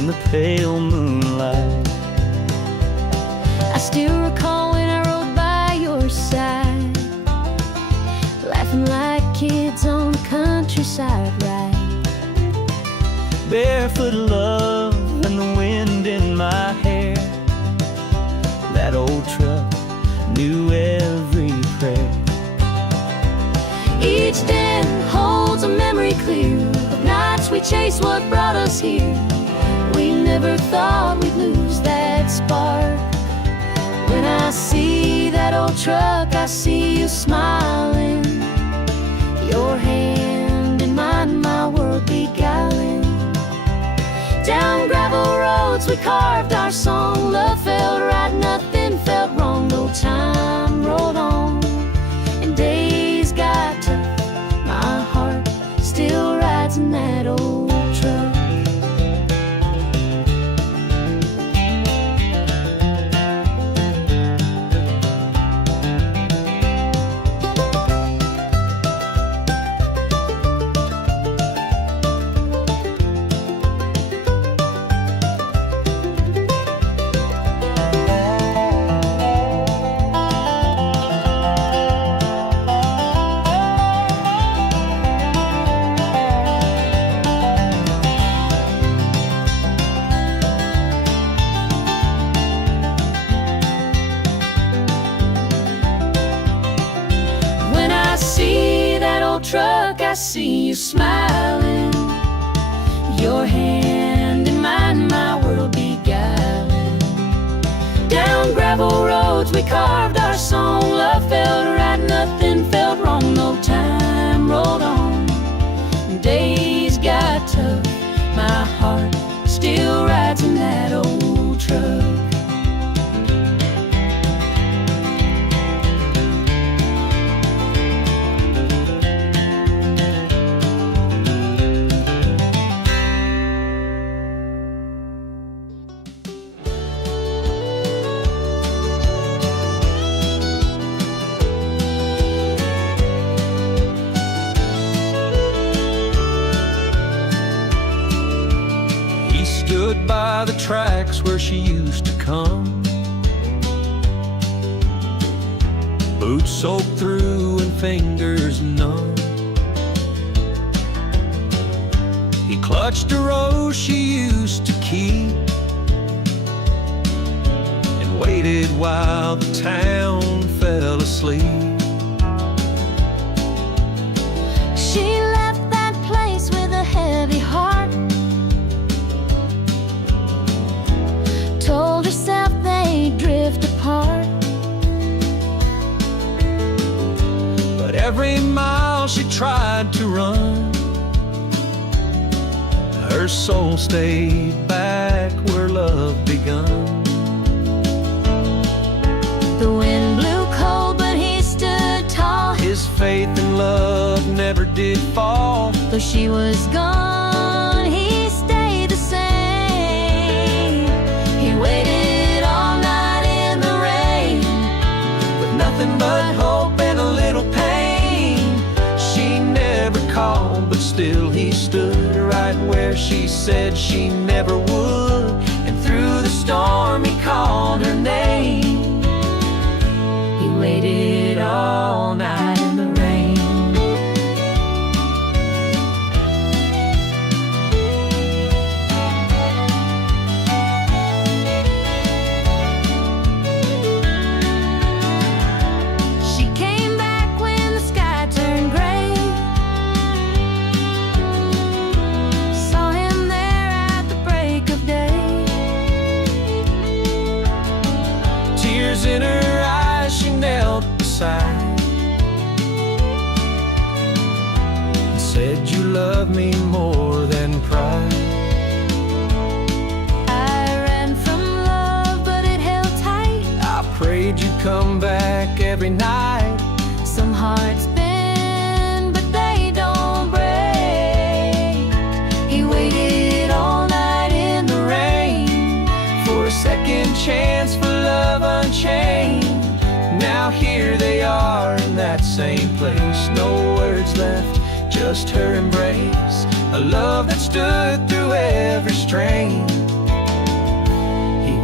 in the pale moonlight. I still recall when I rode by your side, laughing like kids on the countryside ride. Barefoot love and the wind in my hair. That old truck knew every prayer. Each den holds a memory clear of nights we chased what brought us here. We never thought we'd lose that spark. When I see that old truck, I see you smiling, your hand in mine, my world beguiling. Down gravel roads we carved our song. Love felt right, nothing felt wrong. No time rolled on and days got tough. My heart still rides in that old truck. Truck, I see you smiling, your hand in mine, my world beguiling. Down gravel roads we carved our song. Love felt right, nothing felt wrong. No time rolled on and days got tough. My heart still rides in that old truck. Stood by the tracks where she used to come, boots soaked through and fingers numb. He clutched a rose she used to keep and waited while the town fell asleep. She left that place with a heavy heart, told herself they'd drift apart. But every mile she tried to run, her soul stayed back where love begun. The wind blew cold, but he stood tall. His faith in love never did fall. Though she was gone, he stayed the same. He waited all night in the rain, With nothing but hope and a little pain. She never called, but still he stood right where she said she never would. And through the storm he called her name. he waited all night in the rain. She came back when the sky turned gray, saw him there at the break of day. Tears in her eyes, she knelt beside and said, "You love me more than pride." I ran from love, but it held tight. I prayed you'd come back every night. Some hearts bend, but they don't break. He waited all night in the rain For a second chance, for love unchained. Now here they are in that same place. No words left, just her embrace. A love that stood through every strain.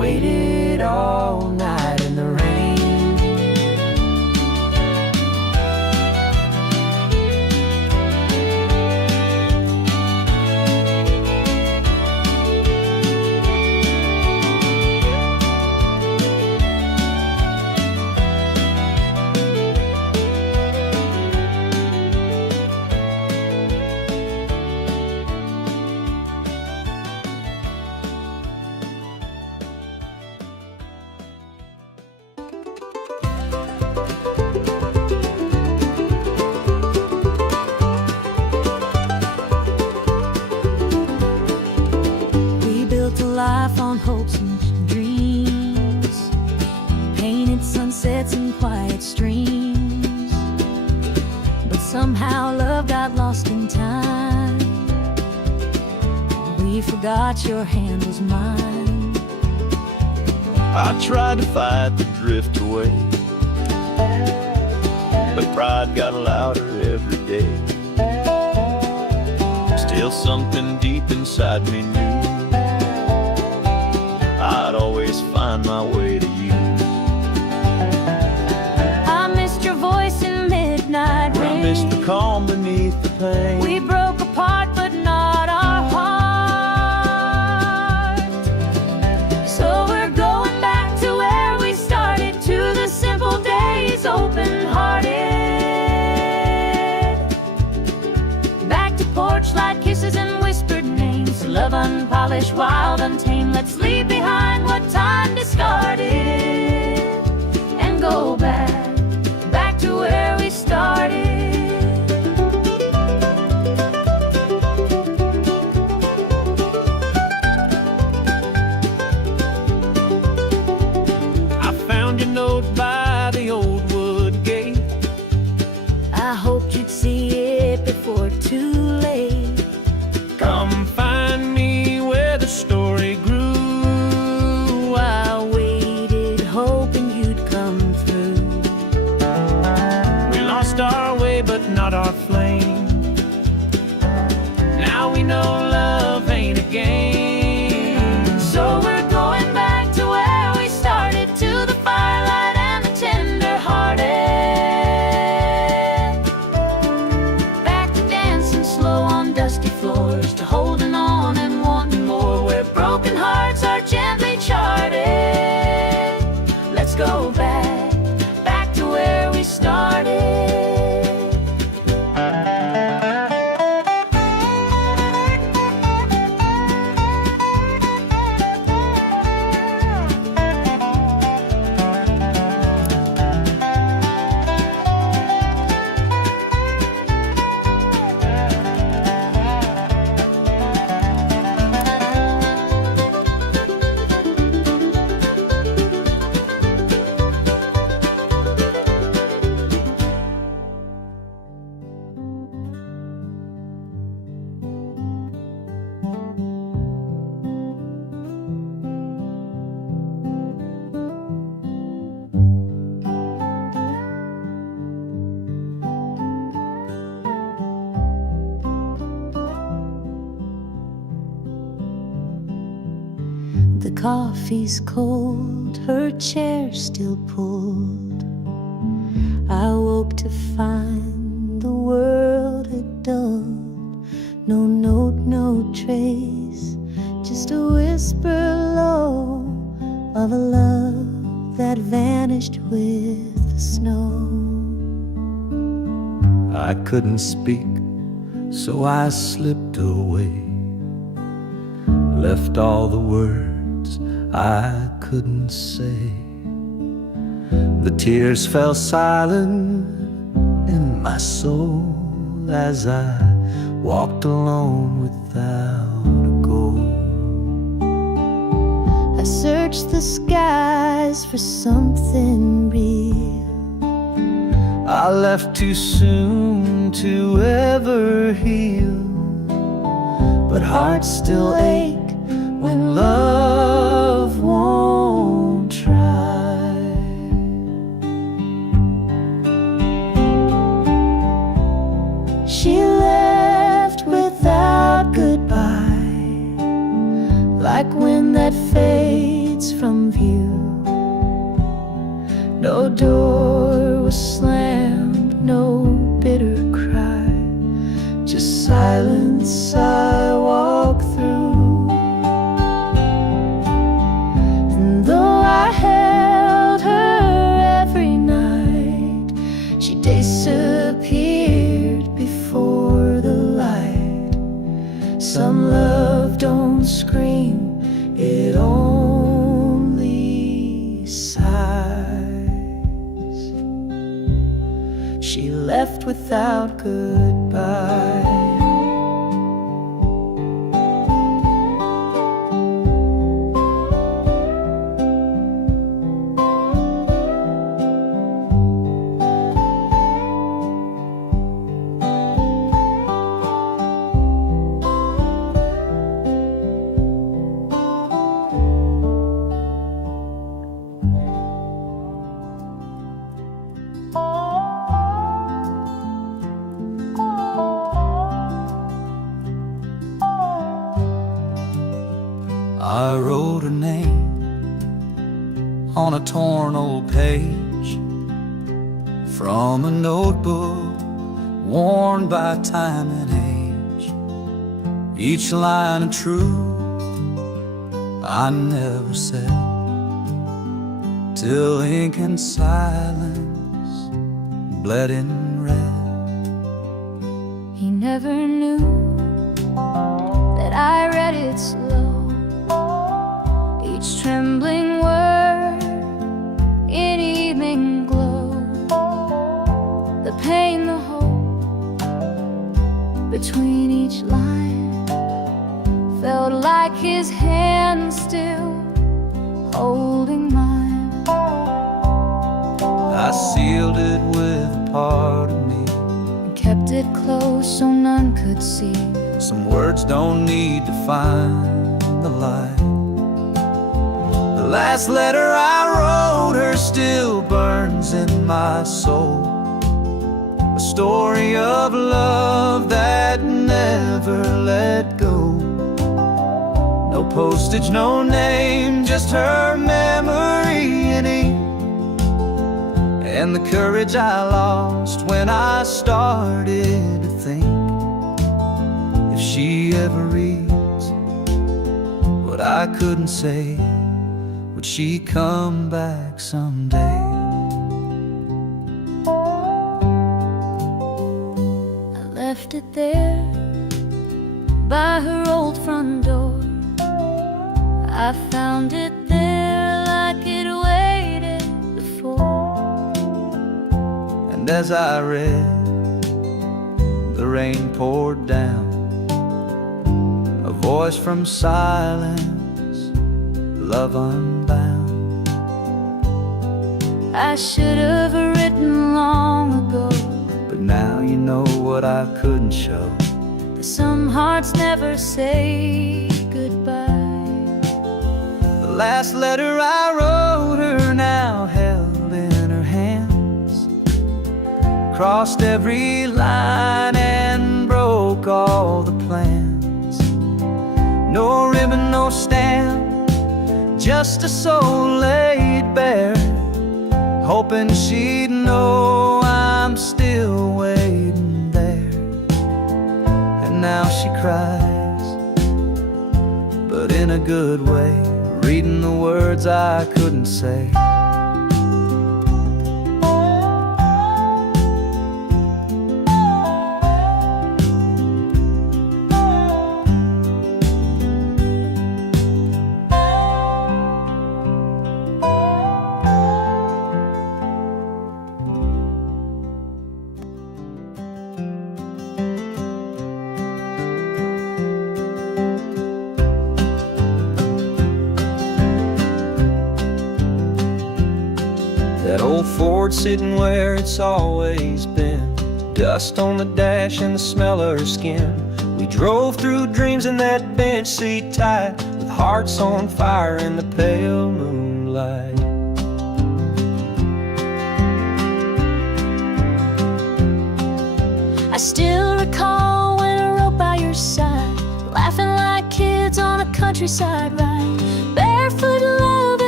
waited all night in the rain. Life on hopes and dreams, painted sunsets and quiet streams, but somehow love got lost in time. We forgot your hand was mine. I tried to fight the drift away, but pride got louder every day. Still something deep inside me knew I'd always find my way to you. I missed your voice in midnight rain. I missed the calm beneath the pain. We broke apart, but not our heart. So we're going back to where we started, to the simple days, open-hearted. Back to porch light kisses and whispered names, love unpolished, wild, untamed. Let's leave behind what time discarded and go back to where we started. I found your note by the old wood gate. I hoped you'd see it before too late. Come find me where the story grew. I waited, hoping you'd come through. We lost our way, but not our flame. Now we know love ain't a game. So we're going back to where we started, to the firelight and the tender-hearted. Back to dancing slow on dusty floors, to holding on and wanting more, where broken hearts are gently charted. Let's go back to where we started. The coffee's cold, her chair still pulled. I woke to find the world had dulled. No note, no trace, just a whisper low of a love that vanished with the snow. I couldn't speak, so I slipped away, left all the words I couldn't say. The tears fell silent in my soul as I walked alone without a goal. I searched the skies for something real. I left too soon to ever heal, but hearts still ache when love won't try. She left without goodbye, like wind that fades streets from view. No door was slammed, no bitter cry, just silence I walk through. And though I held her every night, she disappeared before the light. Some love don't scream, it only sighs. She left without goodbye. I wrote her name on a torn old page from a notebook worn by time and age. Each line of truth I never said, till ink and silence bled in red. He never knew that I read it slow, each trembling word in evening glow. The pain, the hope between each line felt like his hand still holding mine. I sealed it with a part of me And kept it close so none could see. Some words don't need to find the light. The last letter I wrote her still burns in my soul, a story of love that never let go. No postage, no name, just her memory in ink, and the courage I lost when I started to think, if she ever reads what I couldn't say, would she come back someday? I left it there by her old front door. I found it there like it waited before. And as I read, the rain poured down, a voice from silence, love unbound. I should have written long ago, but now you know what I couldn't show. that some hearts never say goodbye. The last letter I wrote her now held in her hands, crossed every line and broke all the plans. No ribbon, no stamp, just a soul laid bare, hoping she'd know I'm still waiting there. And now she cries, but in a good way, reading the words I couldn't say. That old Ford sitting where it's always been, dust on the dash and the smell of her skin. We drove through dreams in that bench seat tight, with hearts on fire in the pale moonlight. I still recall when I rode by your side, laughing like kids on a countryside ride, barefoot love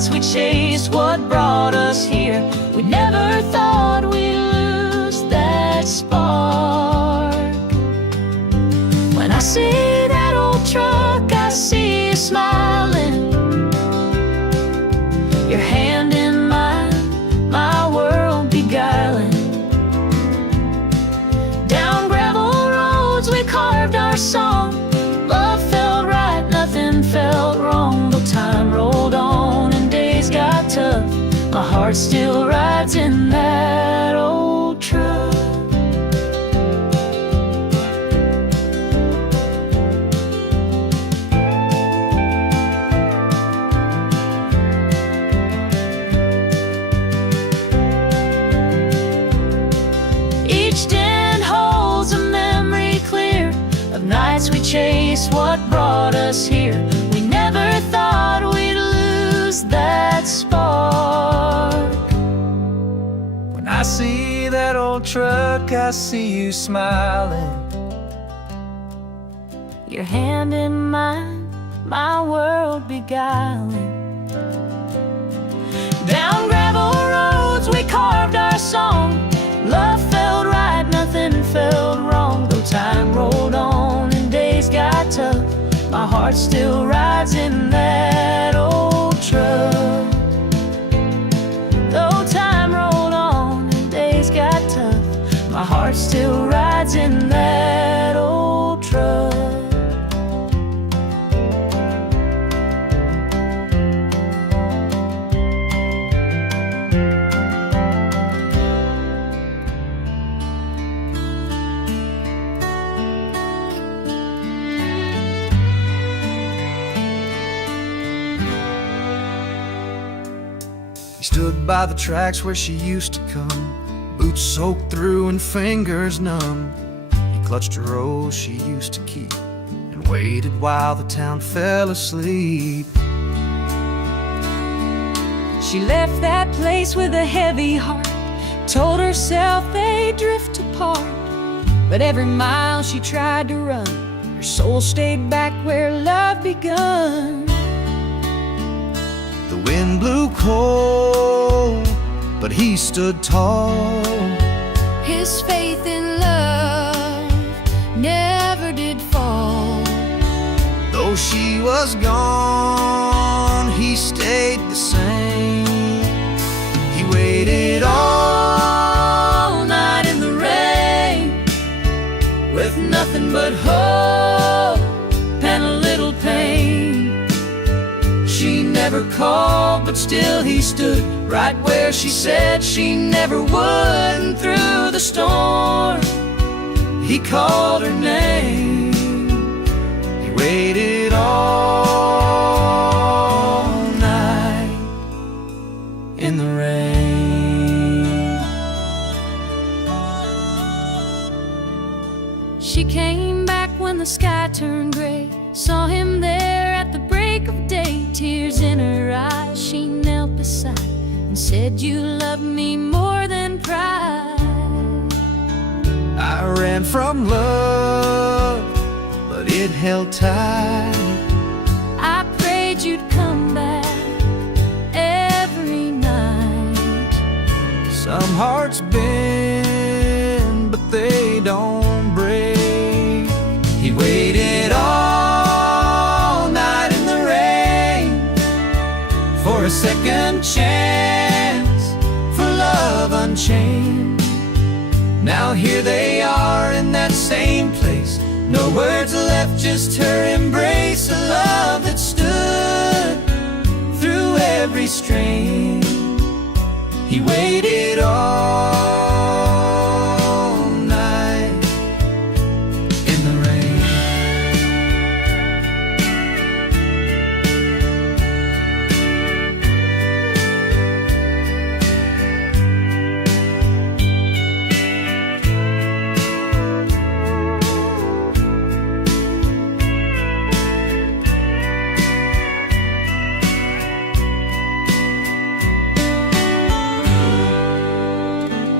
nights we chased what brought us here. We never thought we'd lose that spark. When I see that old truck, I see you smiling, your hand in mine, my world beguiling. Down gravel roads we carved our song. Love felt right, nothing felt wrong. Though time rolled on and days got tough, my heart still rides in that old truck. Each den holds a memory clear of nights we chased what brought us here. We never thought we'd lose that spark. When I see that old truck, I see you smiling, Your hand in mine, my world beguiling. Down gravel roads we carved our song. Love felt right, nothing felt wrong. Though time rolled on and days got tough, my heart still rides in that old truck. Though time rolled on and days got tough, my heart still rides in that old truck. He stood by the tracks where she used to come, boots soaked through and fingers numb. He clutched a rose she used to keep and waited while the town fell asleep. She left that place with a heavy heart, told herself they'd drift apart. But every mile she tried to run, her soul stayed back where love begun. The wind blew cold, but he stood tall. His faith in love never did fall. Though she was gone, he stayed the same. He waited all night in the rain, with nothing but hope and a little pain. She never called, but still he stood right where she said she never would. And through the storm, he called her name. He waited all night in the rain. She came back when the sky turned gray, saw him there at the break of day. Tears in her eyes, she knelt beside and said, "You love me more than pride." I ran from love, but it held tight. I prayed you'd come back every night. Some hearts bend, but they don't break. He waited all night in the rain for a second chance, for love unchained. Now here they are in that same place, no words left, just her embrace. A love that stood through every strain. He waited all night in the rain.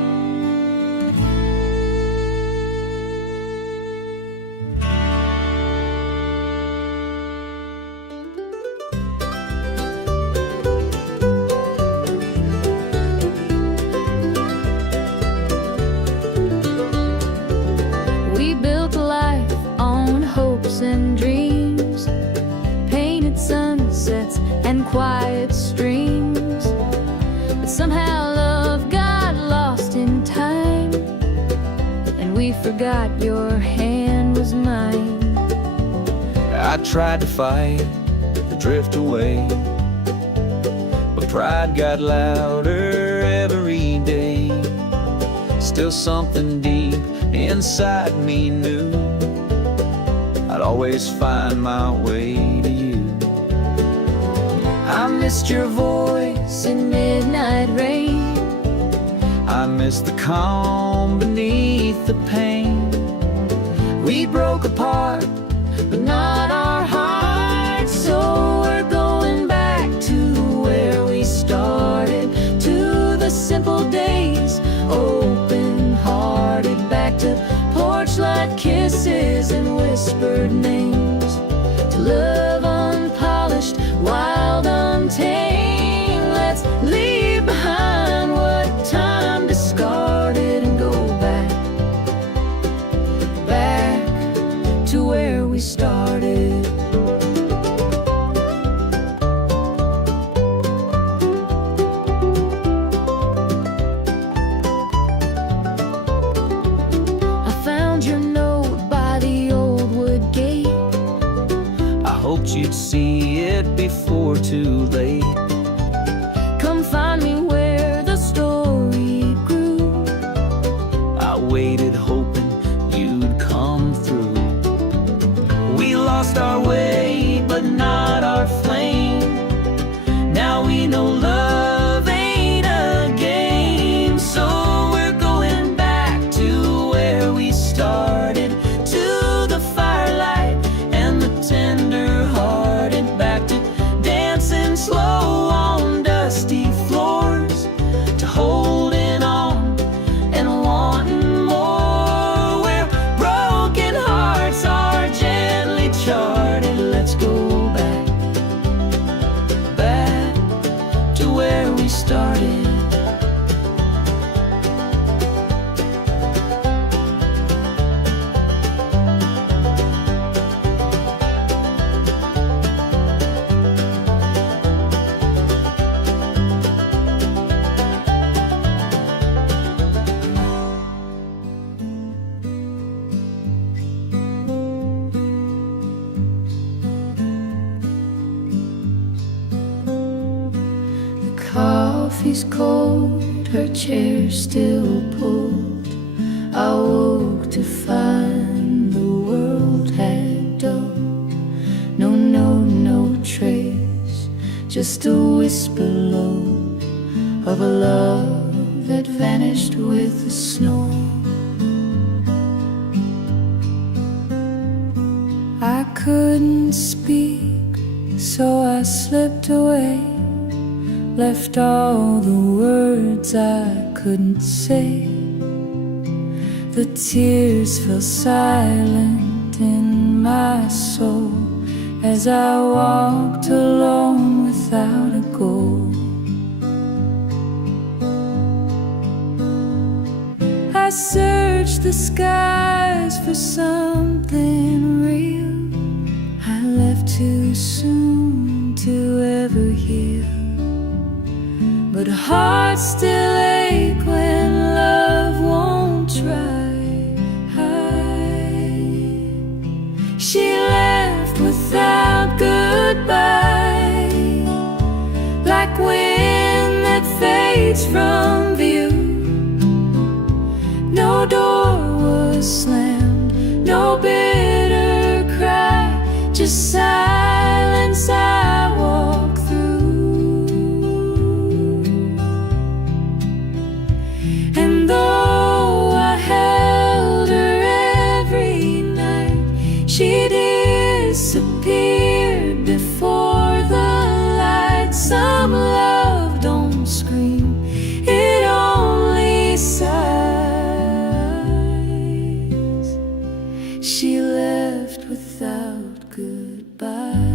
Somehow love got lost in time, and we forgot your hand was mine. I tried to fight the drift away, but pride got louder every day. Still something deep inside me knew I'd always find my way to you. I missed your voice in midnight rain. I missed the calm beneath the pain. We broke apart, but not our hearts. So we're going back to where we started, to the simple days, open-hearted. Back to porch light kisses and whispered names, to love unpolished, wild, untamed. Let's leave behind what time discarded and go back, back to where we started. I found your note by the old wood gate. I hoped you'd see it before too late. Come find me where the story grew. I waited hoping you'd come through. We lost our way, but not our flame. Now we know love ain't a game. So we're going back to where we started, to the firelight and the tender-hearted. Back to dancing slow on dusty floors, to holding on and wanting more, where broken hearts are gently charted. Let's go back, back to where we started. Coffee's cold, her chair still pulled. I woke to find the world had dulled. No note, no trace, just a whisper low of a love that vanished with the snow. I couldn't speak, so I slipped away, left all the words I couldn't say. The tears fell silent in my soul as I walked alone without a goal. I searched the skies for something real. I left too soon to ever heal, but hearts still ache when love won't try. She left without goodbye, like wind that fades from view. No door was slammed, no bitter cry, just silence I walk through. And though I held her every night, she disappeared before the light. Some love don't scream, it only sighs. She left without goodbye.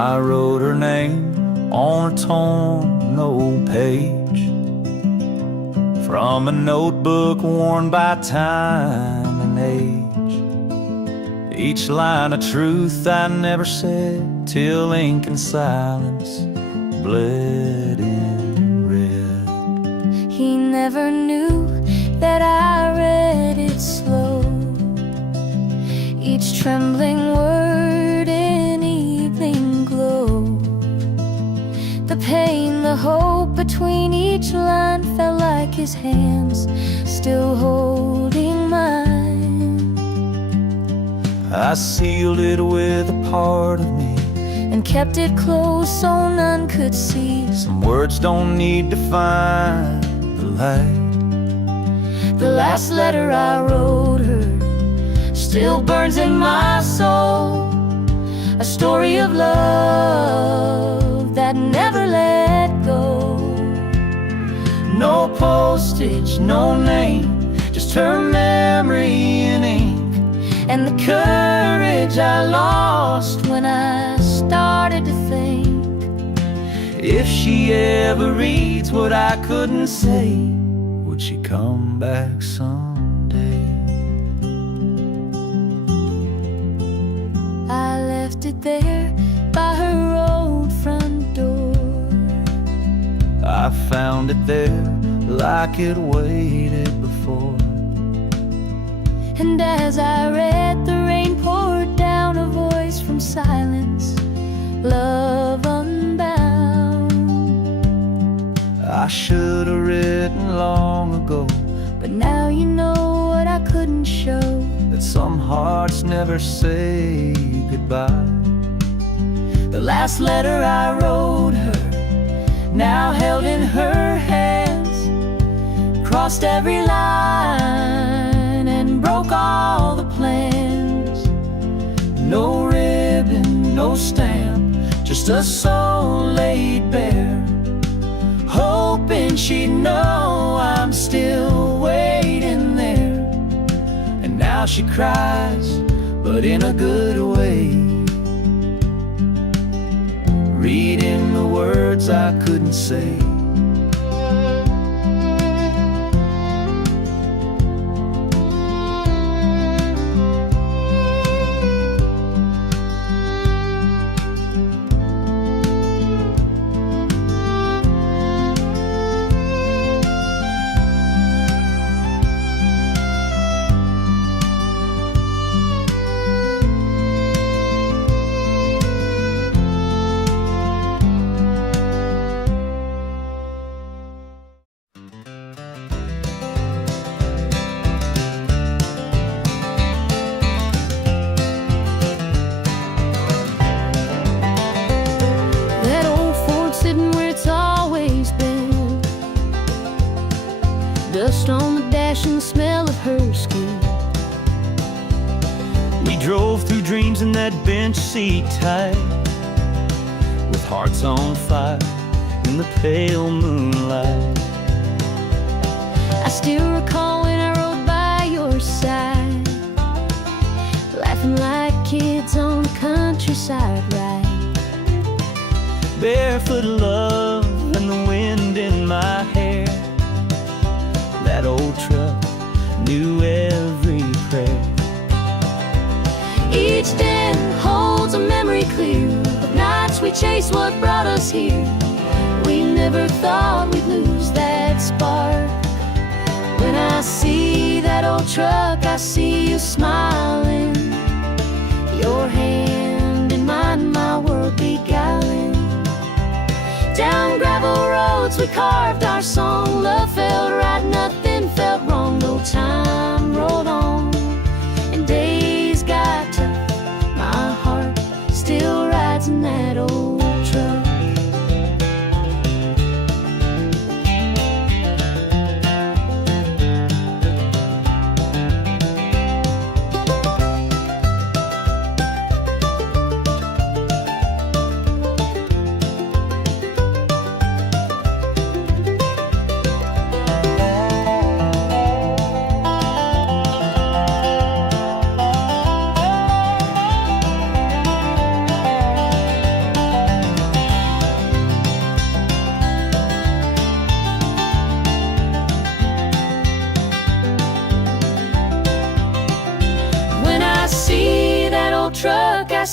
I wrote her name on a torn old page from a notebook worn by time and age. Each line a truth I never said till ink and silence bled in red. He never knew that I read it slow, each trembling word in evening glow. The pain, the hope between each line felt like his hands still holding mine. I sealed it with a part of me and kept it close so none could see. Some words don't need to find the light. The last letter I wrote her still burns in my soul, a story of love that never let go. No postage, no name, just her memory in ink, and the courage I lost when I started to think, if she ever reads what I couldn't say, would she come back someday? I left it there by her old front door. I found it there like it waited before. And as I read, the rain poured down, a voice from silence, love unbound. I should have written long ago, but now you know what I couldn't show, that some hearts never say goodbye. The last letter I wrote her, now held in her hands, crossed every line and broke all the plans. No ribbon, no stamp, just a soul laid bare, hoping she'd know I'm still waiting there. And now she cries, but in a good way, reading the words I couldn't say. Dust on the dash and the smell of her skin. We drove through dreams in that bench seat tight, with hearts on fire in the pale moonlight. I still recall when I rode by your side, laughing like kids on the countryside ride. Barefoot love and the wind in my hair. That old truck knew every prayer. Each den holds a memory clear of nights we chased what brought us here. We never thought we'd lose that spark. When I see that old truck, I see you smiling, your hand in mine, my world beguiling. Down gravel roads we carved our song. Love felt right, nothing felt wrong. No time rolled on and days got tough. My heart still rides in that old truck.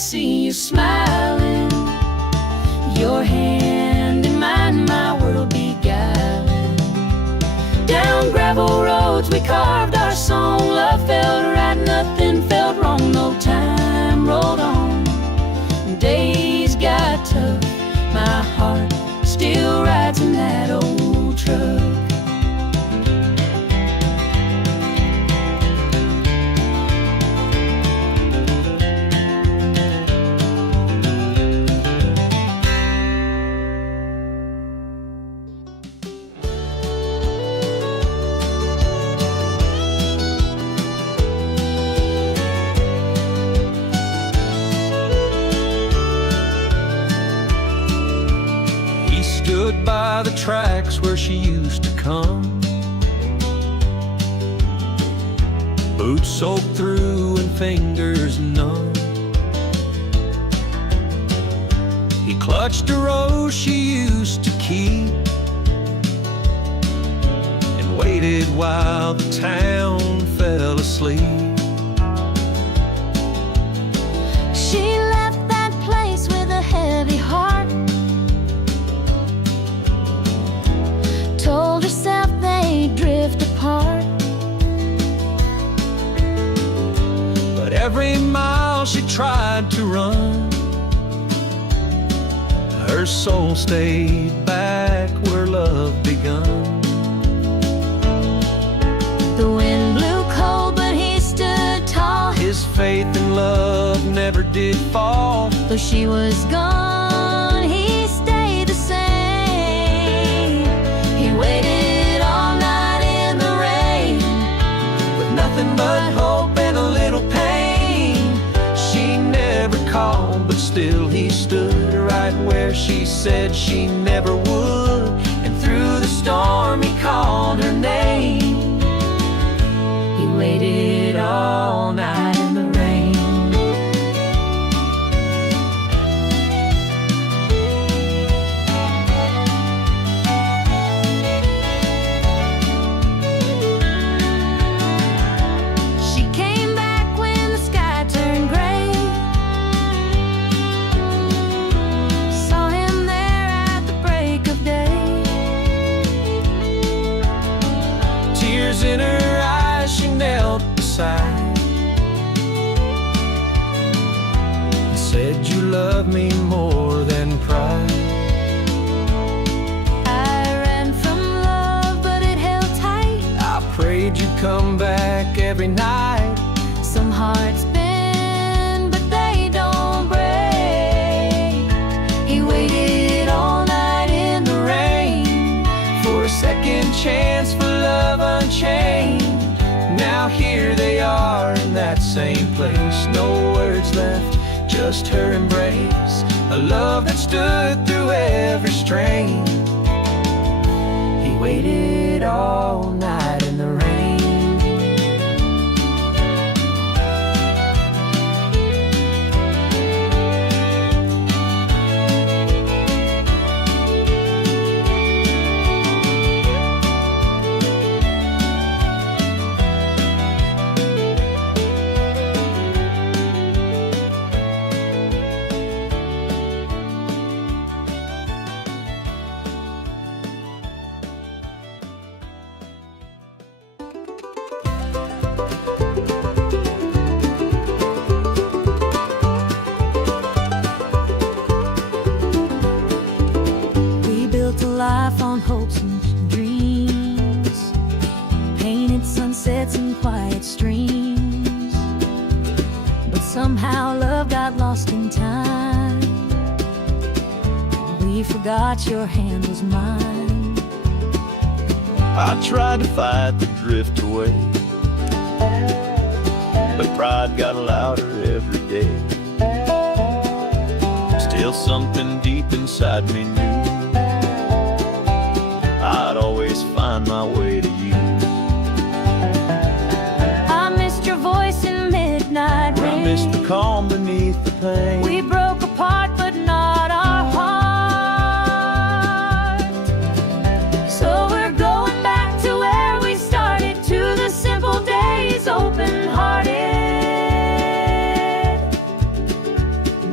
see you smiling, your hand in mine, my world beguiling. Down gravel roads we carved our song, love felt right, nothing felt wrong, no time rolled on. Days got tough, my heart still rides in that old truck. Stood by the tracks where she used to come, boots soaked through and fingers numb. He clutched a rose she used to keep and waited while the town fell asleep. She left that place with a heavy heart, told herself they'd drift apart. But every mile she tried to run, her soul stayed back where love begun. The wind blew cold, but he stood tall. His faith in love never did fall. Though she was gone, he stayed the same. He waited all night in the rain, With nothing but hope and a little pain. She never called, but still he stood right where she said she never would. And through the storm he called her name. he waited all night in the rain. She came back when the sky turned gray, saw him there at the break of day. Tears in her eyes, she knelt beside and said, "You love me more than pride." I ran from love, but it held tight. I prayed you'd come back every night. Some hearts bend, but they don't break. He waited all night in the rain For a second chance for love unchained. Now here they are in that same place. No words left, just her embrace. A love that stood through every strain. He waited all night in the rain. We built a life on hopes and dreams, painted sunsets and quiet streams. But somehow love got lost in time. We forgot your hand was mine. I tried to fight the drift away, but pride got louder every day. Still something deep inside me knew I'd always find my way to you. I missed your voice in midnight I rain. missed the calm beneath the pain. We broke apart, but not our heart. So we're going back to where we started, to the simple days, open-hearted.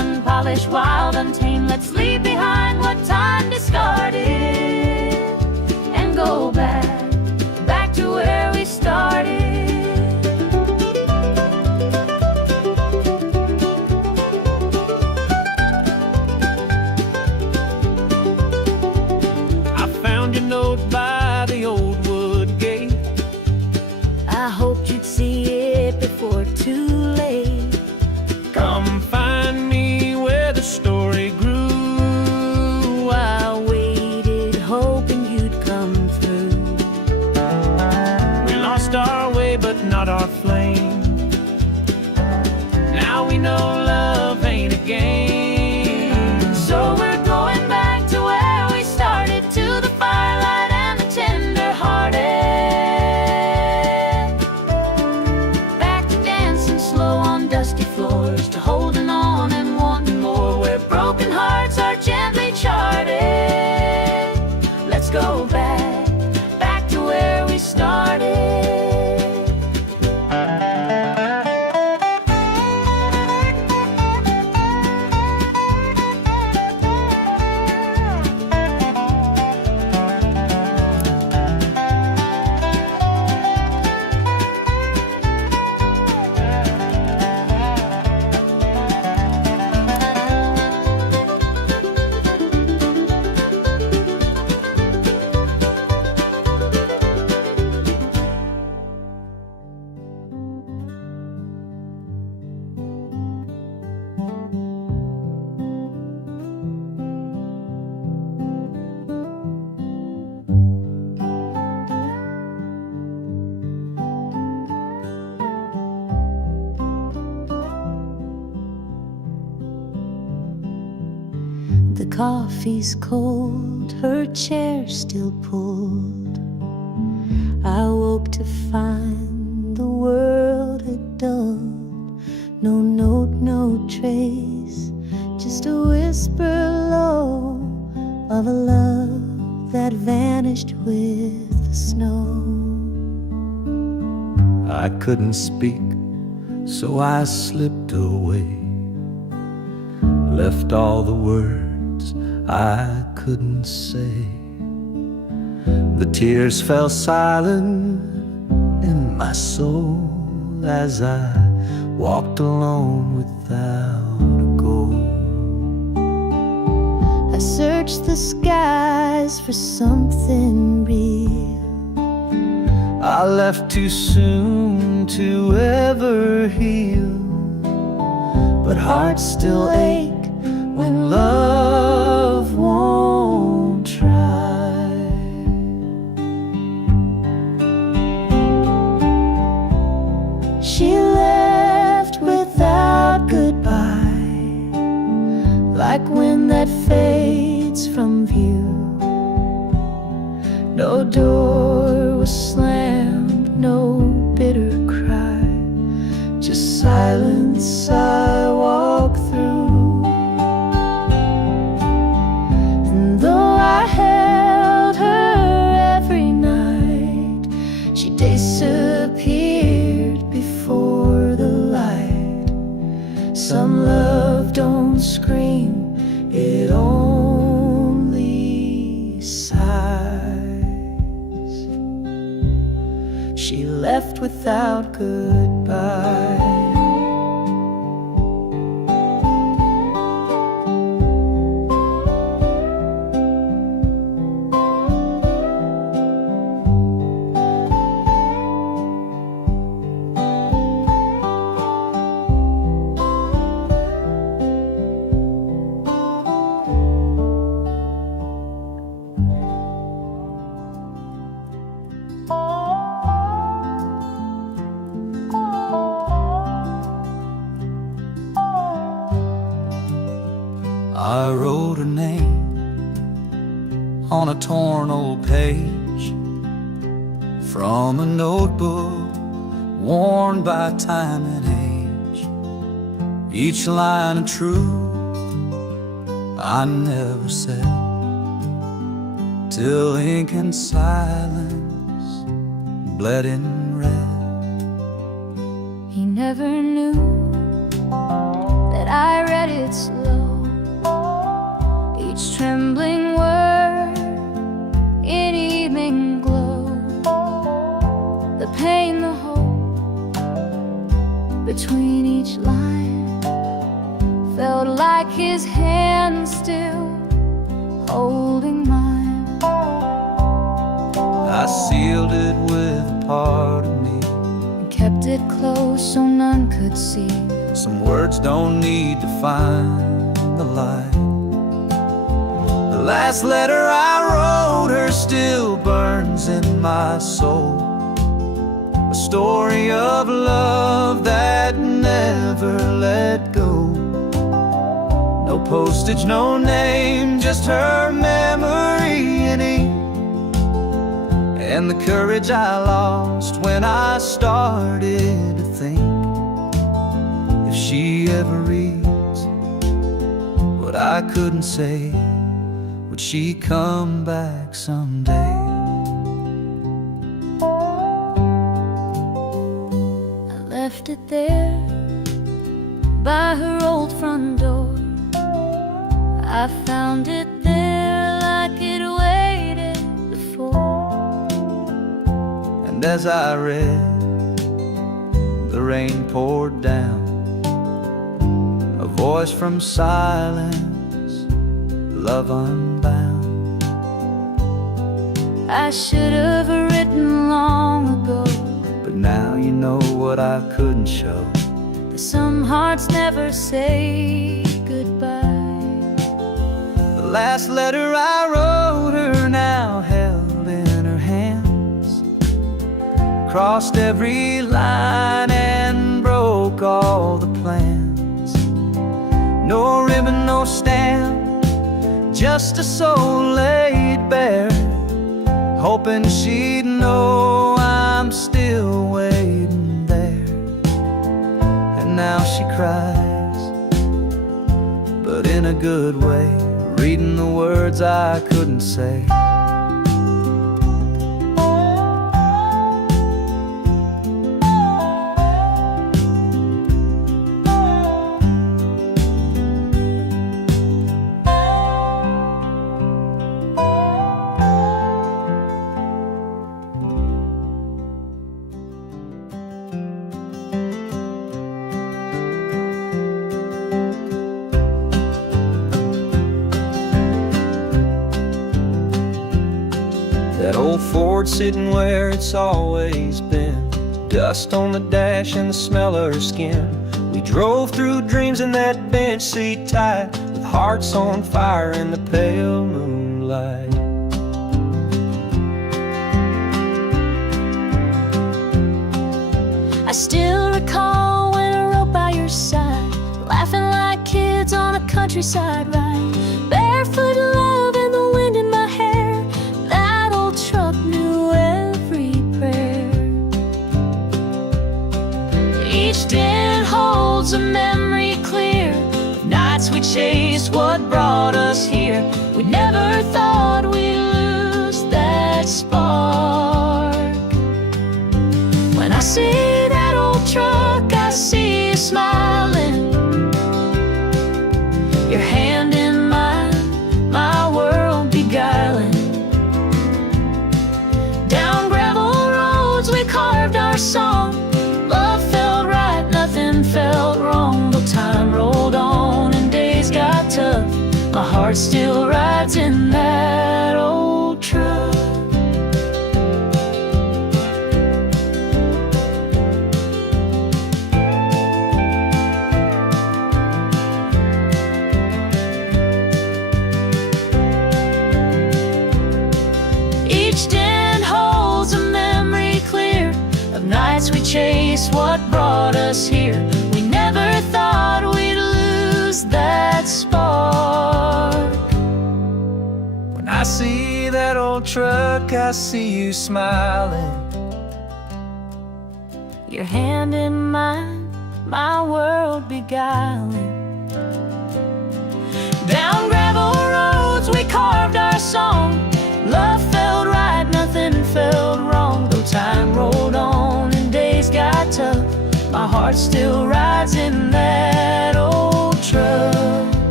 unpolished, wild, untamed. Let's leave behind what time discarded and go back to where we started. I found your note by the old wood gate. I hoped you'd see it before too late. Come find me where the story grew. I waited, hoping you'd come through. We lost our way, but not our flame. Now we know love ain't a game. So we're going back to where we started, to the firelight and the tender-hearted. Back to dancing slow on dusty floors, to holding on and wanting more, where broken hearts are gently charted. Let's go back to where we started. The coffee's cold, her chair still pulled. I woke to find the world had dulled. No note, no trace, just a whisper low of a love that vanished with the snow. I couldn't speak, so I slipped away, left all the words I couldn't say. The tears fell silent in my soul as I walked alone without a goal. I searched the skies for something real. I left too soon to ever heal, but hearts still ache when love won't try. She left without goodbye, like wind that fades from view. No door was slammed, no bitter cry, just silence I walk through. And though I held her every night, she disappeared before the light. Some love don't scream, it only sighs. She left without goodbye. I wrote her name on a torn old page from a notebook worn by time and age. Each line of truth I never said, till ink and silence bled in red. He never knew that I read it it slow, each trembling word in evening glow. The pain, the hope between each line felt like his hand still holding mine. I sealed it with a part of me, And kept it close so none could see. some words don't need to find the light. The last letter I wrote her still burns in my soul, a story of love that never let go. No postage, no name, just her memory in ink, and the courage I lost when I started to think, if she ever reads what I couldn't say, would she come back someday? I left it there by her old front door. I found it there like it waited before. And as I read, the rain poured down, a voice from silence, love unbound. I should have written long ago, But now you know what I couldn't show. that some hearts never say goodbye. The last letter I wrote her now held in her hands, crossed every line and broke all the plans. No ribbon, no stamp, just a soul laid bare, hoping she'd know I'm still waiting there. And now she cries, but in a good way, reading the words I couldn't say. That old Ford sitting where it's always been, dust on the dash and the smell of her skin. We drove through dreams in that bench seat tight, with hearts on fire in the pale moonlight. I still recall when I rode by your side, laughing like kids on a countryside ride, barefoot love and the wind in my hair. That old truck knew every prayer. Each dent holds a memory clear of nights we chased what brought us here. We never thought we'd lose that spark. When I see that old truck, I see you smiling, your hand in mine, my world beguiling. Down gravel roads we carved our song, love felt right, nothing felt wrong. But time rolled on and days got tough, my heart still rides in that old truck. Each dent holds a memory clear of nights we chased what brought us here. We never thought we'd lose that spark. When I see that old truck, I see you smiling, Your hand in mine, my world beguiling. Down gravel roads we carved our song, love felt right, nothing felt wrong. Though time rolled on and days got tough, my heart still rides in that old truck.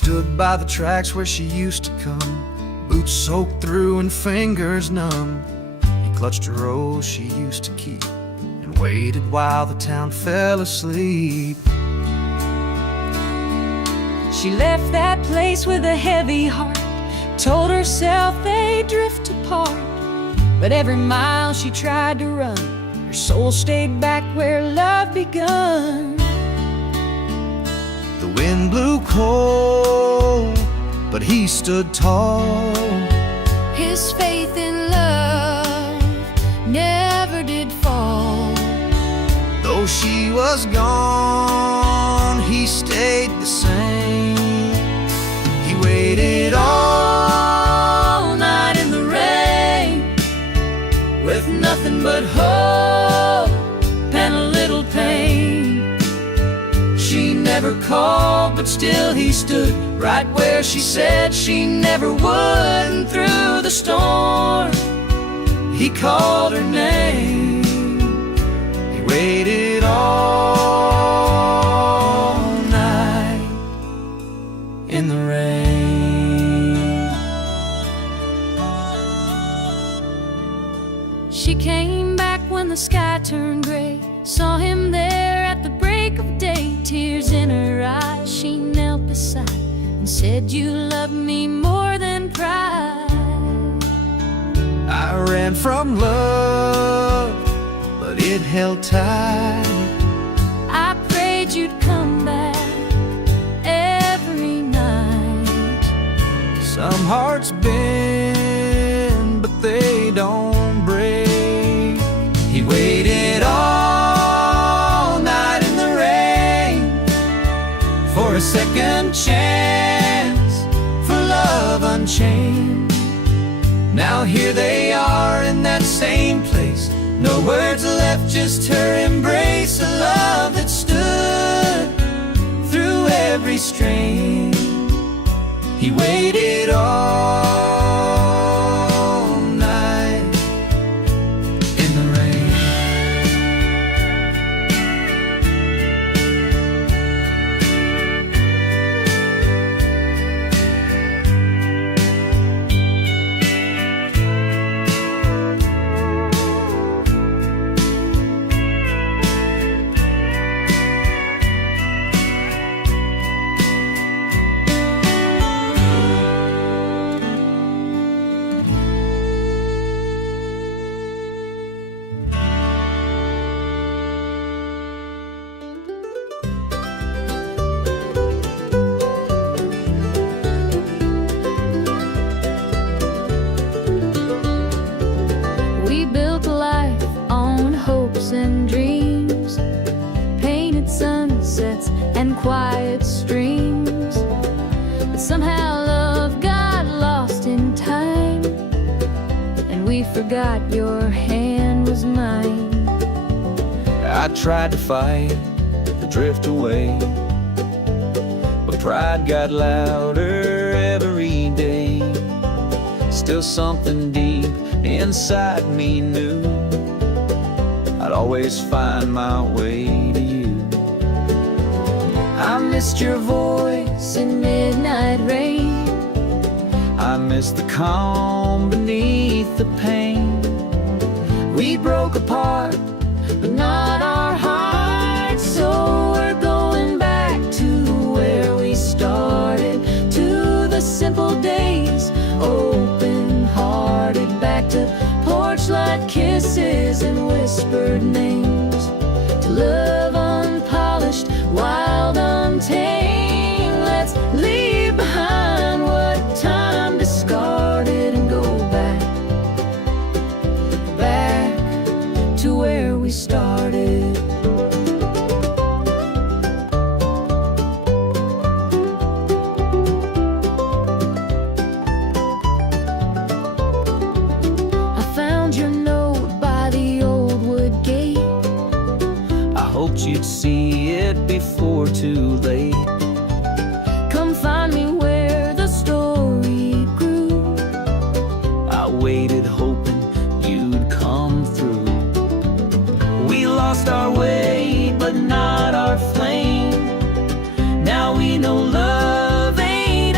stood by the tracks where she used to come, boots soaked through and fingers numb. He clutched a rose she used to keep and waited while the town fell asleep. She left that place with a heavy heart, told herself they'd drift apart. But every mile she tried to run, her soul stayed back where love begun. The wind blew cold, but he stood tall. His faith in love never did fall. Though she was gone, he stayed the same. He waited all night in the rain, with nothing but hope and a little pain. She never called, but still he stood right where she said she never would. And through the storm, he called her name. He waited all night in the rain. She came back when the sky turned gray, saw him there at the break of day. Tears in her eyes, she knelt beside and said, "You love me more than pride." I ran from love, but it held tight. I prayed you'd come back every night. Some hearts bend, but they don't break. He waited all night in the rain for a second chance, for love unchained. Now here they are in that same place, no words left, just her embrace. A love that stood through every strain. He waited all night in the rain. We built a life on hopes and dreams, painted sunsets and quiet streams. But somehow love got lost in time, and we forgot your hand was mine. I tried to fight the drift away, but pride got louder every day. Still something deep inside me knew I'd always find my way to you. I missed your voice in midnight rain. I missed the calm beneath the pain. We broke apart, but not our hearts. So we're going back to where we started, to the simple days, open-hearted, back to porch light kisses and whispered names, to love unpolished, wild, untamed. Let's leave behind what time discarded and go back, back to where we started. I found your note by the old wood gate. I hoped you'd see it before too late. Come find me where the story grew. I waited hoping you'd come through. We lost our way, but not our flame. Now we know love ain't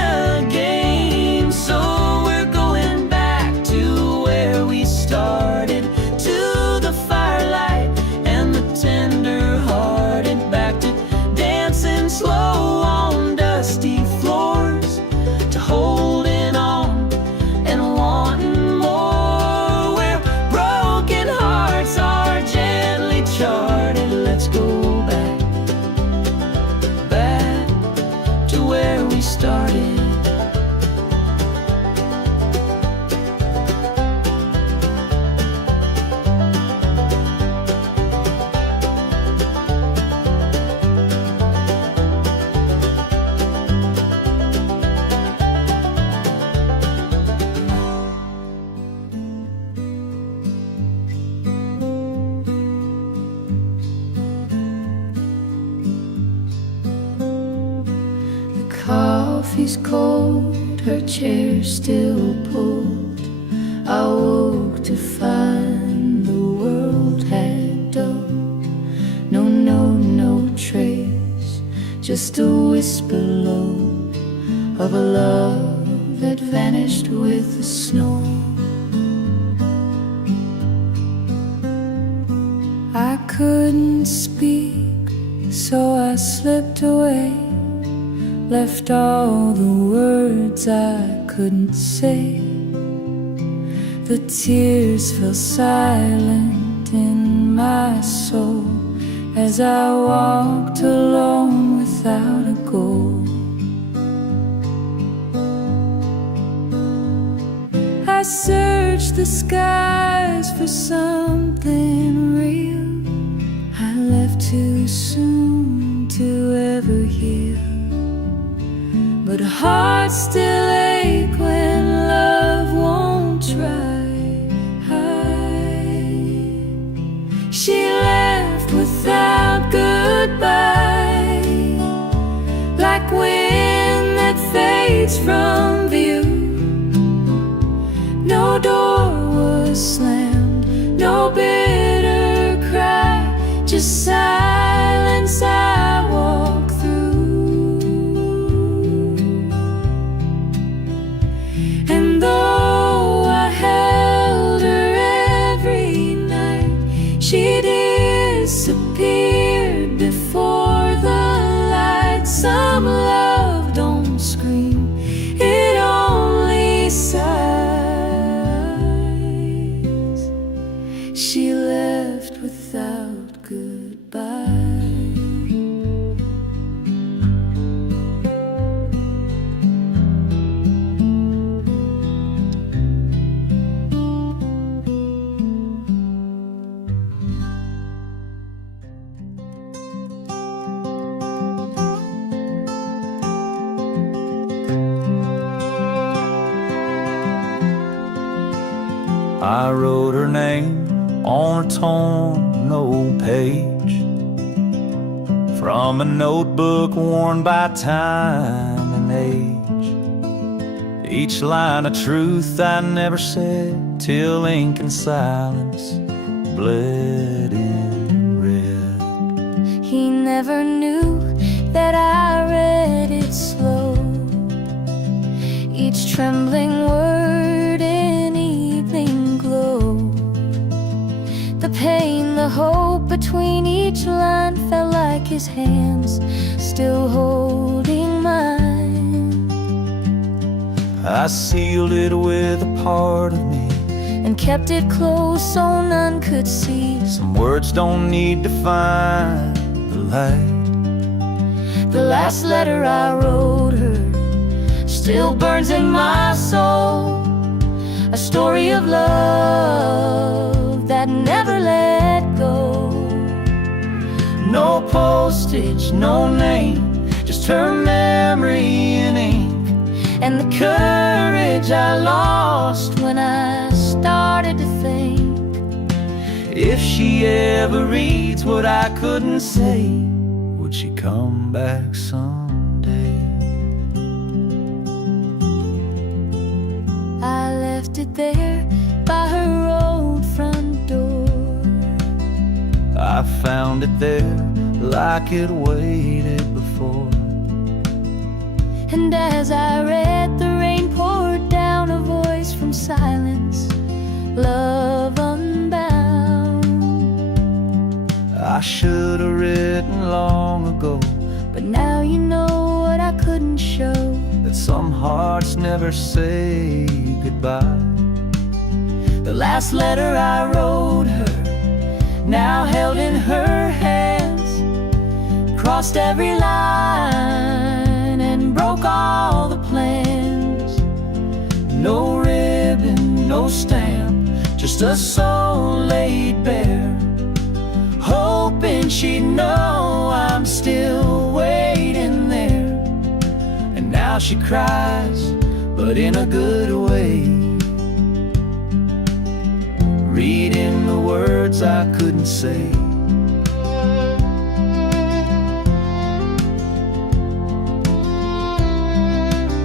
coffee's cold, her chair still pulled. I woke to find the world had dulled. No trace, just a whisper low of a love that vanished with the snow. I couldn't speak, so I slipped away, left all the words I couldn't say. The tears fell silent in my soul as I walked alone without a goal. I searched the skies for something real. I left too soon to ever heal, but hearts still ache when love won't try. She left without goodbye, like wind that fades from view. No door was slammed, no bitter cry, just silence I walk through. And though I held her every night, she disappeared before the light. Some love don't scream, it only sighs. She left without goodbye. I wrote her name on a torn old page from a notebook worn by time and age. Each line a truth I never said till ink and silence bled in red. He never knew that I read it slow, each trembling word in evening glow. The pain, the hope between each line felt like his hands still holding mine. I sealed it with a part of me and kept it close so none could see. Some words don't need to find the light. The last letter I wrote her still burns in my soul, a story of love that never let go. No postage, no name, just her memory in ink, and the courage I lost when I started to think, if she ever reads what I couldn't say, would she come back someday? I left it there by her old front door. I found it there like it waited before. And as I read, the rain poured down, a voice from silence, love unbound. I should have written long ago, but now you know what I couldn't show, that some hearts never say goodbye. The last letter I wrote her, now held in her hands, crossed every line and broke all the plans. No ribbon, no stamp, just a soul laid bare, hoping she'd know I'm still waiting there. And now she cries, but in a good way, reading the words I couldn't say.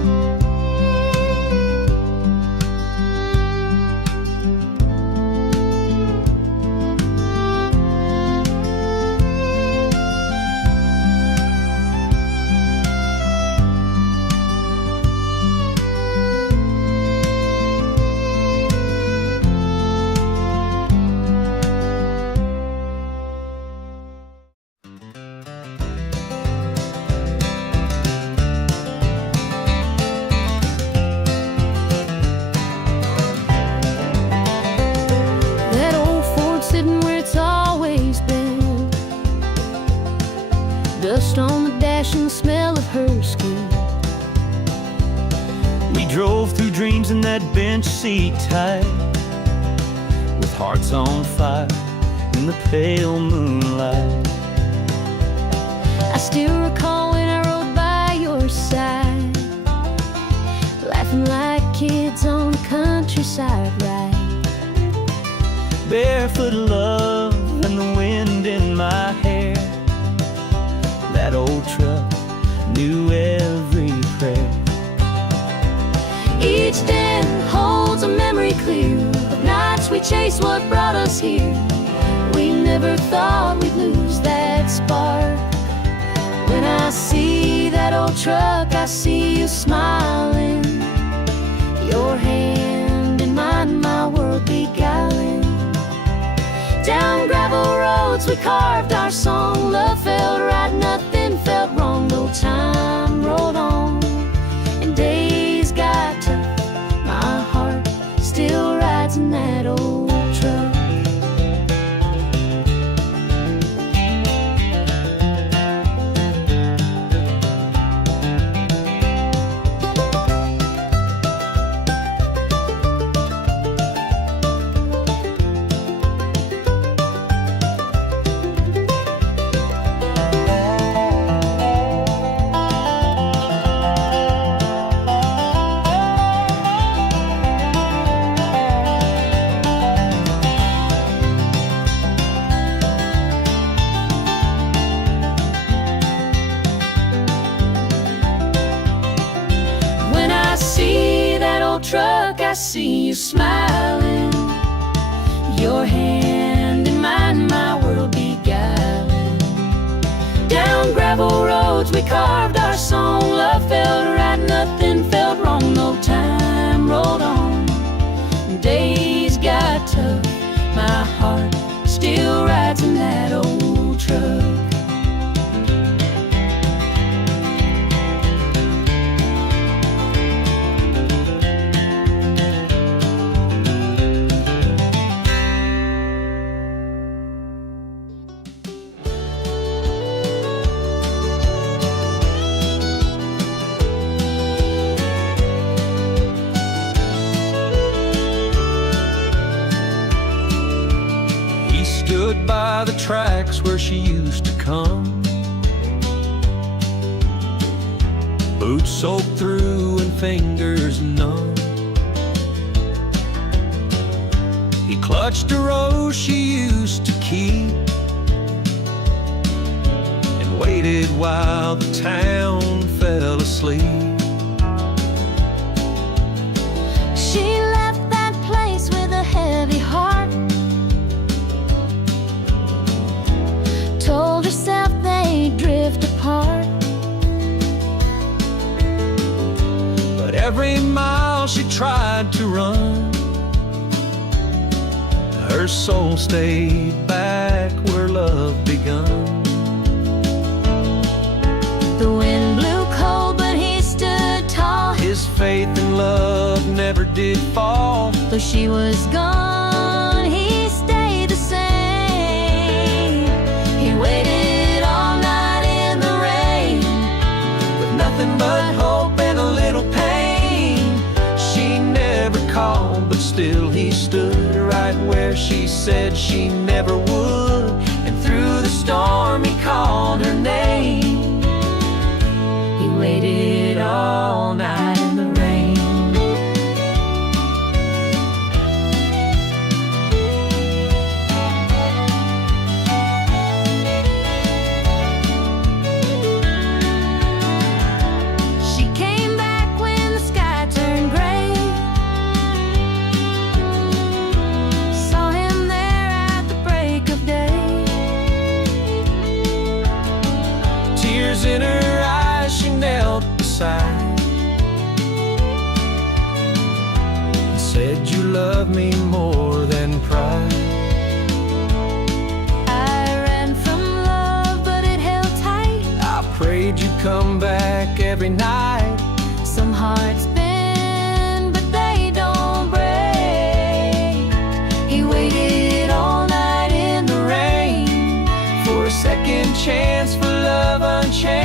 on the dash and the smell of her skin. We drove through dreams in that bench seat tight, with hearts on fire in the pale moonlight. I still recall when I rode by your side, laughing like kids on the countryside ride. Barefoot love and the wind in my hair. That old truck knew every prayer. Each day holds a memory clear of nights we chased what brought us here. We never thought we'd lose that spark. When I see that old truck, I see you smiling, your hand in mine, my world beguiling. Down gravel roads we carved our song. Love felt right, nothing felt wrong. No time rolled on and days got tough. My heart still rides in that old truck. Truck, I see you smiling, your hand in mine, my world beguiling. Down gravel roads we carved our song. Love felt right, nothing felt wrong. No time rolled on, days got tough. My heart still rides in that old truck. Stood by the tracks where she used to come, boots soaked through and fingers numb. He clutched a rose she used to keep and waited while the town fell asleep. She left that place with a heavy heart, told herself they'd drift apart. But every mile she tried to run, her soul stayed back where love begun. The wind blew cold, but he stood tall. His faith in love never did fall. Though she was gone, he stayed the same. He waited all night in the rain, With nothing but hope and a little pain. She never called, but still he stood right where she said she never would. And through the storm he called her name. he waited All night in the rain. She came back when the sky turned gray, saw him there at the break of day. Tears in her eyes, she knelt beside and said, "You love me more than pride." I ran from love, but it held tight. I prayed you'd come back every night. Some hearts bend, but they don't break. He waited all night in the rain For a second chance, for love unchanged.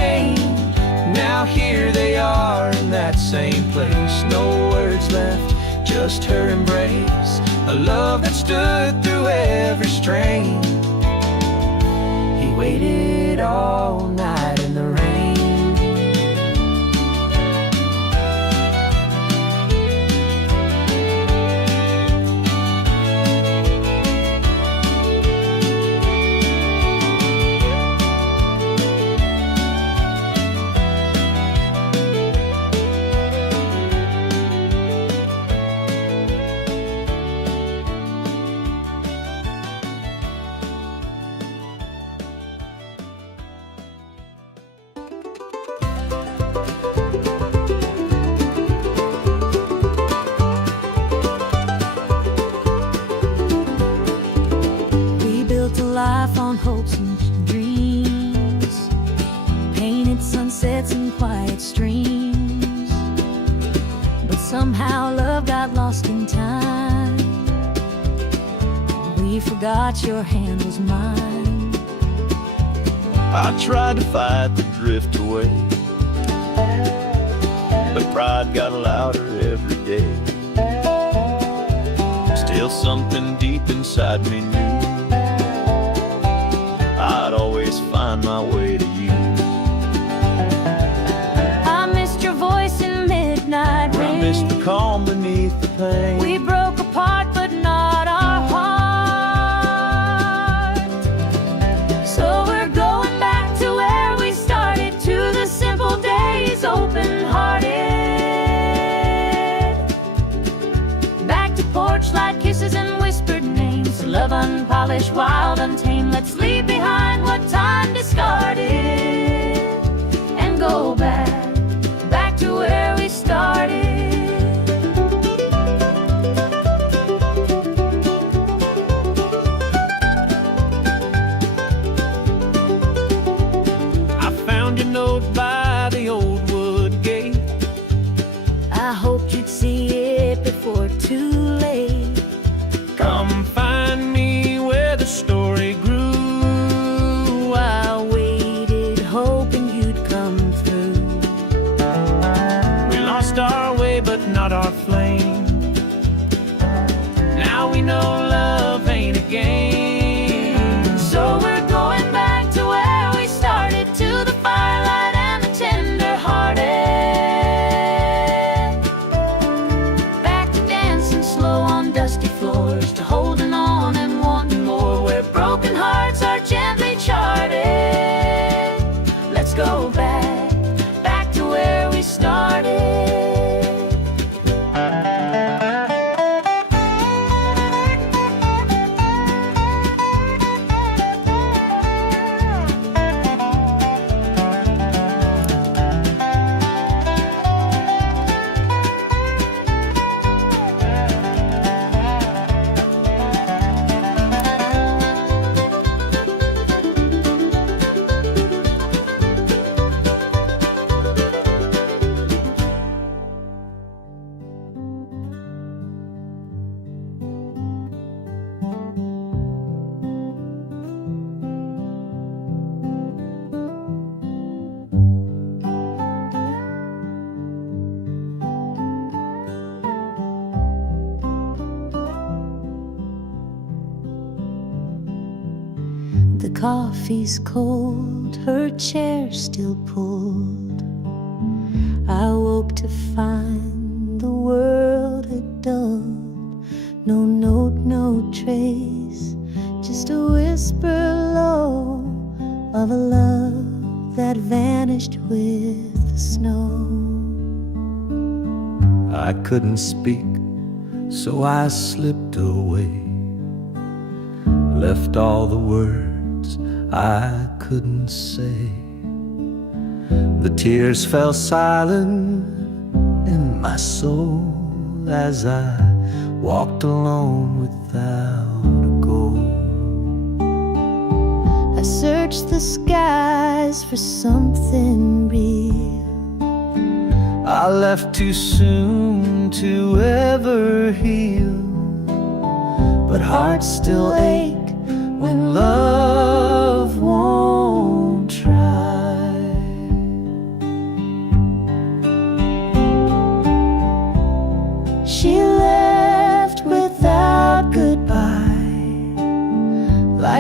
just her embrace, a love that stood through every strain. He waited all night in the rain. Life on hopes and dreams, painted sunsets and quiet streams, but somehow love got lost in time. We forgot your hand was mine. I tried to fight the drift away, but pride got louder every day. Still something deep inside me knew I'd always find my way to you. I missed your voice in midnight rain. I missed the calm beneath the pain. We broke apart but not our heart. So we're going back to where we started, to the simple days, open-hearted. Back to porch light kisses and whispered names, love unpolished, wild, untamed. Let's leave behind what time discarded and go back to where we started. I found your note by the old wood gate. I hoped you'd see it before too late. Come find me where the story grew. I waited, hoping you'd come through. We lost our way, but not our flame. Now we know love ain't a game. So we're going back to where we started, to the firelight and the tender-hearted. Back to dancing slow on dusty floors, to holding on and wanting more, where broken hearts are gently charted. Let's go back to where we started. The coffee's cold, her chair still pulled. I woke to find the world had dulled. No note, no trace, just a whisper low of a love that vanished with the snow. I couldn't speak, so I slipped away, left all the words I couldn't say. The tears fell silent in my soul as I walked alone without a goal. I searched the skies for something real. I left too soon to ever heal, but hearts still ache when love won't try. She left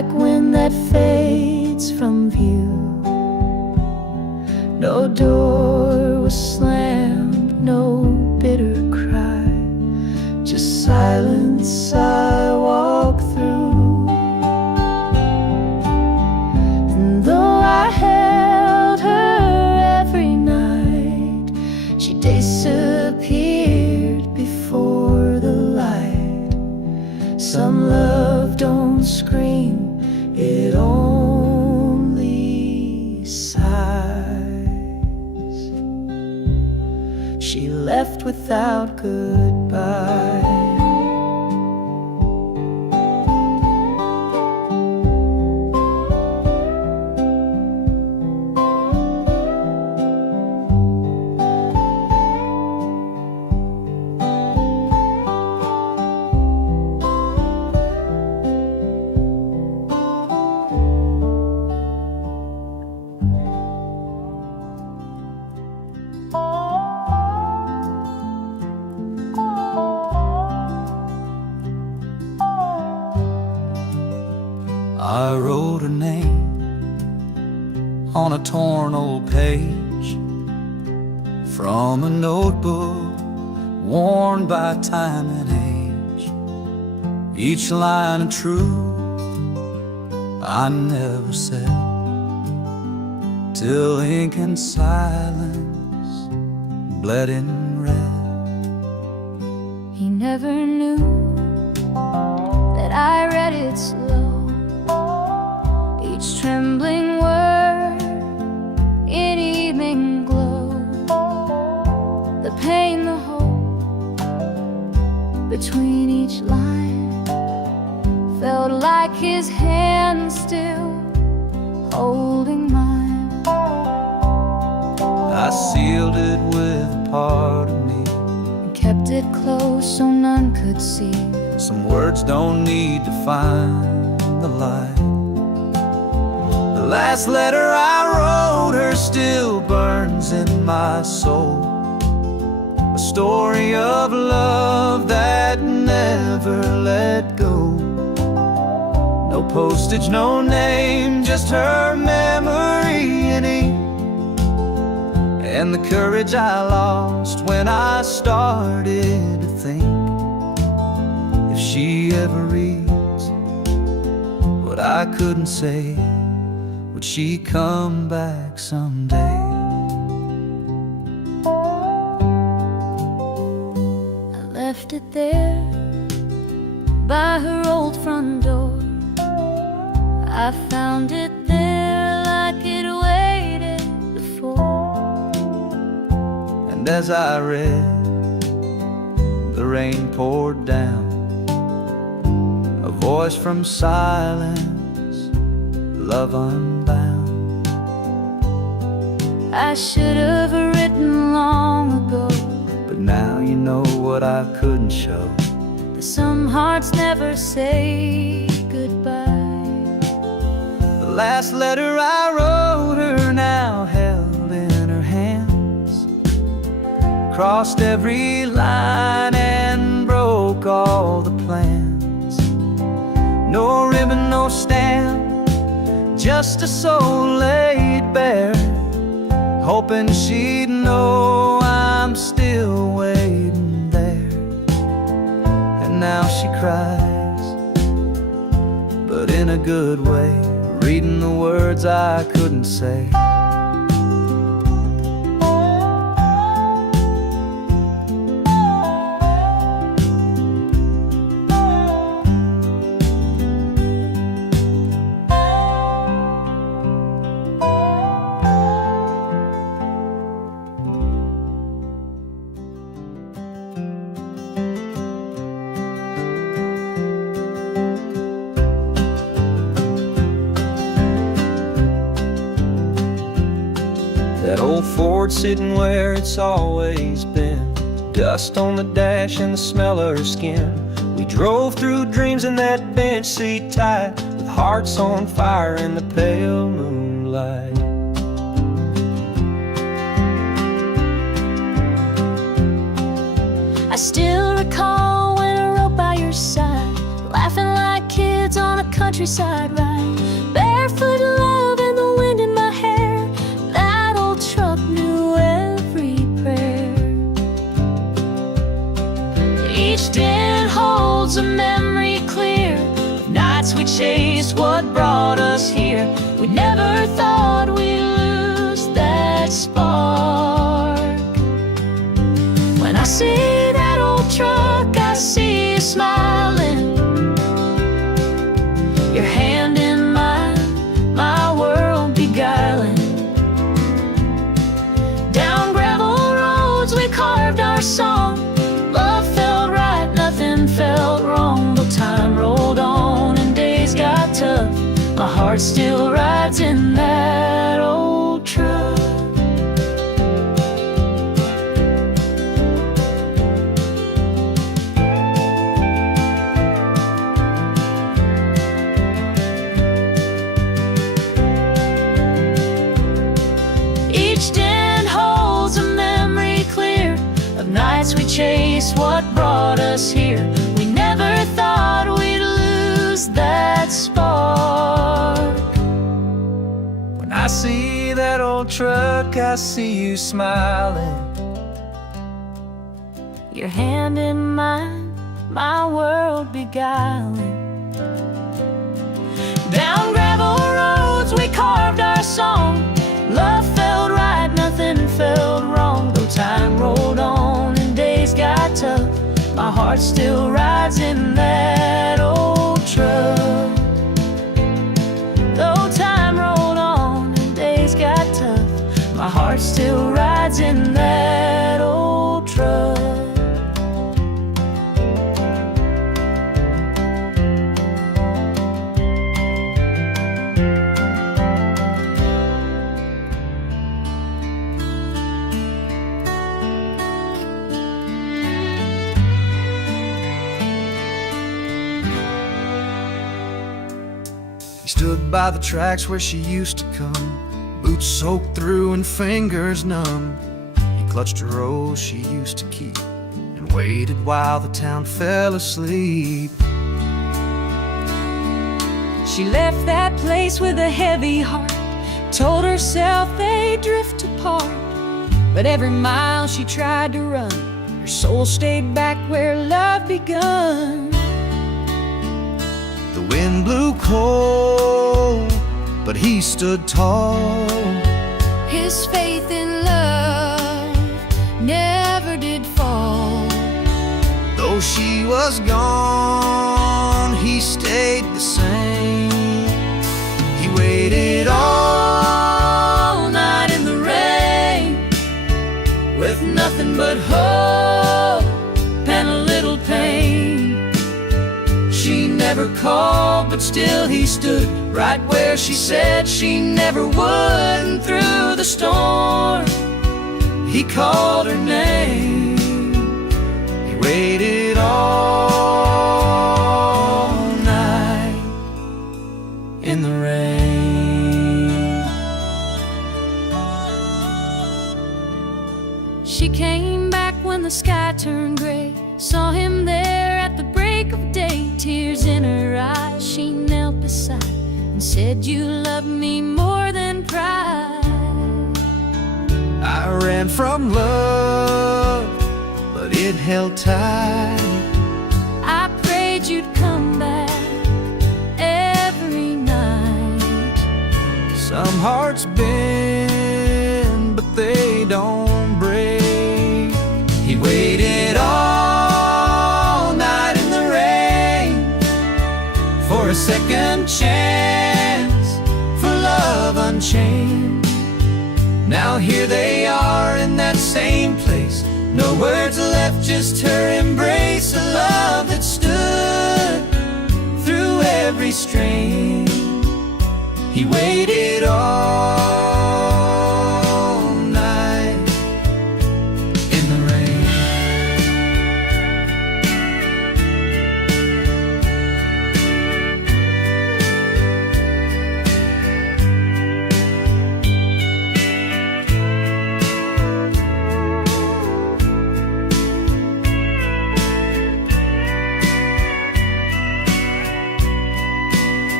like wind that fades from view. No door was slammed, no bitter cry, just silence I walk through. And though I held her every night, she disappeared before the light. Some love don't scream, it only sighs. She left without goodbye. I wrote her name on a torn old page from a notebook worn by time and age. Each line of truth I never said, till ink and silence bled in red. He never knew that I read it slow, each trembling word in evening glow. The pain, the hope between each line felt like his hand still holding mine. I sealed it with a part of me, And kept it close so none could see. some words don't need to find the light. The last letter I wrote her still burns in my soul, a story of love that never let go. No postage, no name, just her memory in ink, and the courage I lost when I started to think, if she ever reads what I couldn't say, would she come back someday? I left it there by her old front door. I found it there like it waited before. And as I read, the rain poured down, a voice from silence, love unbound. I should have written long ago, But now you know what I couldn't show. that some hearts never say goodbye. The last letter I wrote her now held in her hands, crossed every line and broke all the plans. No ribbon, no stamp, just a soul laid bare, hoping she'd know I'm still waiting there. And now she cries, but in a good way, reading the words I couldn't say. That old Ford sitting where it's always been, dust on the dash and the smell of her skin. We drove through dreams in that bench seat tight, with hearts on fire in the pale moonlight. I still recall when I rode by your side, laughing like kids on a countryside ride, barefoot love and the wind in my hair. That old truck knew every prayer. Each den holds a memory clear of nights we chased what brought us here. We never thought we'd lose that spark. When I see that old truck, I see you smiling, your hand in mine, my world beguiling. Down gravel roads we carved our song. Love felt right, nothing felt wrong. But time rolled on and days got tough. My heart still rides in that old truck. Each den holds a memory clear of nights we chased what brought us here. We never thought we'd lose that spark. When I see that old truck, I see you smiling, Your hand in mine, my world beguiling. Down gravel roads we carved our song. Love felt right, nothing felt wrong. Though time rolled on and days got tough, my heart still rides in that old truck. Though time rolled on and days got tough, my heart still rides in that old truck. He stood by the tracks where she used to come, boots soaked through and fingers numb. He clutched a rose she used to keep and waited while the town fell asleep. She left that place with a heavy heart, told herself they'd drift apart. But every mile she tried to run, her soul stayed back where love begun. The wind blew cold, but he stood tall. His faith in love never did fall. Though she was gone, he stayed the same. He waited all night in the rain, with nothing but hope and a little pain. She never called, but still he stood right where she said she never would. And through the storm, he called her name. He waited all night in the rain. She came back when the sky turned gray, saw him there at the break of day. Tears in her eyes, she knelt beside and said, "You love me more than pride." I ran from love, but it held tight. I prayed you'd come back every night. Some hearts bend, but they don't break. He waited all night in the rain for a second chance, for love unchained. Now here they are in that same place, no words left, just her embrace. A love that stood through every strain. He waited all night in the rain.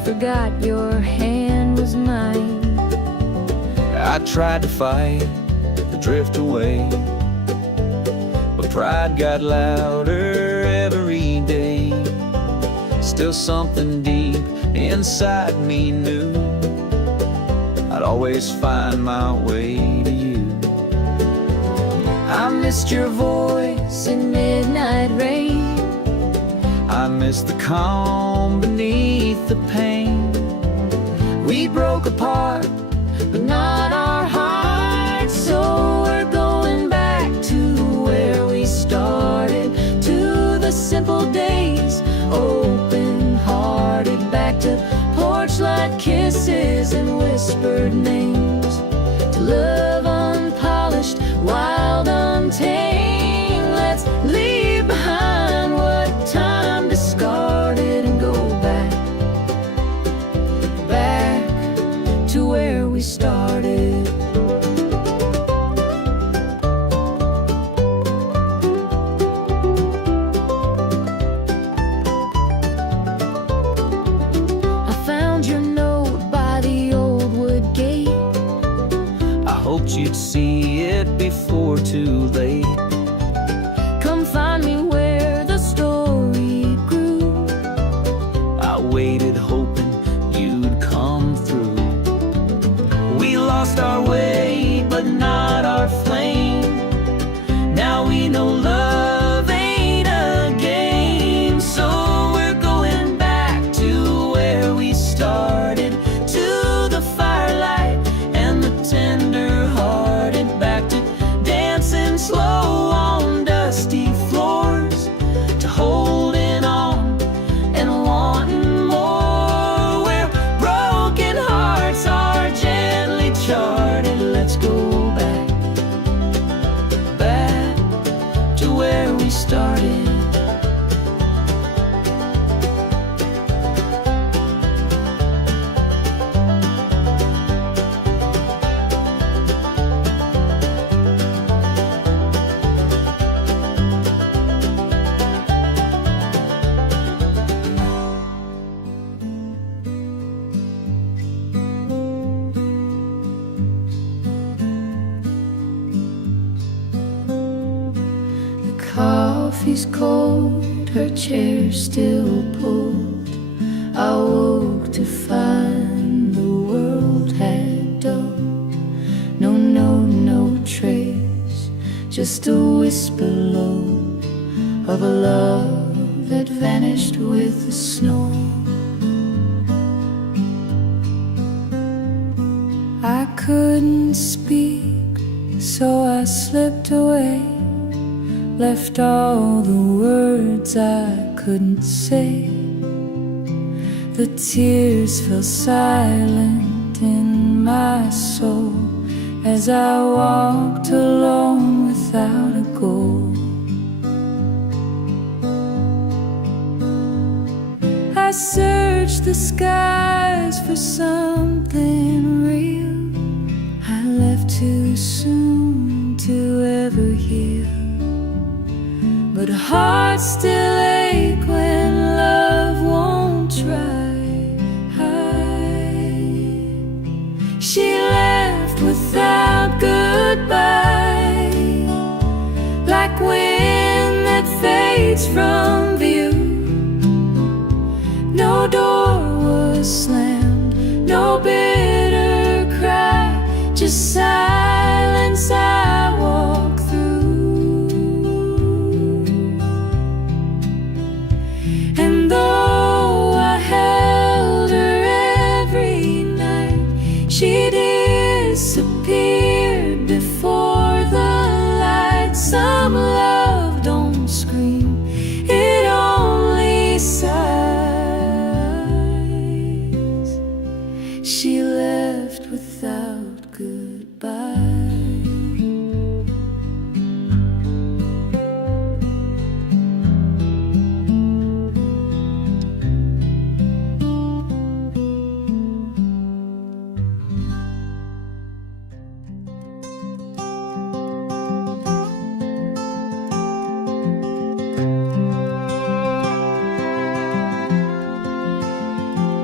forgot your hand was mine. I tried to fight the drift away, but pride got louder every day. Still something deep inside me knew I'd always find my way to you. I missed your voice in midnight rain. I missed the calm beneath the pain. We broke apart, but not our hearts. So we're going back to where we started, to the simple days, open-hearted. Back to porch light kisses and whispered names, to love unpolished, wild, untamed. Let's leave behind what time discarded and go back to where we started. I found your note by the old wood gate. I hoped you'd see it before too late. Come find me where the story grew. I waited hoping you'd come through. We lost our way, but not our flame. Now we know love ain't a game. So we're going back to where we started, to the firelight and the tender-hearted. Back to dancing slow on dusty floors, to holding on and wanting more. Where broken hearts are gently charted. Let's go back to where we started. Coffee's cold, her chair still pulled. I woke to find the world had dulled. No note, no trace, just a whisper low of a love that vanished with the snow. I couldn't speak, so I slipped away, left all the words I couldn't say. The tears fell silent in my soul as I walked alone without a goal. I searched the skies for something real. I left too soon to ever heal, but hearts still ache when love won't try. She left without goodbye, like wind that fades from view. No door was slammed, no bitter cry, just silence I walk through. And though I held her every night, she disappeared before the light. Some love don't scream, it only sighs.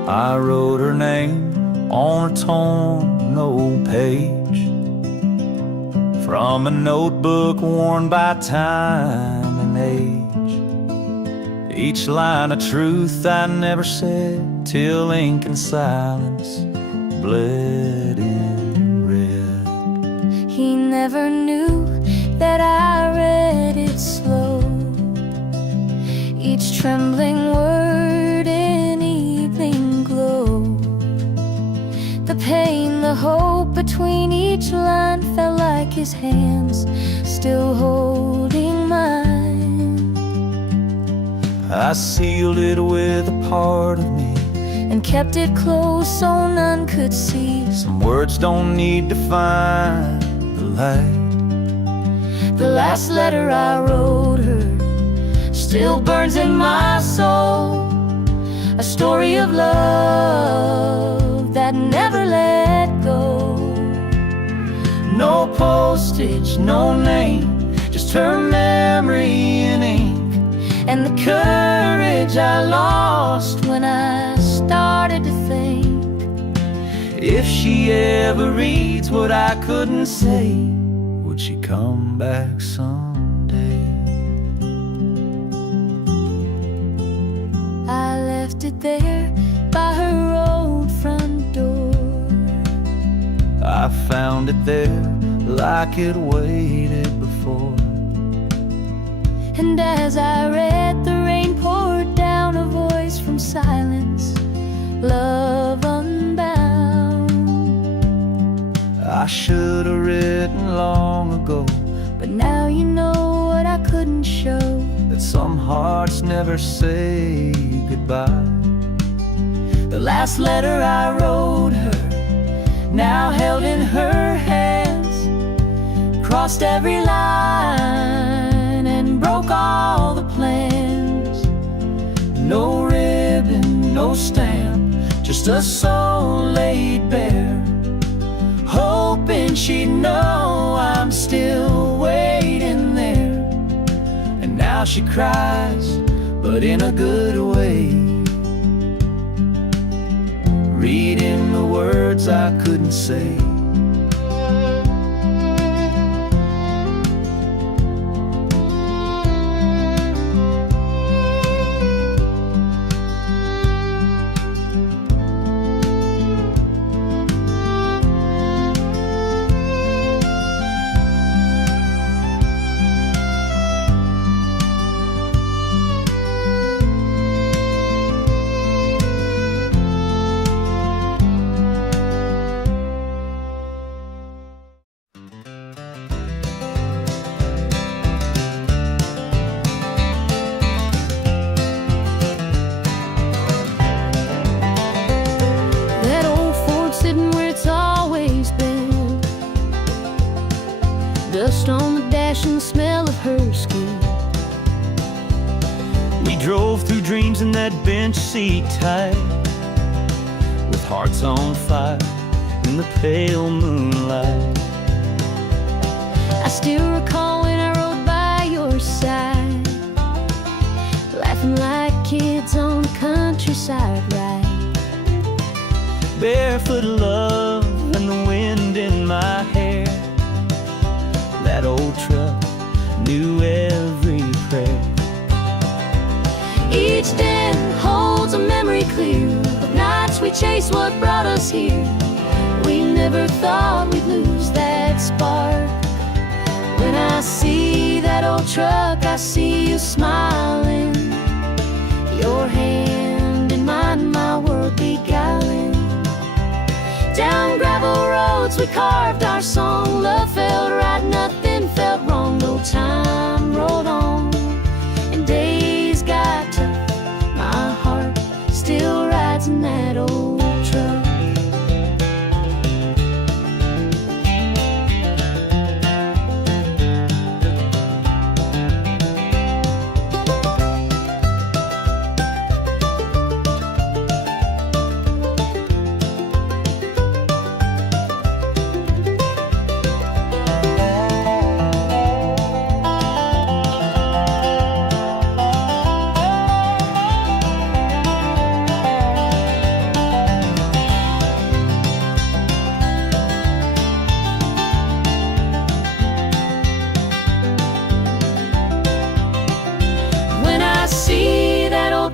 I wrote her name on a torn old page from a notebook worn by time and age. Each line of truth I never said till ink and silence bled in red. He never knew that I read it slow, each trembling word in evening glow. The pain, the hope between each line felt like his hands still holding mine. I sealed it with a part of me and kept it close so none could see. Some words don't need to find the light. The last letter I wrote her still burns in my soul, a story of love that never let go. No postage, no name, just her memory in ink, and the courage I lost when I started to think, if she ever reads what I couldn't say, would she come back someday? I left it there by her old front door. I found it there like it waited before. And as I read, the rain poured down, a voice from silence, love unbound. I should have written long ago, but now you know what I couldn't show, that some hearts never say goodbye. the last letter I wrote her, now held in her hands, crossed every line and broke all the plans. No ribbon, no stamp, just a soul laid bare, hoping she'd know I'm still waiting there. And now she cries, but in a good way, reading the words I couldn't say. Dust on the dash and the smell of her skin. We drove through dreams in that bench seat tight, with hearts on fire in the pale moonlight. I still recall when I rode by your side, laughing like kids on the countryside ride. Barefoot love and the wind in my hair. That old truck knew every prayer. Each den holds a memory clear of nights we chased what brought us here. We never thought we'd lose that spark. When I see that old truck, I see you smiling, your hand in mine, my world beguiling. Down gravel roads we carved our song. Love felt right, nothing felt wrong. No time rolled on and days got tough. My heart still rides in that old truck.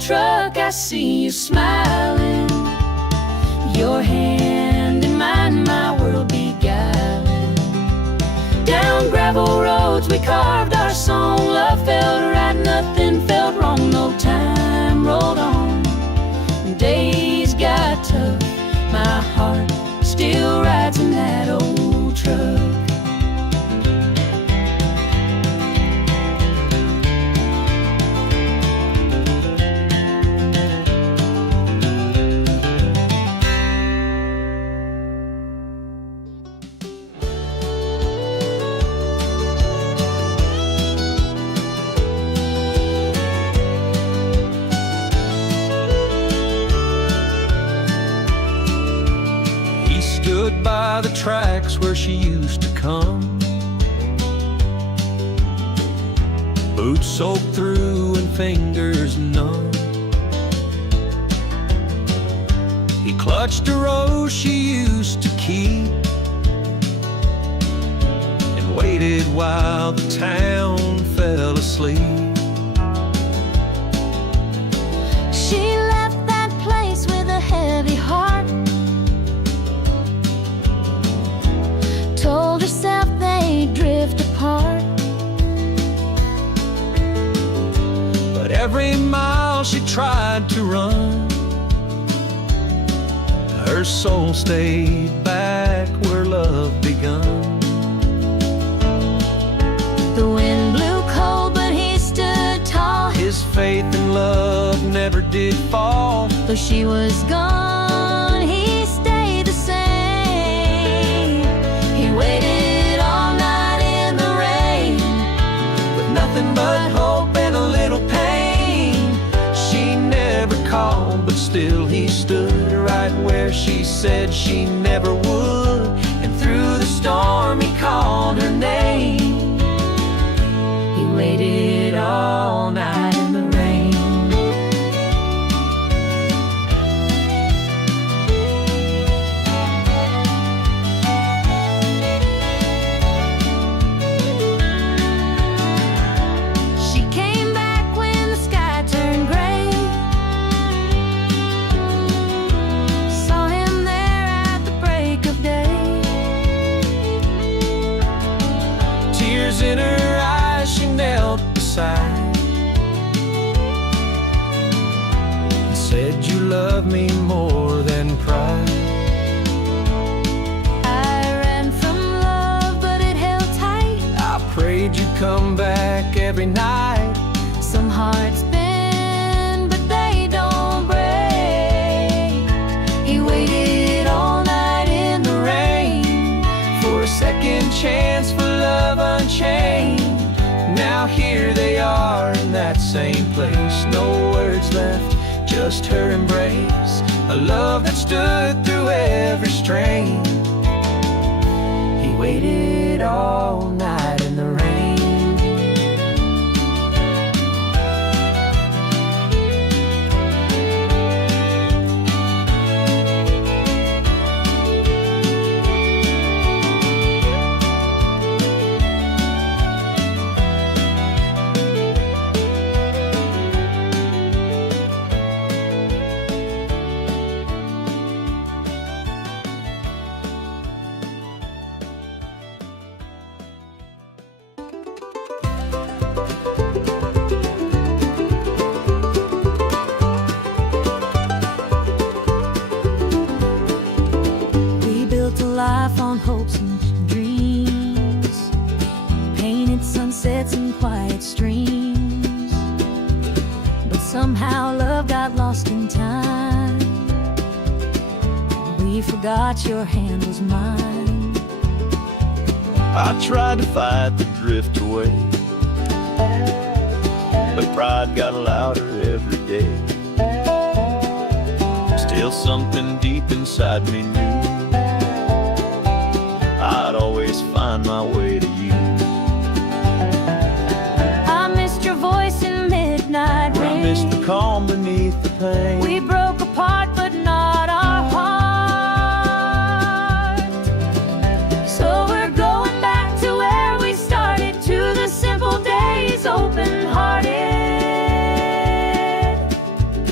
truck, I see you smiling, your hand in mine, my world beguiling. Down gravel roads we carved our song, love felt right, nothing felt wrong, no time rolled on. Days got tough, my heart still rides in that old truck. Stood by the tracks where she used to come, boots soaked through and fingers numb. He clutched a rose she used to keep and waited while the town fell asleep. She left that place with a heavy heart, told herself they'd drift apart. But every mile she tried to run, her soul stayed back where love begun. The wind blew cold, but he stood tall. His faith in love never did fall. Though she was gone, he stayed the same. He waited all night in the rain, with nothing but hope and a little pain. She never called, but still he stood right where she said she never would. And through the storm he called her name. he waited all night in the rain. She came back when the sky turned gray, saw him there at the break of day. Tears in her eyes, she knelt beside and said, "You love me more than pride." I ran from love, but it held tight. I prayed you'd come back every night. Some hearts bend, but they don't break. He waited all night in the rain For a second chance for love unchained. Now here they are in that same place. No words left, just her embrace. A love that stood through every strain. He waited all night in the rain. We built a life on hopes and dreams, painted sunsets and quiet streams. But somehow love got lost in time. We forgot your hand was mine. I tried to fight the drift away, but pride got louder every day. Still something deep inside me knew I'd always find my way to you. I missed your voice in midnight I rain. missed the calm beneath the pain. We broke apart, but not our heart. So we're going back to where we started, to the simple days, open-hearted.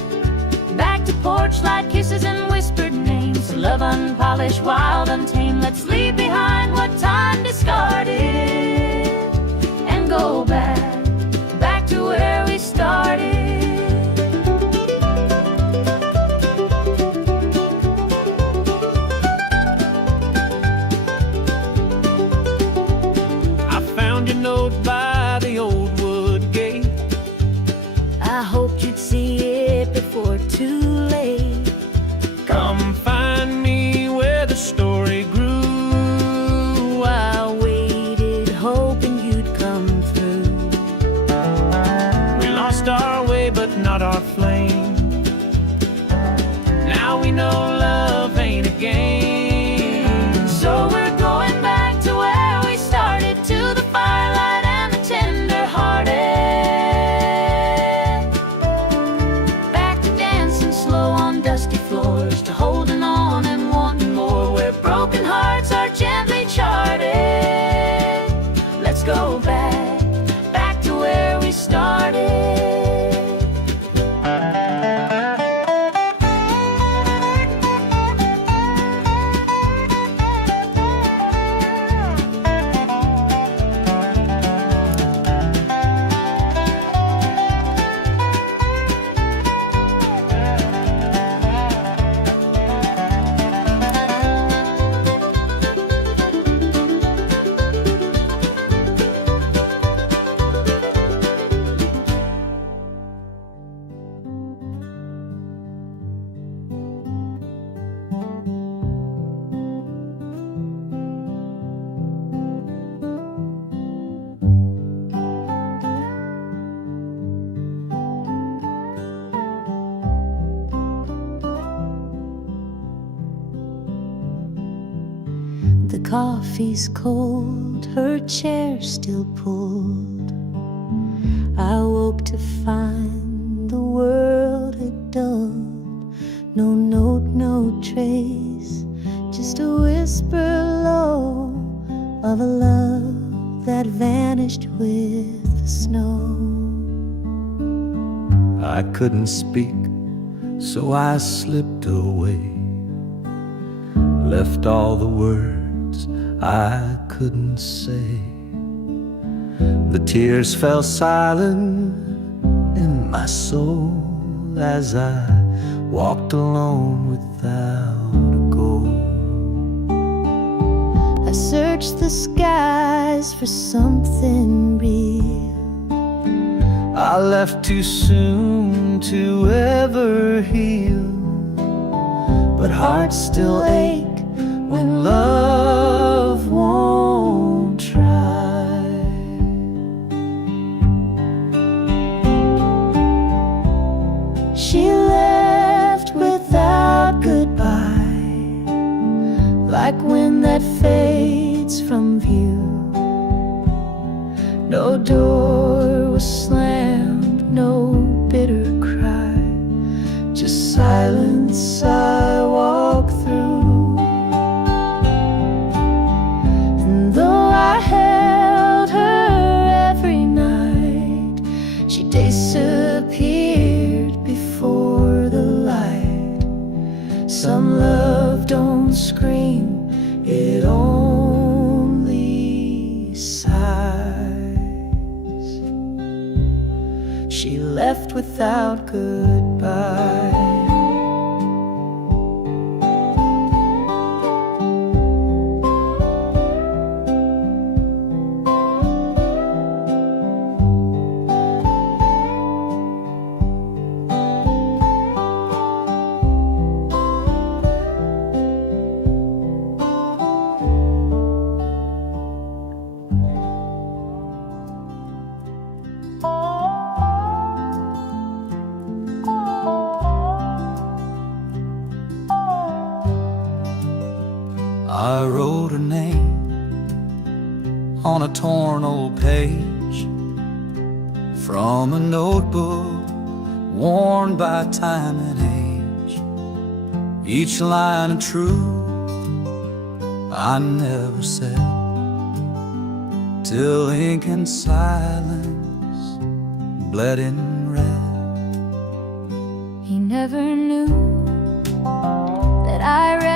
torchlight kisses and whispered names. Love unpolished, wild, untamed. Let's leave behind what time discarded and go back to where we started. I found your note by the old wood gate. I hoped you'd see it before too late. Come find me where the story grew. I waited, hoping you'd come through. We lost our way, but not our flame. Now we know love ain't a game. So we're going back to where we started, to the firelight and the tender-hearted. Back to dancing slow on dusty floors, to holding on and wanting more, where broken hearts are gently charted. Let's go back to where we started. The coffee's cold, her chair still pulled. I woke to find the world had dulled. No note, no trace, just a whisper low of a love that vanished with the snow. I couldn't speak, so I slipped away, left all the words I couldn't say. The tears fell silent in my soul as I walked alone without a goal. I searched the skies for something real. I left too soon to ever heal, but hearts still ache when love won't try. She left without goodbye, like wind that fades from view. No door was slammed, no bitter cry, just silence I walk through. And though I held her every night, she disappeared before the light. Some love don't scream, it only sighs. She left without goodbye. I wrote her name on a torn old page from a notebook worn by time and age. Each line of truth I never said, till ink and silence bled in red. He never knew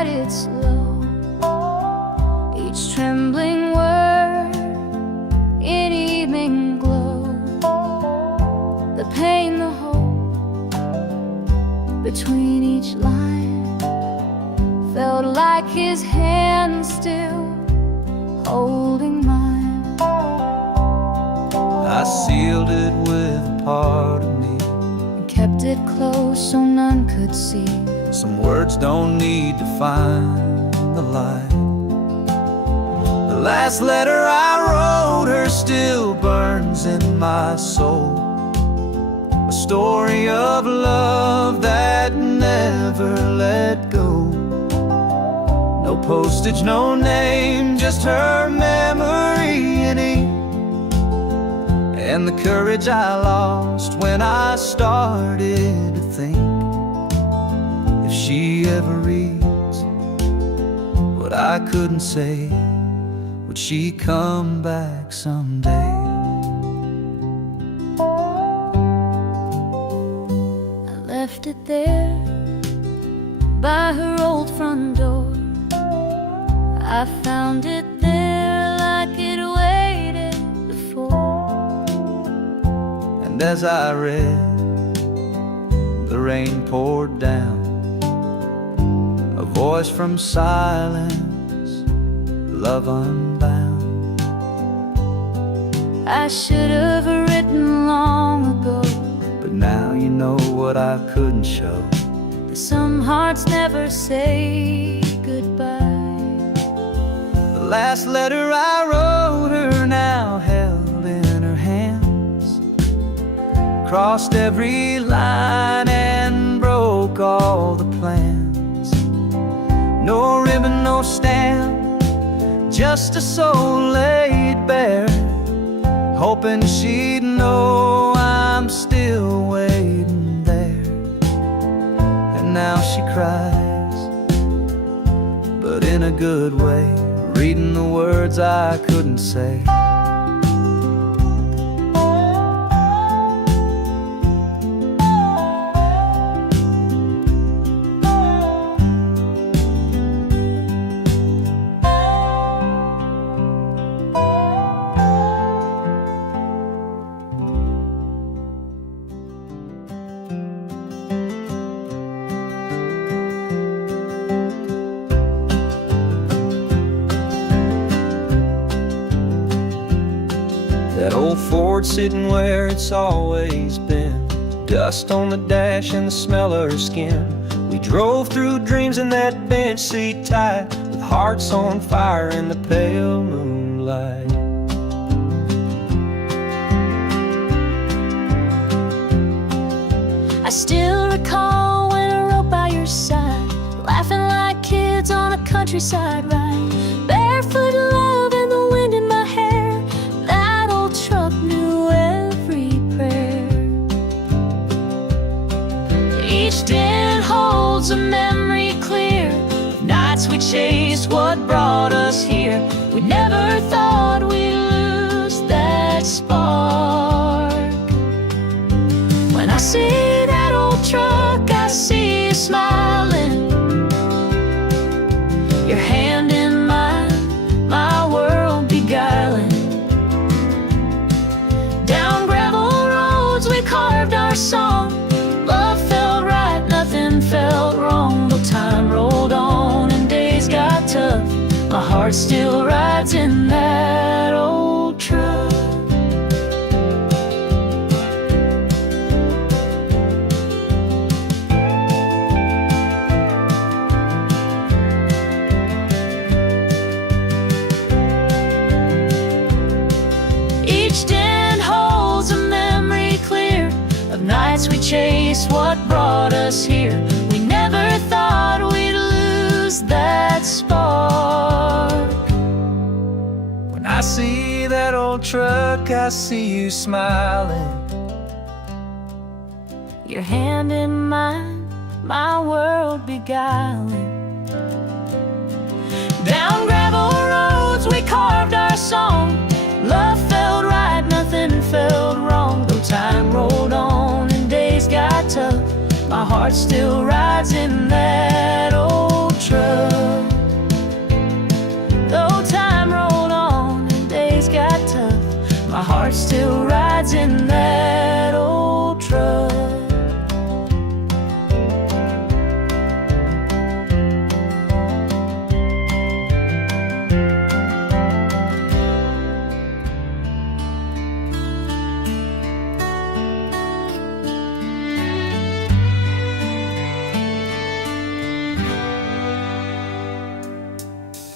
write it slow, each trembling word in evening glow. The pain, the hope between each line felt like his hand still holding mine. I sealed it with a part of me, And kept it close so none could see. some words don't need to find the light. The last letter I wrote her still burns in my soul, a story of love that never let go. No postage, no name, just her memory in ink, and the courage I lost when I started to think, if she ever reads what I couldn't say, would she come back someday? I left it there by her old front door. I found it there like it waited before. And as I read, the rain poured down, a voice from silence, love unbound. I should have written long ago, But now you know what I couldn't show. that some hearts never say goodbye. The last letter I wrote her now held in her hands, crossed every line and broke all the plans. No ribbon, no stamp, just a soul laid bare, hoping she'd know I'm still waiting there. And now she cries, but in a good way, reading the words I couldn't say. That old Ford sitting where it's always been, dust on the dash and the smell of her skin. We drove through dreams in that bench seat tight, with hearts on fire in the pale moonlight. I still recall when I rode by your side, laughing like kids on a countryside ride. Barefoot love and the wind in my hair, that old truck knew every prayer. Each dent holds a memory clear of nights we chased what brought us here. We never thought we'd lose that spark. When I see that old truck, I see you smiling, your hand in mine, my world beguiling. Down gravel roads we carved our song, love felt right, nothing felt wrong. Though time rolled on and days got tough, my heart still rides in that old truck. We chased what brought us here. We never thought we'd lose that spark. When I see that old truck, I see you smiling, your hand in mine, my world beguiling. Down gravel roads we carved our song, love felt right, nothing felt wrong. Though time rolled on and days got tough, my heart still rides in that old truck.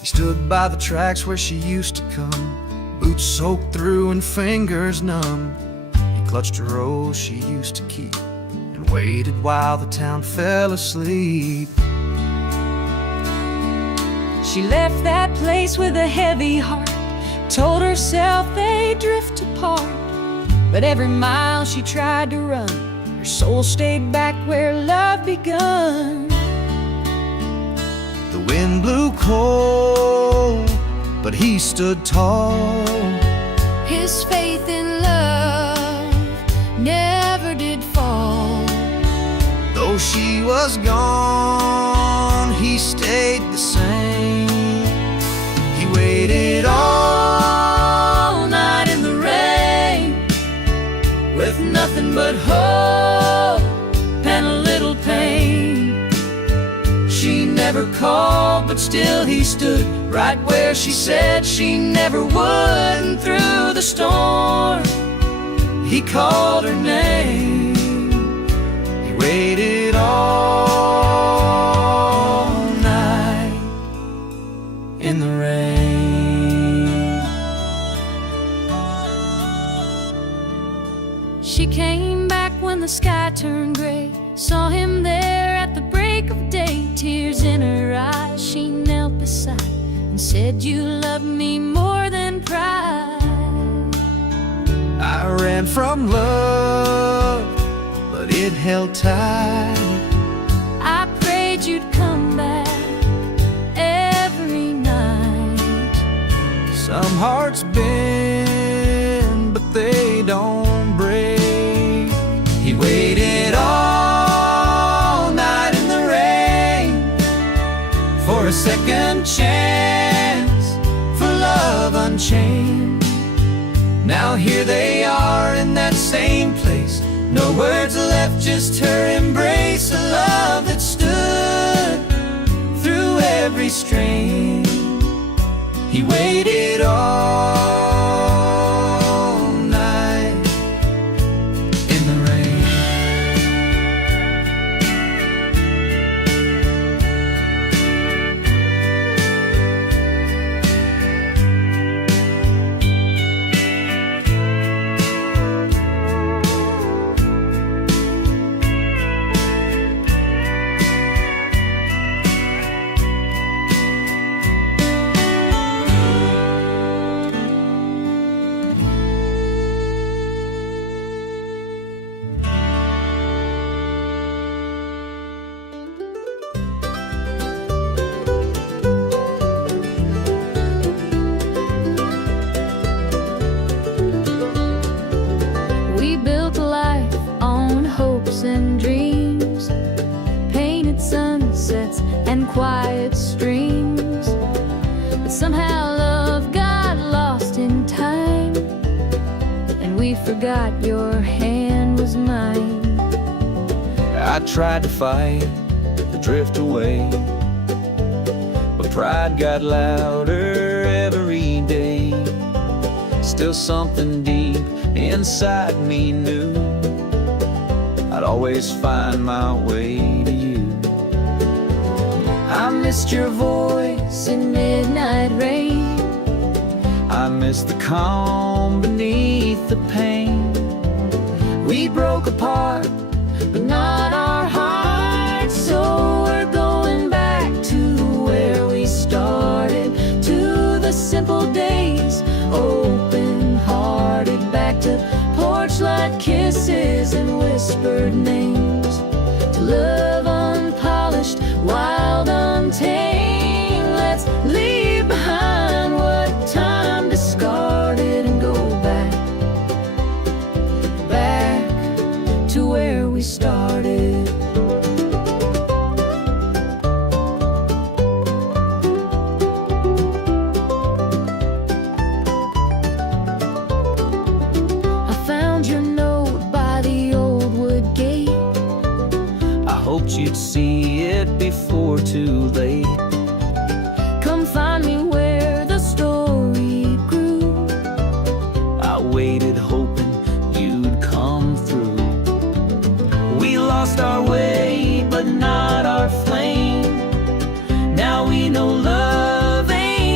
stood by the tracks where she used to come, boots soaked through and fingers numb. He clutched a rose she used to keep and waited while the town fell asleep. She left that place with a heavy heart, told herself they'd drift apart. But every mile she tried to run, her soul stayed back where love begun. The wind blew cold, but he stood tall. His faith in love never did fall. Though she was gone, he stayed the same. He waited all night in the rain, with nothing but hope and a little pain. She never called, but still he stood right where she said she never would. And through the storm, he called her name. He waited all night in the rain. She came back when the sky turned gray, saw him there at the break of day. Tears in her eyes, she knelt beside and said, "You love me more than pride." I ran from love, but it held tight. I prayed you'd come back every night. Some hearts bend, but they don't break. He waited all night in the rain for a second chance, for love unchained. Now here they are in that same place, no words left, just her embrace. A love that stood through every strain. He waited all night in the rain. We built a life on hopes and dreams, painted sunsets and quiet streams. But somehow love got lost in time, and we forgot your hand was mine. I tried to fight the drift away, but pride got louder every day. Still something deep inside me knew I'd always find my way to you. I missed your voice In midnight rain, I missed the calm beneath the pain. We broke apart, but not our hearts. So we're going back to where we started, to the simple days, open-hearted, back to porch-light kisses and whispered names, to love unpolished, wild, untamed. Let's leave behind what time discarded and go back, back to where we started. I found your note by the old wood gate. I hoped you'd see it before too late. Come find me where the story grew. I waited hoping you'd come through. We lost our way, but not our flame. Now we know love ain't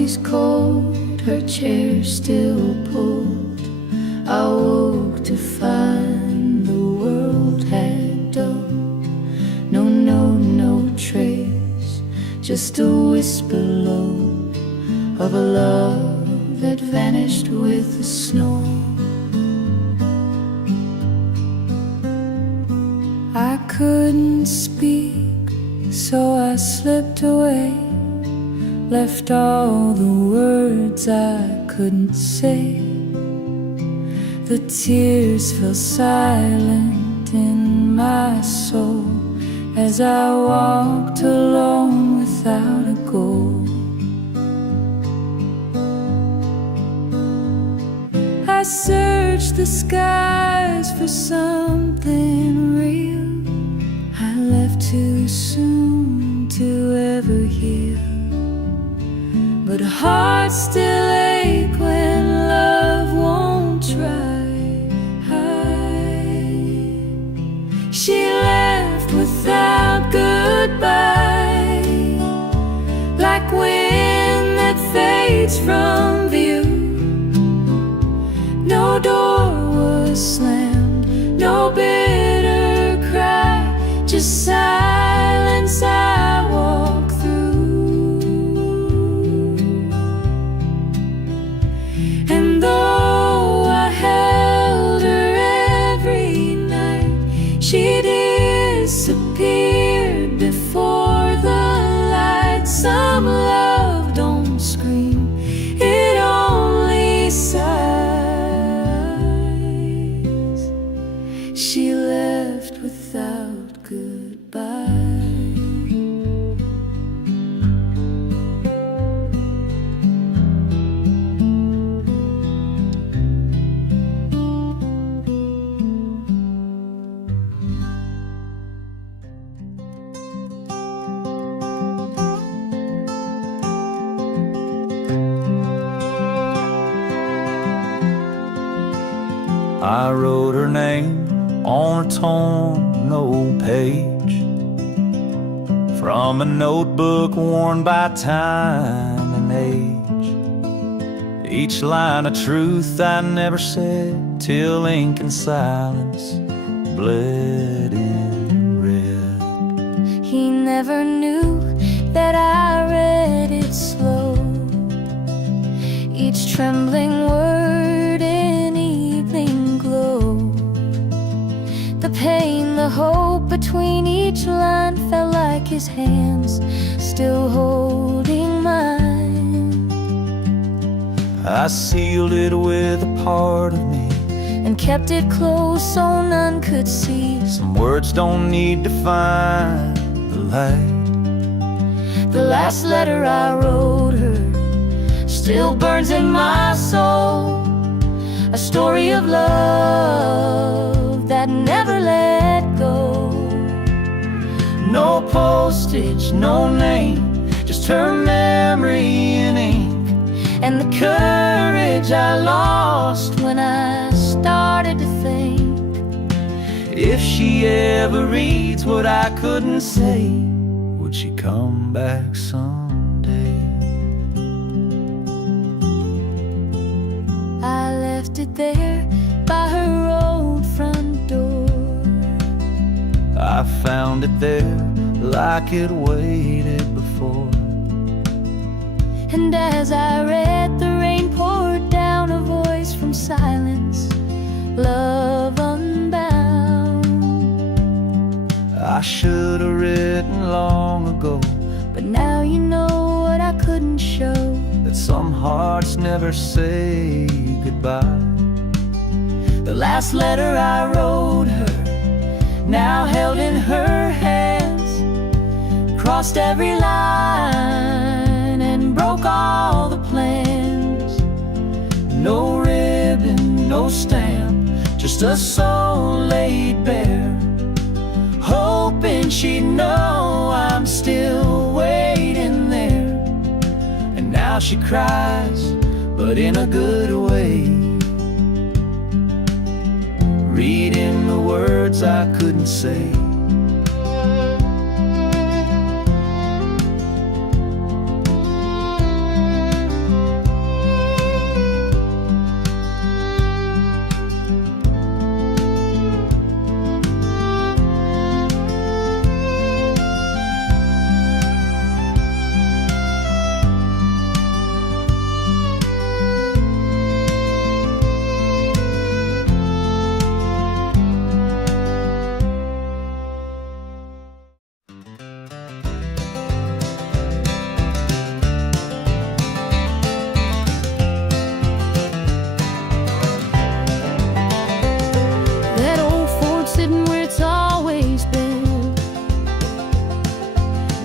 coffee's cold, her chair still pulled. I woke to find the world had dulled. No trace, just a whisper low of a love that vanished with the snow. I couldn't speak, so I slipped away, left all the words I couldn't say. The tears fell silent in my soul as I walked alone without a goal. I searched the skies for something real. I left too soon to ever heal, but hearts still ache when love won't try. She left without goodbye, like wind that fades from view. No door was slammed, no bitter cry, just silence I walk through. And though I held her every night, she disappeared before the light. Some love don't scream, it only sighs. She left without goodbye. I wrote her name on a torn old page from a notebook worn by time and age. Each line of truth I never said till ink and silence bled in red. He never knew that I read it slow, each trembling word in evening glow. The pain, the hope between each line felt like his hands still holding mine. I sealed it with a part of me and kept it close so none could see. Some words don't need to find the light. The last letter I wrote her still burns in my soul, a story of love that never let go. No postage, no name, just her memory in ink, and the courage I lost when I started to think. If she ever reads what I couldn't say, would she come back someday? I left it there by her old front door. I found it there like it waited before. And as I read, the rain poured down, a voice from silence, love unbound. I should have written long ago, but now you know what I couldn't show, that some hearts never say goodbye. the last letter I wrote her, now held in her hands, crossed every line and broke all the plans. No ribbon, no stamp, just a soul laid bare, hoping she'd know I'm still waiting there. And now she cries, but in a good way, reading the words I couldn't say.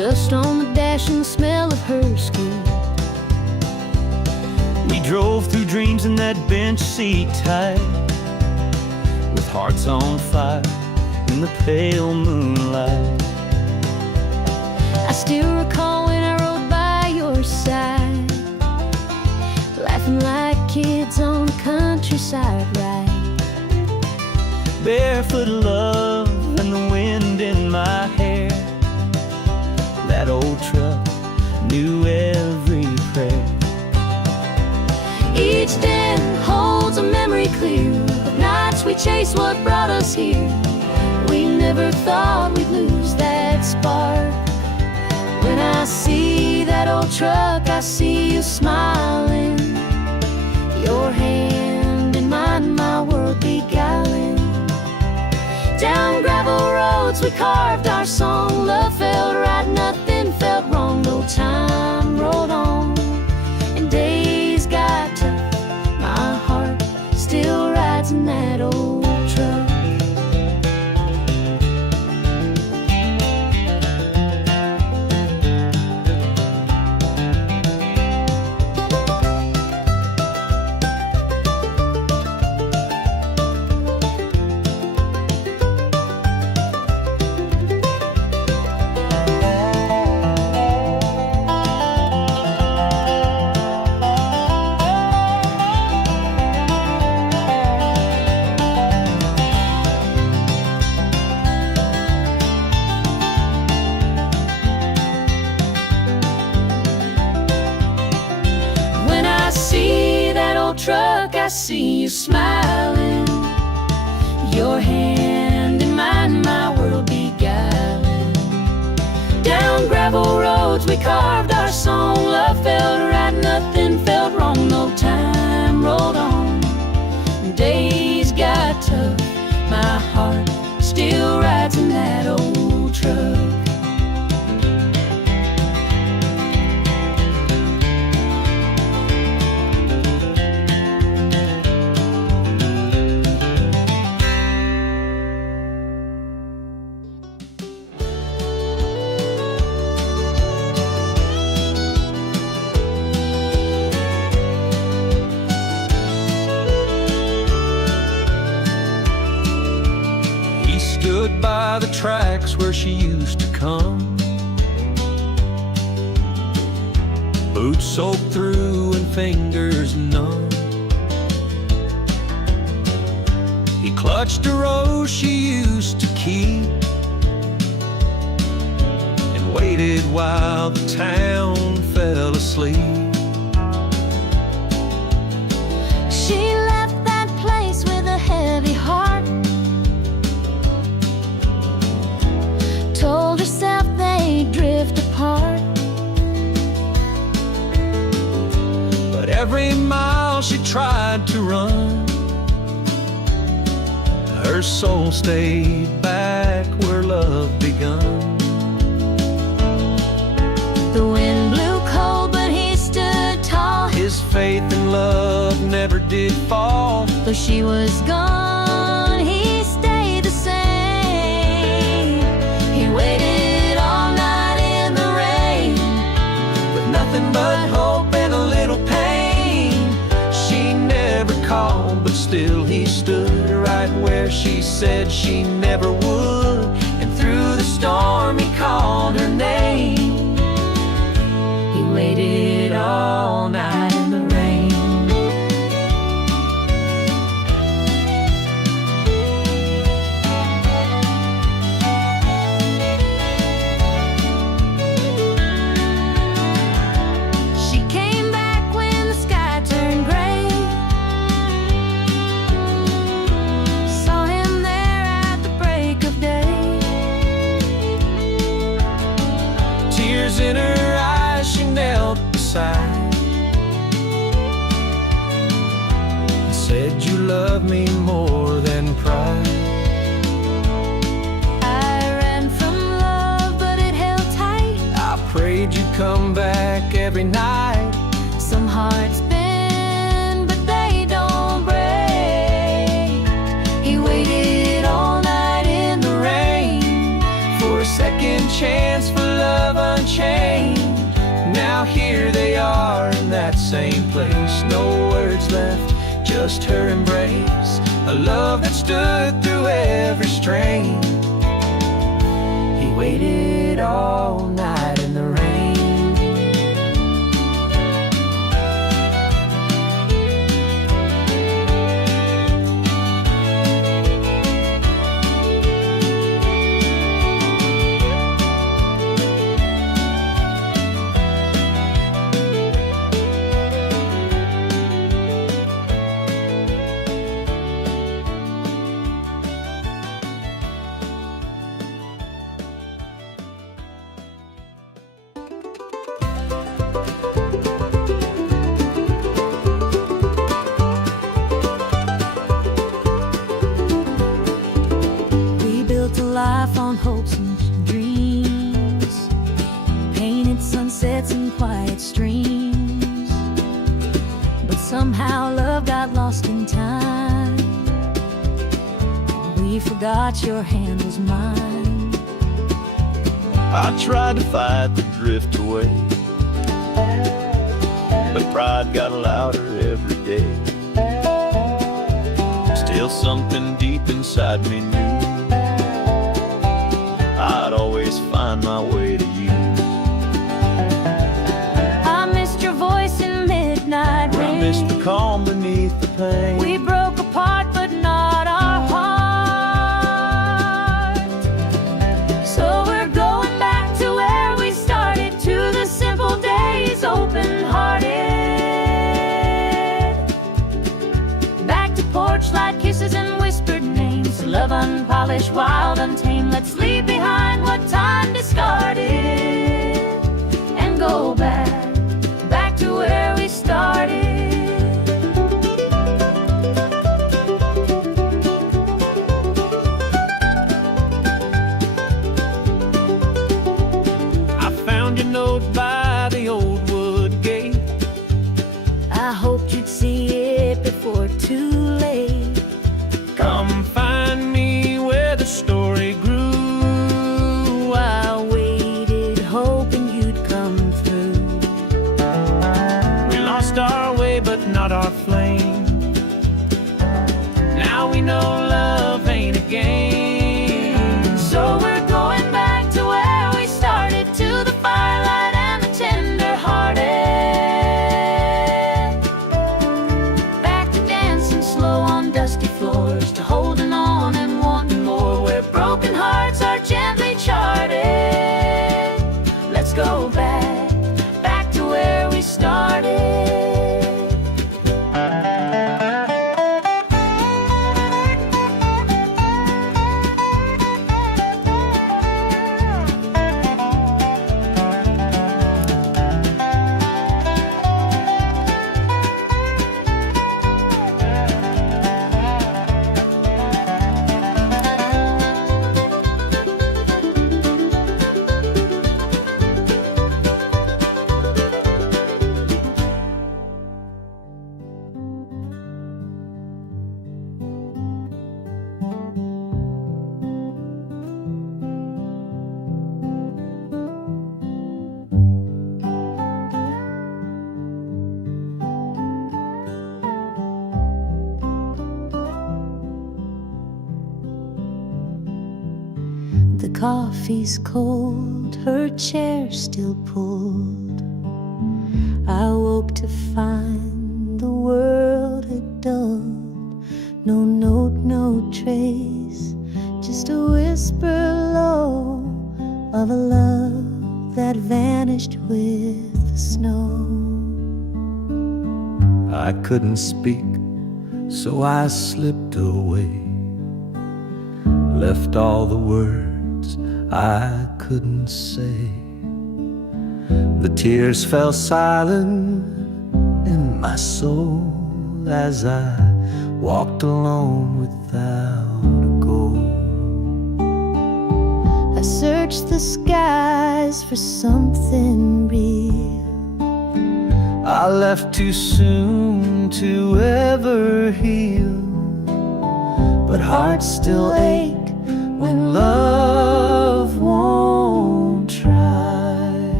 dust on the dash and the smell of her skin. We drove through dreams in that bench seat tight, with hearts on fire in the pale moonlight. I still recall when I rode by your side, laughing like kids on a countryside ride. Barefoot love and the wind in my hair. That old truck knew every prayer. Each day holds a memory clear of nights we chased what brought us here. We never thought we'd lose that spark. When I see that old truck, I see you smiling, your hand in mine, my world beguiling. Down gravel roads we carved our song. Love felt right, nothing felt wrong. No time rolled on and days got tough. My heart still rides in that old truck. Truck, I see you smiling, your hand in mine, my world beguiling. Down gravel roads we carved our song. Love felt right, nothing felt wrong. No time rolled on, days got tough. My heart still rides in that old truck. Stood by the tracks where she used to come, boots soaked through and fingers numb. He clutched a rose she used to keep and waited while the town fell asleep. She left that place with a heavy heart, told herself they'd drift apart. But every mile she tried to run, her soul stayed back where love begun. The wind blew cold, but he stood tall. His faith in love never did fall. Though she was gone, he stayed the same. He waited all night in the rain, With nothing but hope and a little pain. She never called, but still he stood right where she said she never would. And through the storm he called her name. he waited all night in the rain. She came back when the sky turned gray, saw him there at the break of day. Tears in her eyes, she knelt beside and said, "You love me more than pride." I ran from love, but it held tight. I prayed you'd come back every night. Some hearts bend, but they don't break. He waited all night in the rain For a second chance for love love unchained. Now here they are in that same place. No words left, just her embrace. A love that stood through every strain. He waited all night in the rain. Life on hopes and dreams, painted sunsets and quiet streams. But somehow love got lost in time. We forgot your hand was mine. I tried to fight the drift away, but pride got louder every day. Still something deep inside me knew I'd always find my way to you. I missed your voice in midnight rain. I missed the calm beneath the pain. We broke apart but not our heart. So we're going back to where we started, to the simple days, open-hearted. Back to porch light kisses and whispered names. Love unpolished, wild, untamed. Let's leave behind what time discarded and go back to where we started. I found your note by the old wood gate. I hoped you'd see it before too late. Come find me where the story grew. I waited, hoping you'd come through. We lost our way, but not our flame. Now we know love ain't a game. So we're going back to where we started, to the firelight and the tender-hearted. Back to dancing slow on dusty floors, to holding on and wanting more, where broken hearts are gently charted. Let's go back to where we started. The coffee's cold, her chair still pulled. I woke to find the world had dulled. No note, no trace, just a whisper low of a love that vanished with the snow. I couldn't speak, so I slipped away, left all the words I couldn't say. The tears fell silent in my soul as I walked alone without a goal. I searched the skies for something real. I left too soon to ever heal, but hearts still ache when love won't try.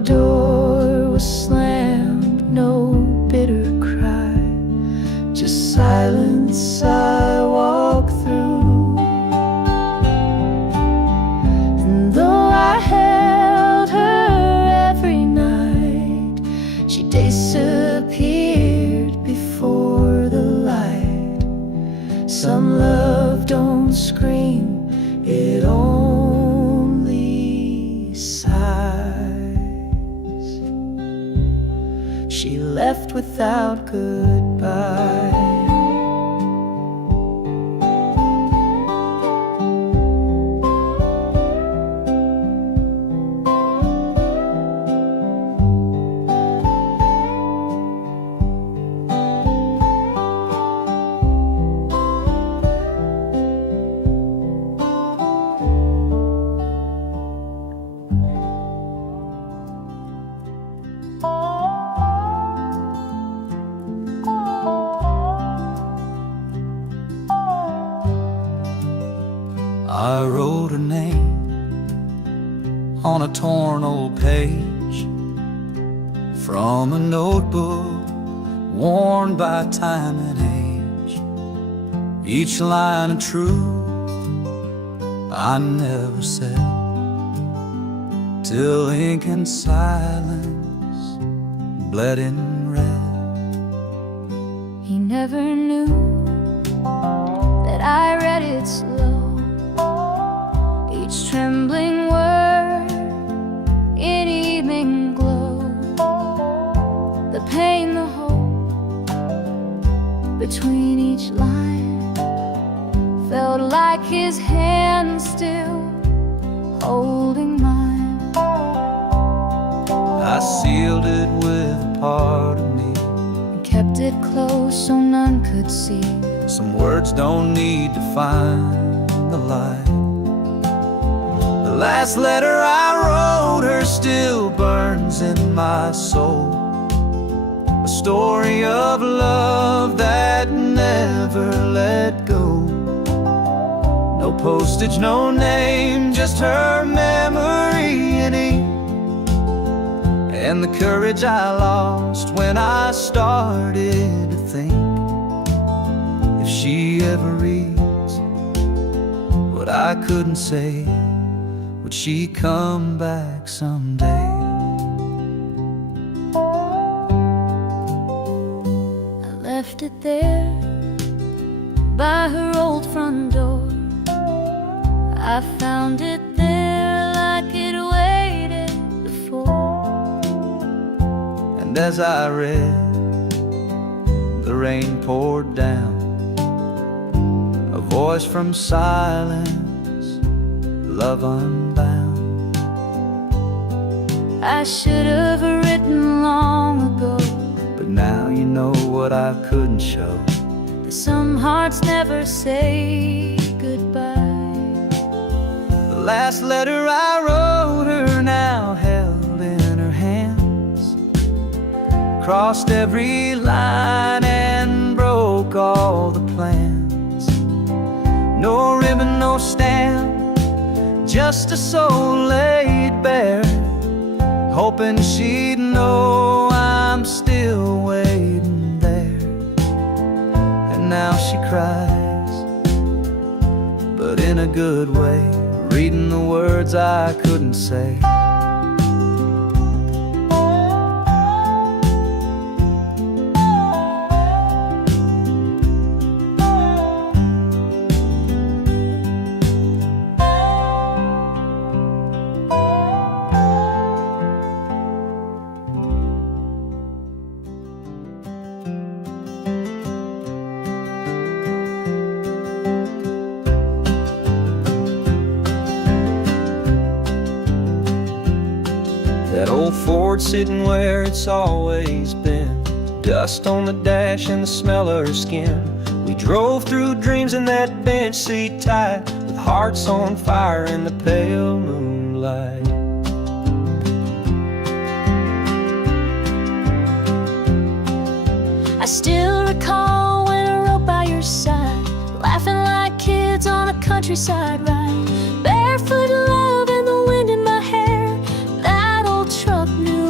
door was slammed, no bitter cry, just silence I walk through. And though I held her every night, she disappeared before the light. Some love don't scream, it only sighs. She left without goodbye. I wrote her name on a torn old page from a notebook worn by time and age. Each line of truth I never said, till ink and silence bled in red. He never knew that I read it slow, each trembling word in evening glow. The pain, the hope between each line felt like his hand still holding mine. I sealed it with a part of me, And kept it close so none could see. some words don't need to find the light. The last letter I wrote her still burns in my soul, a story of love that never let go. No postage, no name, just her memory in ink, and the courage I lost when I started to think, if she ever reads what I couldn't say, would she come back someday? I left it there by her old front door. I found it there like it waited before. And as I read, the rain poured down, a voice from silence, love unbound. I should have written long ago, But now you know what I couldn't show. that some hearts never say goodbye. The last letter I wrote her now held in her hands, crossed every line and broke all the plans. No ribbon, no stamp, just a soul laid bare, hoping she'd know I'm still waiting there. And now she cries, but in a good way, reading the words I couldn't say. That old Ford sitting where it's always been, dust on the dash and the smell of her skin. We drove through dreams in that bench seat tight, with hearts on fire in the pale moonlight. I still recall when I rode by your side, laughing like kids on a countryside ride. Barefoot love and the wind in my hair, that old truck knew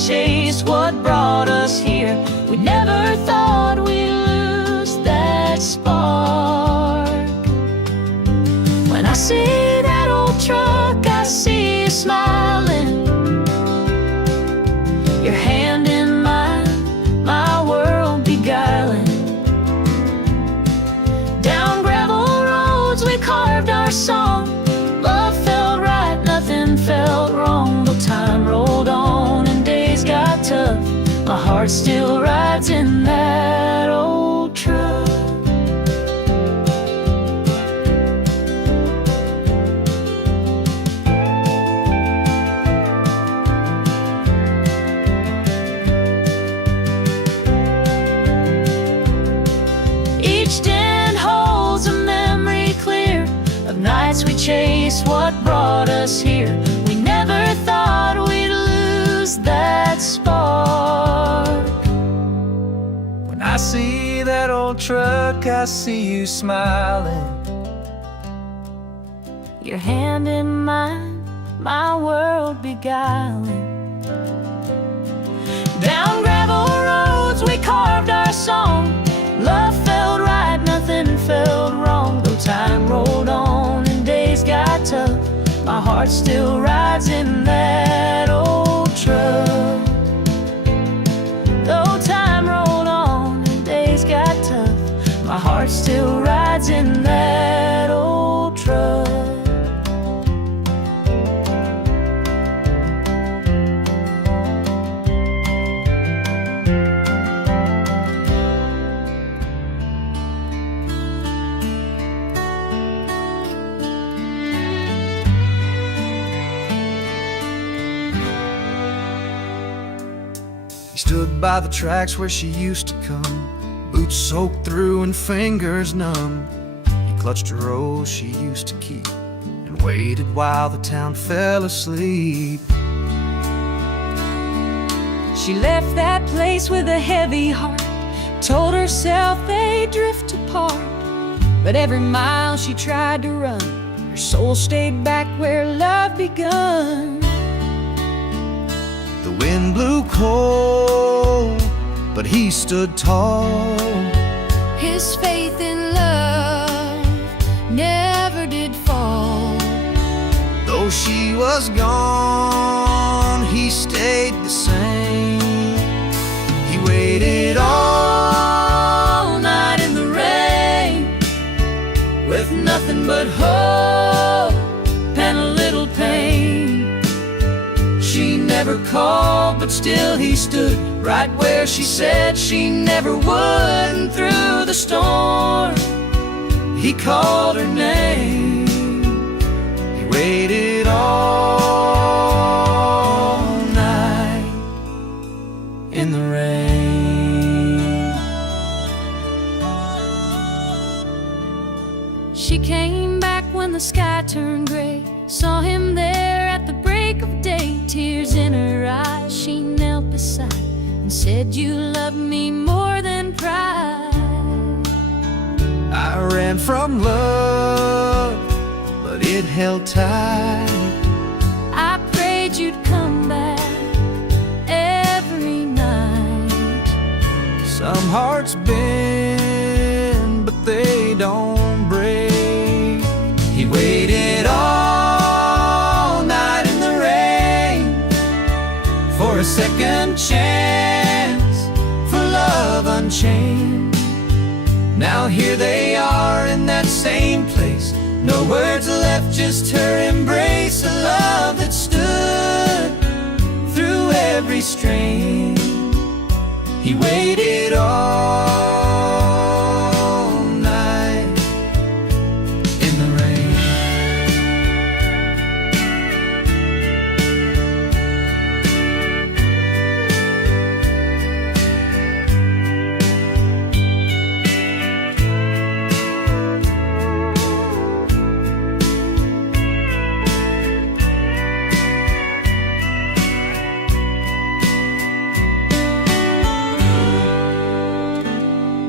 chased what brought us here. We never thought we'd lose that spark. When I see that old truck, I see you smiling, your hand in mine, my world beguiling. Down gravel roads we carved our song. Love felt right, nothing felt wrong. Though time rolled on and days got tough, my heart still rides in that old truck. Each den holds a memory clear of nights we chased what brought us here. We never thought we'd lose that spark. When I see that old truck, I see you smiling, Your hand in mine, my world beguiling. Down gravel roads we carved our song. Love felt right, nothing felt wrong. Though time rolled on and days got tough, my heart still rides in that old truck. Though time rolled on and days got tough, my heart still rides in that old truck. He stood by the tracks where she used to come, boots soaked through and fingers numb. He clutched a rose she used to keep and waited while the town fell asleep. She left that place with a heavy heart, told herself they'd drift apart. But every mile she tried to run, her soul stayed back where love begun. The wind blew cold, but he stood tall. His faith in love never did fall. Though she was gone, he stayed the same. He waited all night in the rain, With nothing but hope and a little pain. she never called, but still he stood right where she said she never would. And through the storm, he called her name. He waited all night in the rain. She came back when the sky turned gray, saw him there at the break of day. Tears in her eyes, she knelt beside and said, "You love me more than pride." I ran from love, but it held tight. I prayed you'd come back every night. Some hearts bend, but they don't break. He waited all night in the rain for a second chance, for love unchained. Now here they are in that same place, no words left, just her embrace. A love that stood through every strain. He waited all night in the rain.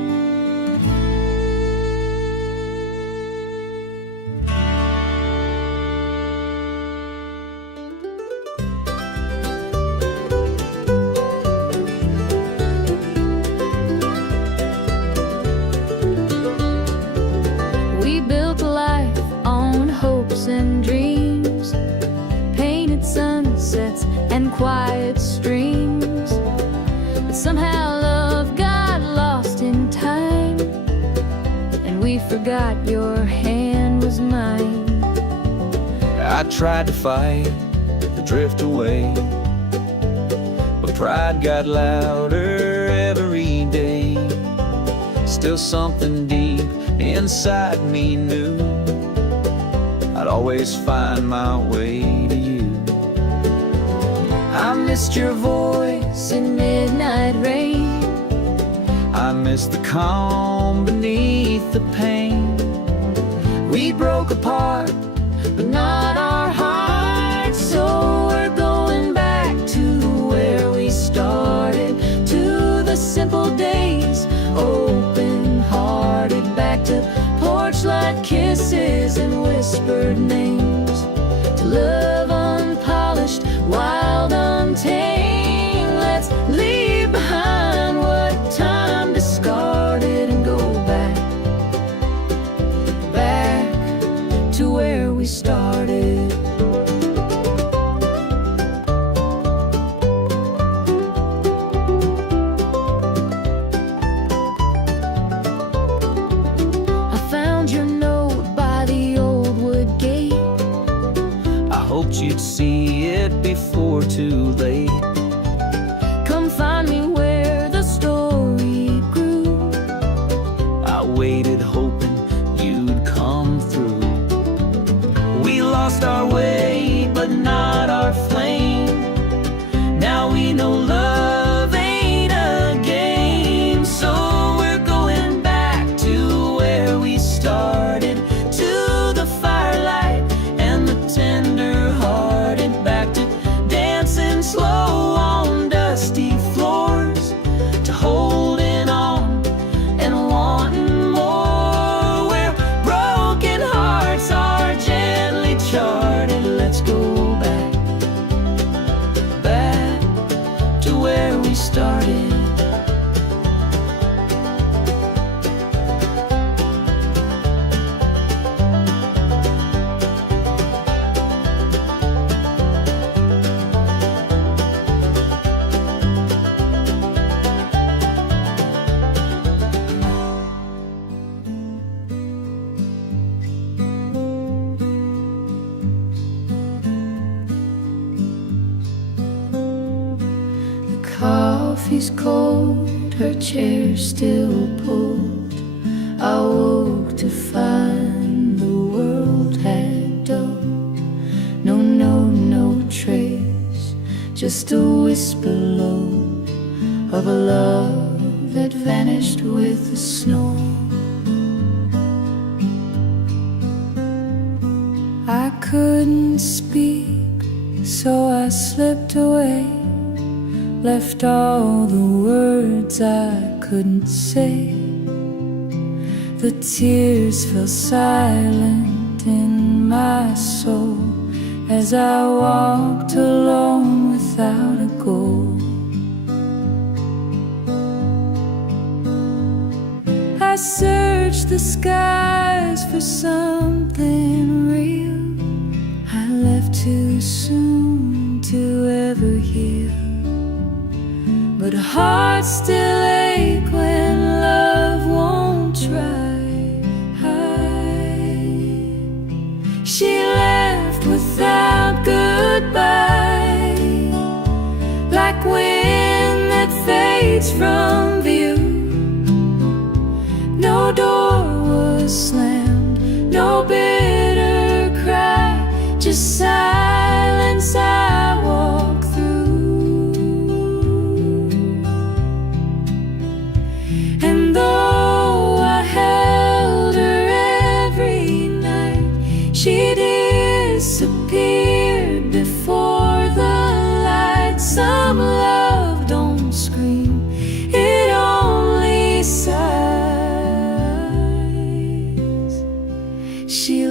forgot your hand was mine. I tried to fight, to drift away, but pride got louder every day. Still something deep inside me knew I'd always find my way to you. I missed your voice in midnight rain. I miss the calm beneath the pain. We broke apart, but not our hearts. So we're going back to where we started, to the simple days, open-hearted, back to porch light kisses and whispered names, to love unpolished, wild, untamed. Let's leave behind what time discarded and go back to where we started. I found your note by the old wood gate. I hoped you'd see it before too late. Come find me where the story grew. I waited hoping you'd come through. We lost our way, but not our flame. Now we know love ain't a game. So we're going back to where we started, to the firelight and the tender-hearted, back to dancing slow on dusty floors, to holding on and wanting more, where broken hearts are gently charted. Let's go back to where we started. Coffee's cold, her chair still pulled. I woke to find the world had dulled. No note, no trace, just a whisper low of a love that vanished with the snow. I couldn't speak, so I slipped away, left all the words I couldn't say. The tears fell silent in my soul as I walked alone without a goal. I searched the skies for something real. I left too soon to ever heal, but hearts still ache when love won't try. She left without goodbye, like wind that fades from view. No door was slammed, no bitter cry, just silence I walk through. And though I held her every night, she disappeared before the light. Some love don't scream, it only sighs. She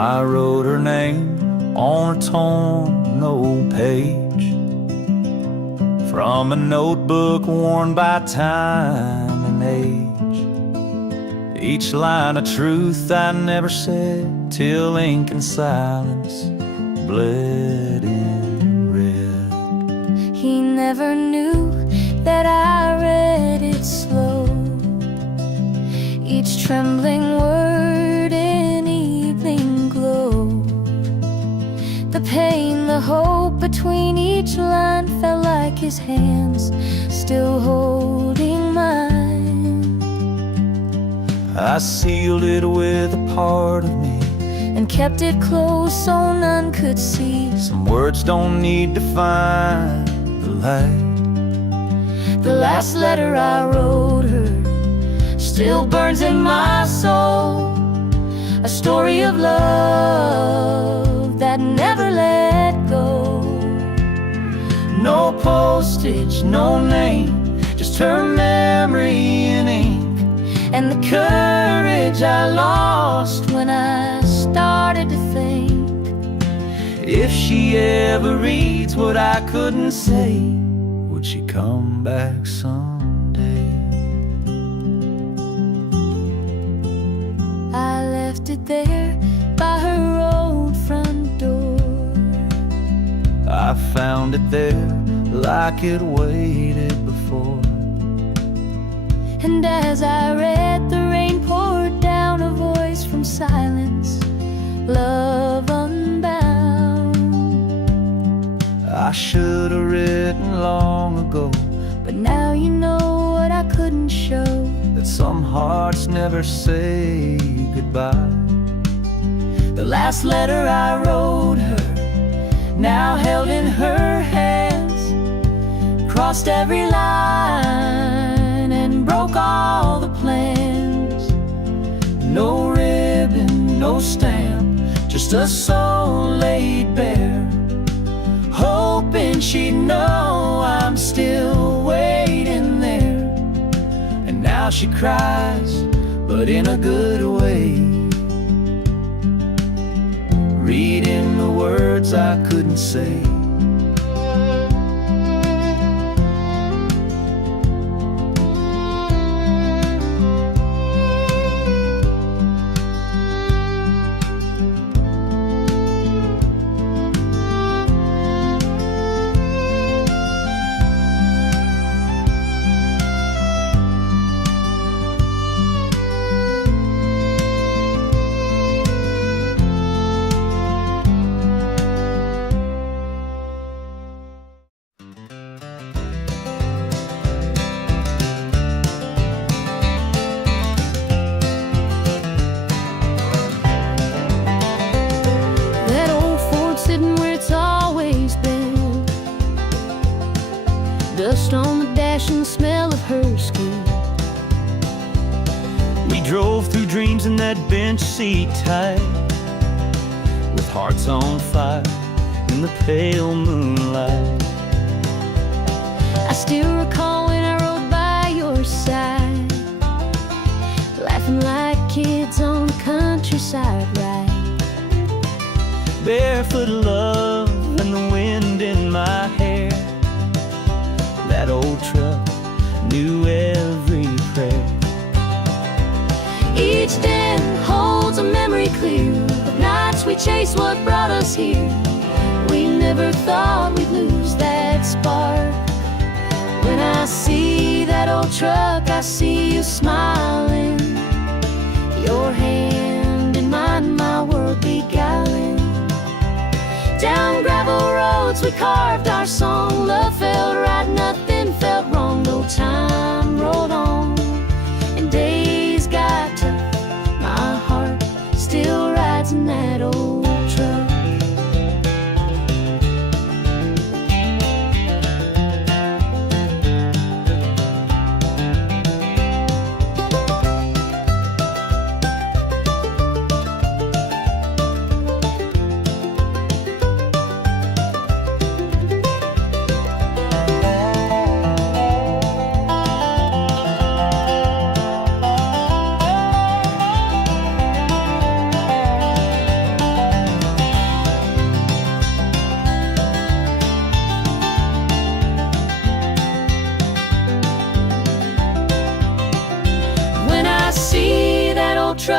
I wrote her name on a torn old page from a notebook worn by time and age. Each line of truth I never said till ink and silence bled in red. He never knew that I read it slow, each trembling word in evening glow. The pain, the hope between each line felt like his hands still holding mine. I sealed it with a part of me and kept it close so none could see. Some words don't need to find the light. The last letter I wrote her still burns in my soul, a story of love that never let go. No postage, no name, just her memory in ink, and the courage I lost when I started to think. If she ever reads what I couldn't say, would she come back someday? I left it there by her old front door. I found it there like it waited before. And as I read, the rain poured down, a voice from silence, love unbound. I should have written long ago, but now you know what I couldn't show, that some hearts never say goodbye. the last letter I wrote her, now held in her hands, crossed every line and broke all the plans. No ribbon, no stamp, just a soul laid bare, hoping she'd know I'm still waiting there. And now she cries, but in a good way, reading the words I couldn't say. Dust on the dash and the smell of her skin. We drove through dreams in that bench seat tight, with hearts on fire in the pale moonlight. I still recall when I rode by your side, laughing like kids on the countryside ride. Barefoot love and the wind in my hair. That old truck knew every prayer. Each den holds a memory clear of nights we chased what brought us here. We never thought we'd lose that spark. When I see that old truck, I see you smiling, your hand in mine, my world beguiling. Down gravel roads we carved our song. Love felt right, nothing felt wrong. No time rolled on and days got tough. My heart still rides in that old truck.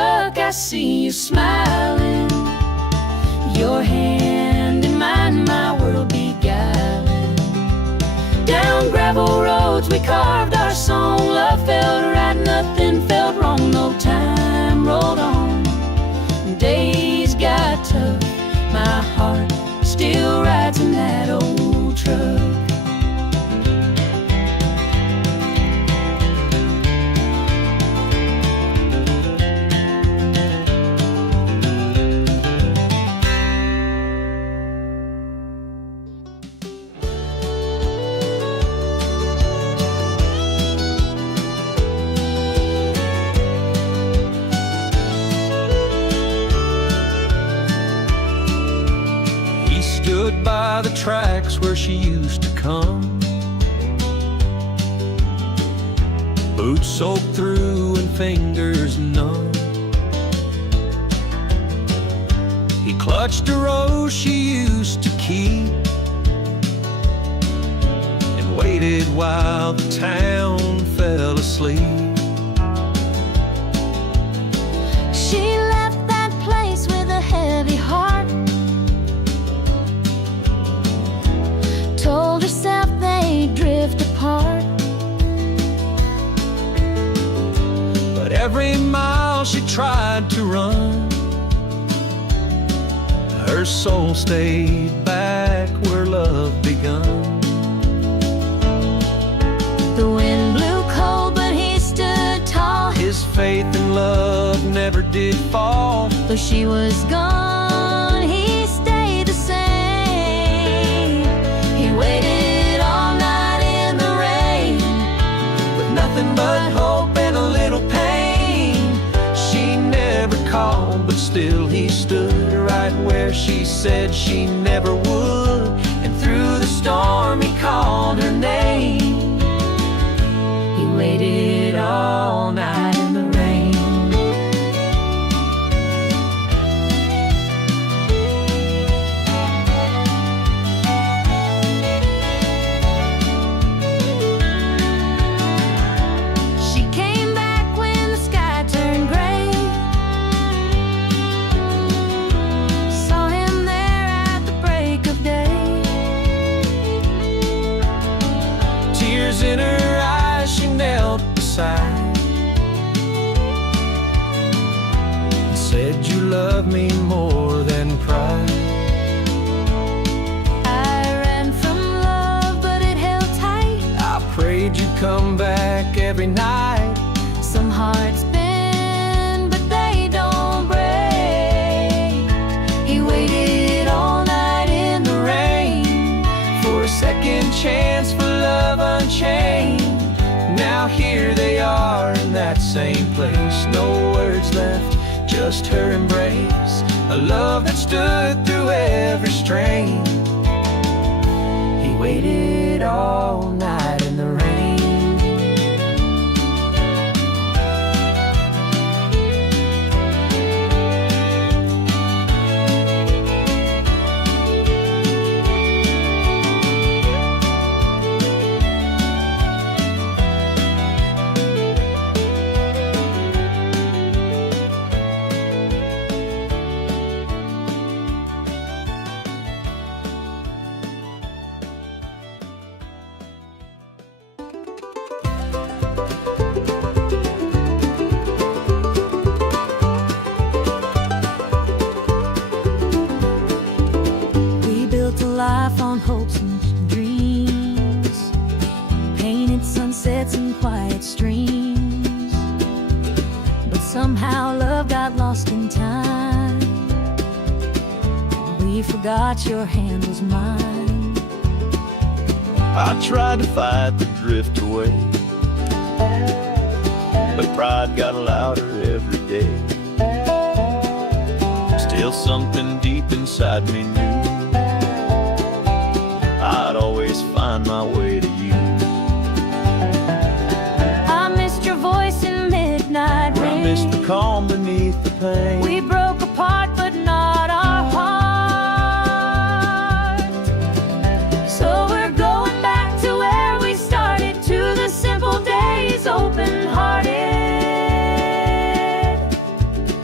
truck, I see you smiling. Your hand in mine, my world beguiling. Down gravel roads we carved our song. Love felt right, nothing felt wrong. No time rolled on. Days got tough. My heart still rides in that old truck. Stood by the tracks where she used to come, boots soaked through and fingers numb. He clutched a rose she used to keep and waited while the town fell asleep. She left that place with a heavy heart. Told herself they'd drift apart. But every mile she tried to run, her soul stayed back where love begun. The wind blew cold, but he stood tall. His faith in love never did fall. Though she was gone, he stayed the same. He waited all night in the rain, with nothing but hope and a little pain. She never called, but still he stood right where she said she never would. And through the storm he called her name. He waited all night in the rain. In her eyes she knelt beside and said, "You love me more than pride." I ran from love, but it held tight. I prayed you'd come back every night. Some hearts bend, but they don't break. He waited all night in the rain for a second chance for love unchained. Now here they are in that same place. No words left, just her embrace. A love that stood through every strain. He waited all night in the rain. Life on hopes and dreams, painted sunsets and quiet streams. But somehow love got lost in time. We forgot your hand was mine. I tried to fight the drift away, but pride got louder every day. Still something deep inside me knew I'd always find my way to you. I missed your voice in midnight rain. I missed the calm beneath the pain. We broke apart, but not our heart. So we're going back to where we started, to the simple days, open-hearted.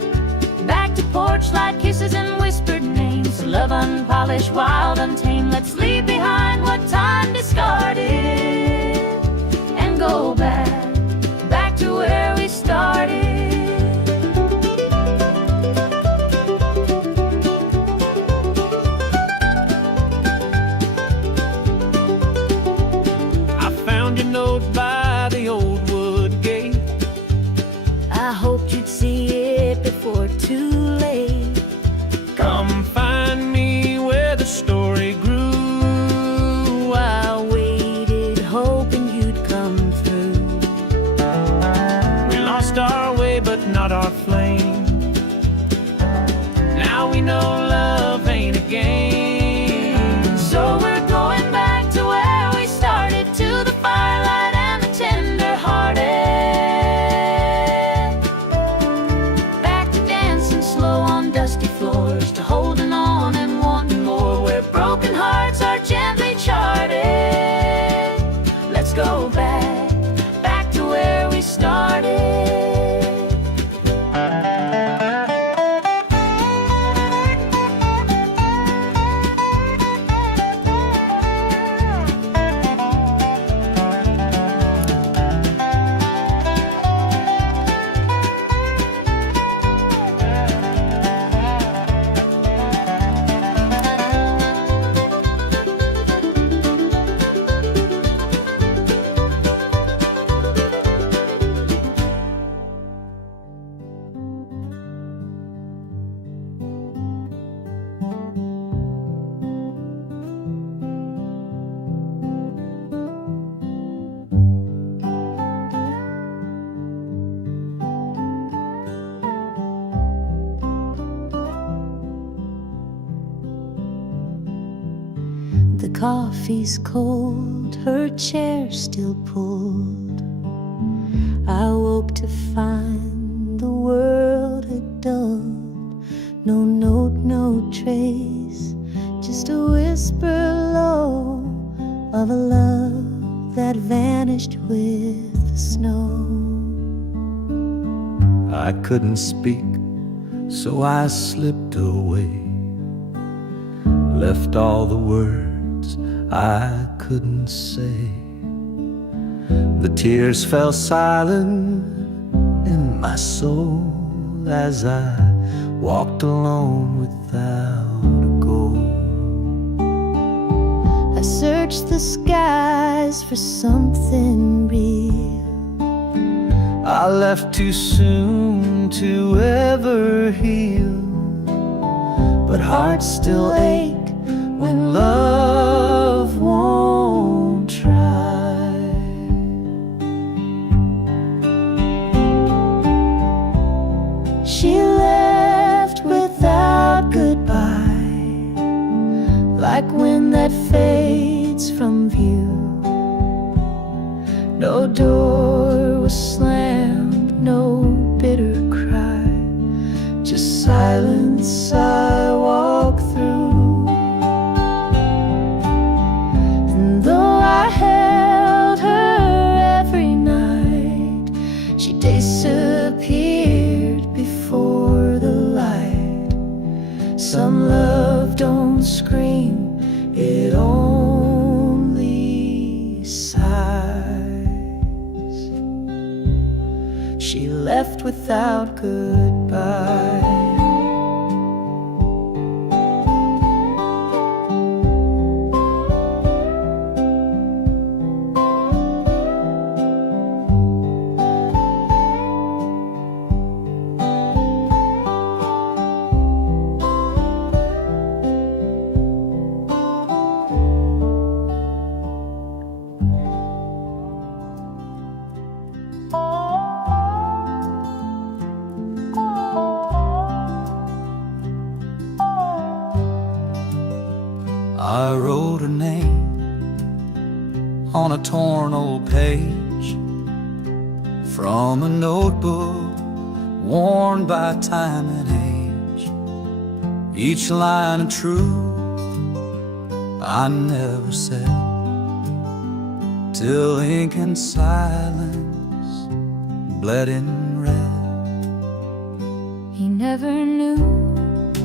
torchlight kisses and whispered names. Love unpolished, wild, untamed. Let's leave behind what time discarded and go back to where we started. I found your note by the old wood gate. I hoped you'd see it before too late. Come find me where the story grew. I waited, hoping you'd come through. We lost our way, but not our flame. Now we know love ain't a game. So we're going back to where we started, to the firelight and the tender-hearted. Back to dancing slow on dusty floors, to holding on and wanting more, where broken hearts are gently charted. Let's go back to where we started. The coffee's cold, her chair still pulled. I woke to find the world had dulled. No note, no trace, just a whisper low of a love that vanished with the snow. I couldn't speak, so I slipped away, left all the words I couldn't say. The tears fell silent in my soul as I walked alone without a goal. I searched the skies for something real. I left too soon to ever heal, but hearts still ache when love won't try. She left without goodbye, like wind that fades from view. No door was slammed, no bitter cry, just silence I walk through. And though I held her every night, she disappeared before the light. Some love don't scream, it only sighs. She left without goodbye. I wrote her name on a torn old page from a notebook worn by time and age. Each line a truth I never said, till ink and silence bled in red. He never knew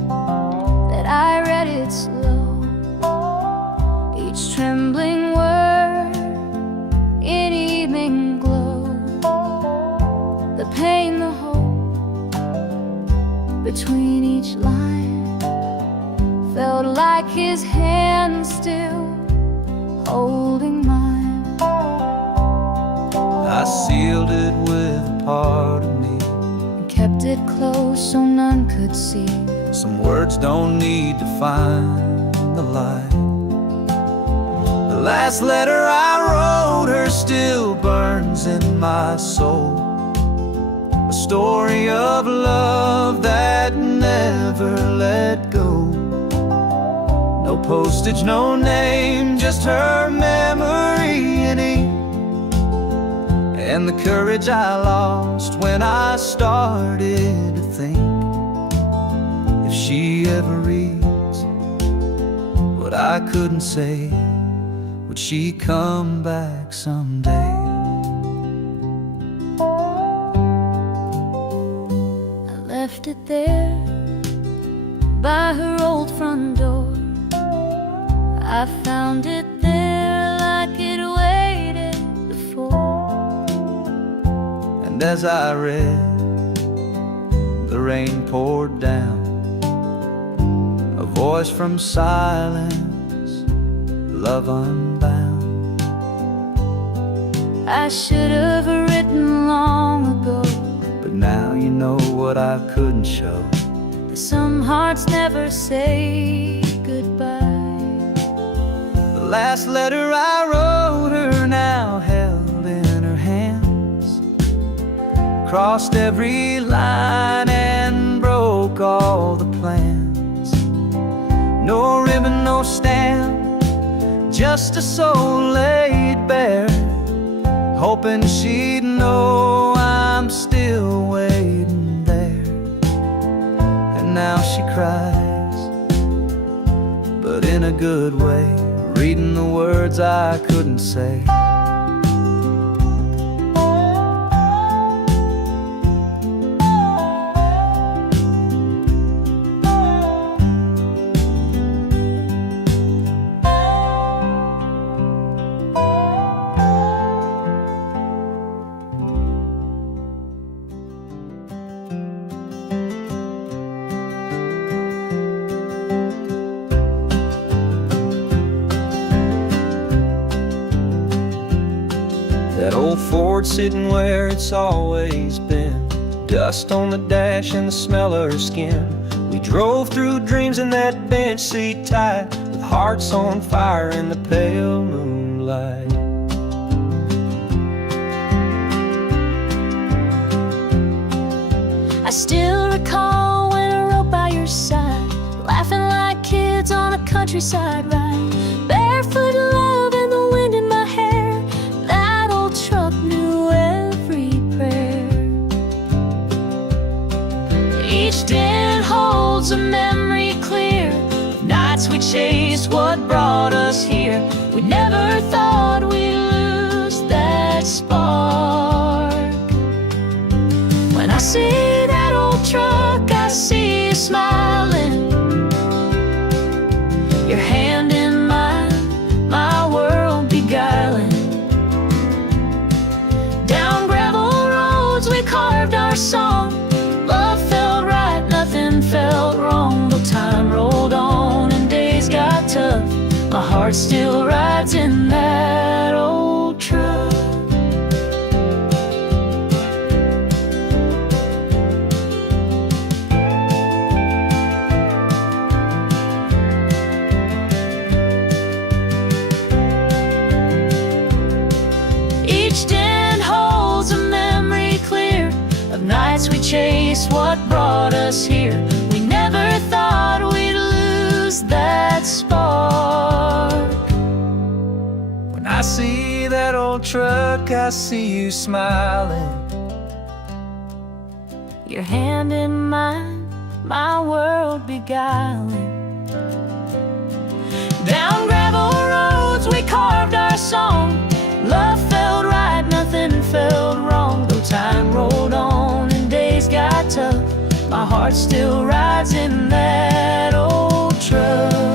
write it slow, each trembling word in evening glow. The pain, the hope between each line felt like his hand still holding mine. I sealed it with a part of me, And kept it close so none could see. some words don't need to find the light. The last letter I wrote her still burns in my soul, a story of love that never let go. No postage, no name, just her memory in ink, and the courage I lost when I started to think, if she ever reads what I couldn't say, would she come back someday? I left it there by her old front door. I found it there like it waited before. And as I read, the rain poured down, a voice from silence, love unbound. I should have written long ago, But now you know what I couldn't show. that some hearts never say goodbye. The last letter I wrote her now held in her hands, crossed every line and broke all the plans. No ribbon, no stamp, just a soul laid bare, hoping she'd know I'm still waiting there. And now she cries, but in a good way, reading the words I couldn't say. That old Ford sitting where it's always been, dust on the dash and the smell of her skin. We drove through dreams in that bench seat tight, with hearts on fire in the pale moonlight. I still recall when I rode by your side, laughing like kids on a countryside ride, barefoot love and the wind in my hair. That old truck knew every prayer. Each den holds a memory clear of nights we chased what brought us here. We never thought we'd lose that spark. When I see that old truck, I see you smiling, your hand in mine, my world beguiling. Down gravel roads we carved our song, love felt right, nothing felt wrong. Though time rolled on and days got tough, my heart still rides in that old truck. Each den holds a memory clear of nights we chased what brought us here. We never thought we'd lose that spark. When I see that old truck, I see you smiling, Your hand in mine, my world beguiling. Down gravel roads we carved our song, love felt right, nothing felt wrong. Though time rolled on and days got tough, my heart still rides in that old truck.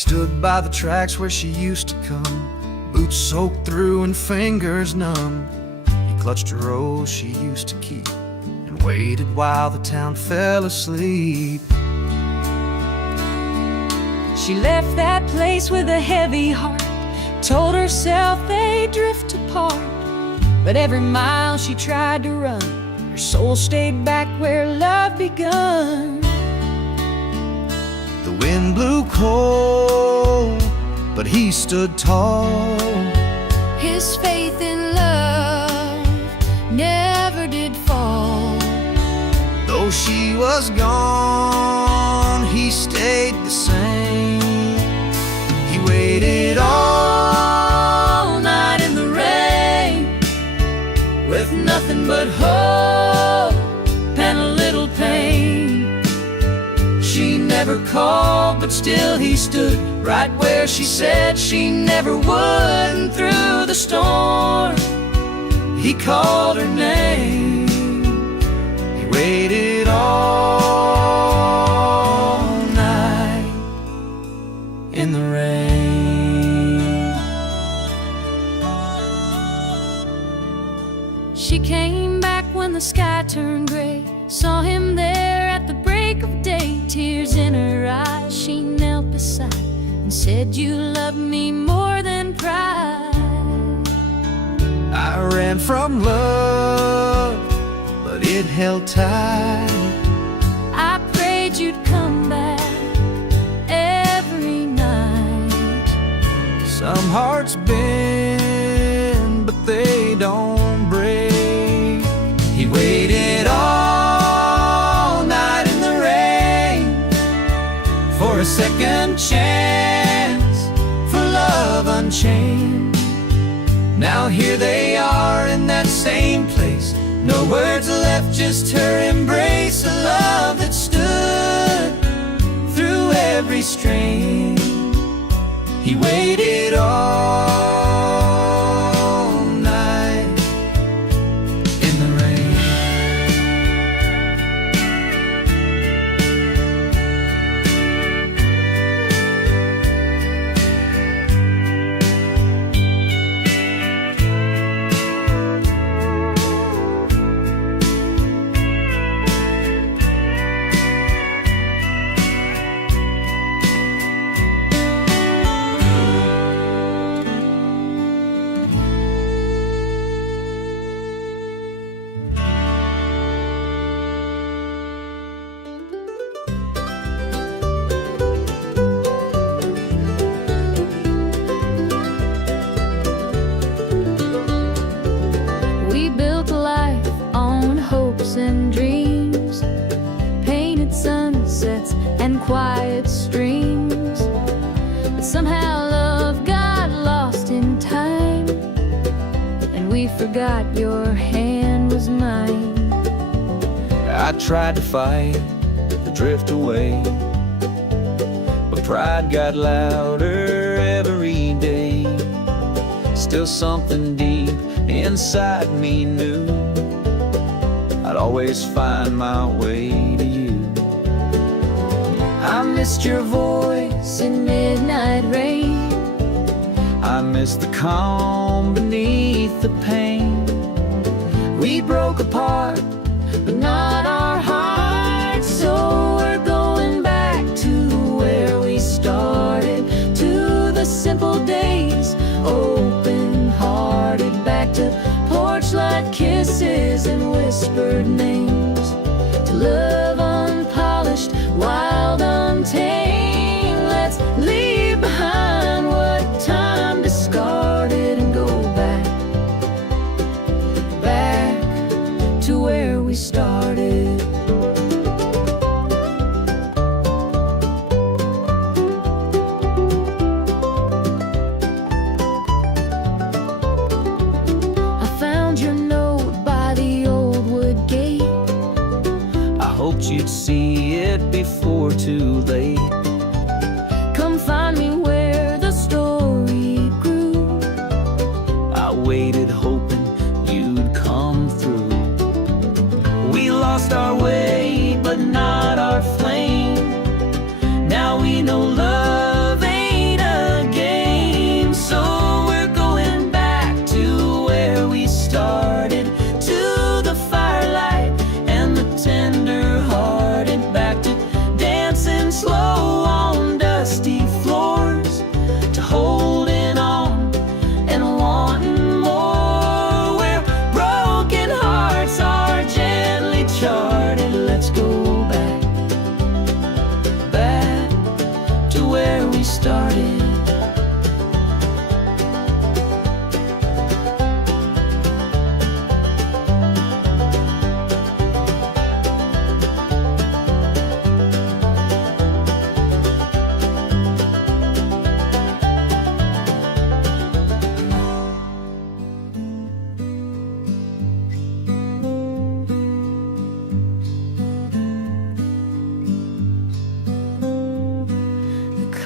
stood by the tracks where she used to come, boots soaked through and fingers numb. He clutched a rose she used to keep and waited while the town fell asleep. She left that place with a heavy heart, told herself they'd drift apart. But every mile she tried to run, her soul stayed back where love begun. The wind blew cold, but he stood tall. His faith in love never did fall. Though she was gone, he stayed the same. He waited all night in the rain, With nothing but hope and a little pain. She never called, but still he stood right where she said she never would. And through the storm, he called her name. He waited all night in the rain. She came back when the sky turned gray, saw him there at the break of day. Tears in her eyes, she knelt beside and said, "You love me more than pride." I ran from love, but it held tight. I prayed you'd come back every night. Some hearts bend, but they don't break. He waited all night in the rain for a second chance, for love unchained. Now here they are in that same place, no words left, just her embrace. A love that stood through every strain. He waited all night in the rain. We built a life on hopes and dreams, painted sunsets and quiet streams. But somehow love got lost in time, and we forgot your hand was mine. I tried to fight the drift away, but pride got louder every day. Still something deep inside me knew I'd always find my way to you. I missed your voice in midnight rain. I miss the calm beneath the pain. We broke apart, but not our hearts. So we're going back to where we started, to the simple days, open-hearted, back to porch light kisses and whispered names, to love unpolished, wild, untamed. Let's leave behind what time discarded and go back, back to where we started. I found your note by the old wood gate. I hoped you'd see it before too late. Come find me where the story grew. I waited hoping you'd come through. We lost our way, but not our flame. Now we know love ain't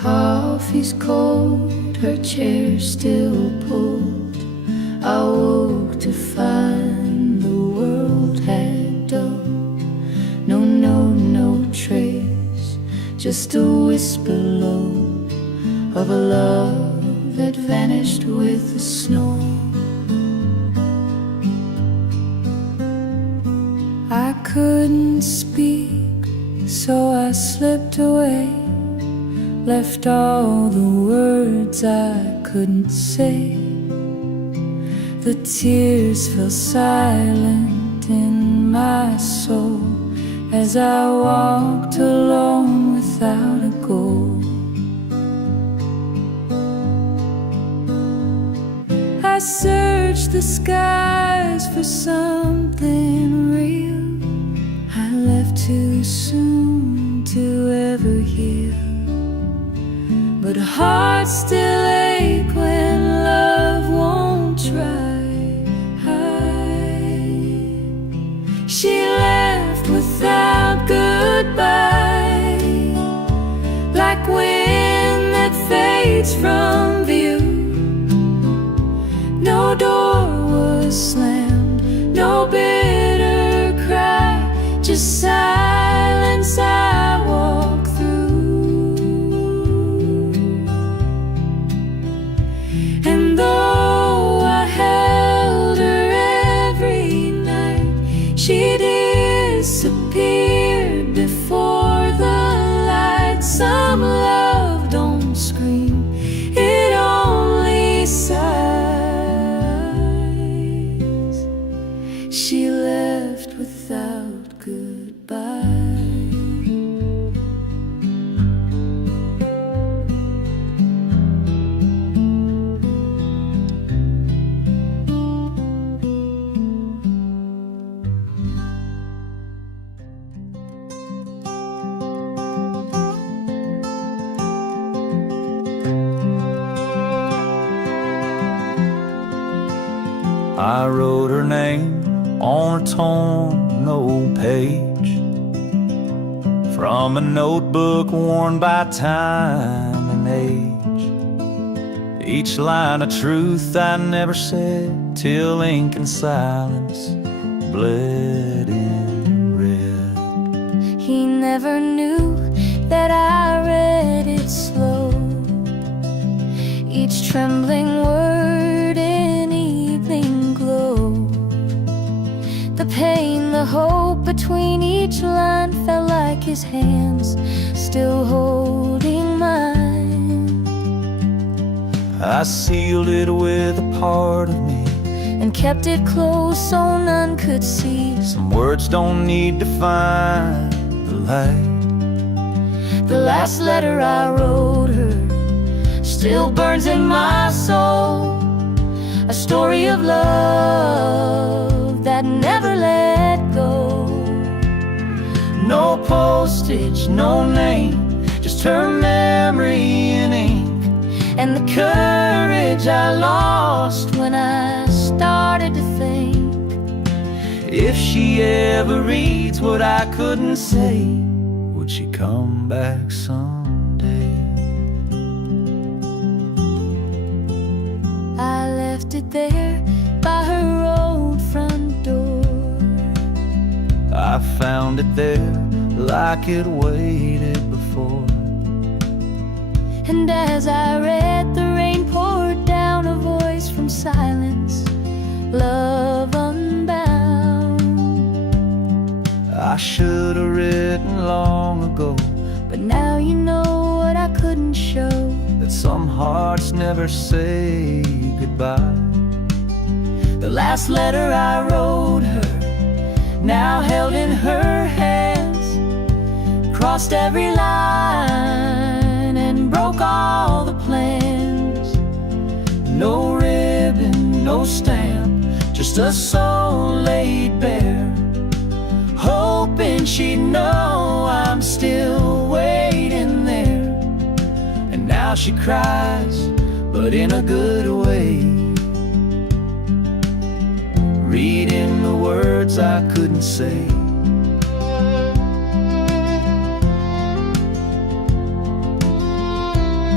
coffee's cold, her chair still pulled. I woke to find the world had dulled. No trace, just a whisper low of a love that vanished with the snow. I couldn't speak, so I slipped away, left all the words I couldn't say. The tears fell silent in my soul as I walked alone without a goal. I searched the skies for something real. I left too soon to ever heal, but hearts still ache when love won't try. She left without goodbye, like wind that fades from view. No door was slammed, no bitter cry, just silence I walk through. And though I held her every night, she disappeared before the light. Some love don't scream, it only sighs. She left without goodbye. I wrote her name on a torn old page from a notebook worn by time and age. Each line of truth I never said till ink and silence bled in red. He never knew that I read it slow, each trembling word in evening glow. The pain, the hope between each line felt like his hands still holding mine. I sealed it with a part of me and kept it close so none could see. Some words don't need to find the light. The last letter I wrote her still burns in my soul, a story of love that never let go. No postage, no name, just her memory in ink, And the courage I lost when I started to think, if she ever reads what I couldn't say, would she come back someday? I left it there by her old front door. I found it there like it waited before. And as I read, the rain poured down, a voice from silence, love unbound. I should have written long ago, But now you know what I couldn't show, that some hearts never say goodbye. the last letter I wrote her, now held in her hands, crossed every line and broke all the plans. No ribbon, no stamp, just a soul laid bare, hoping she'd know I'm still waiting there. And now she cries, but in a good way, reading the words I couldn't say.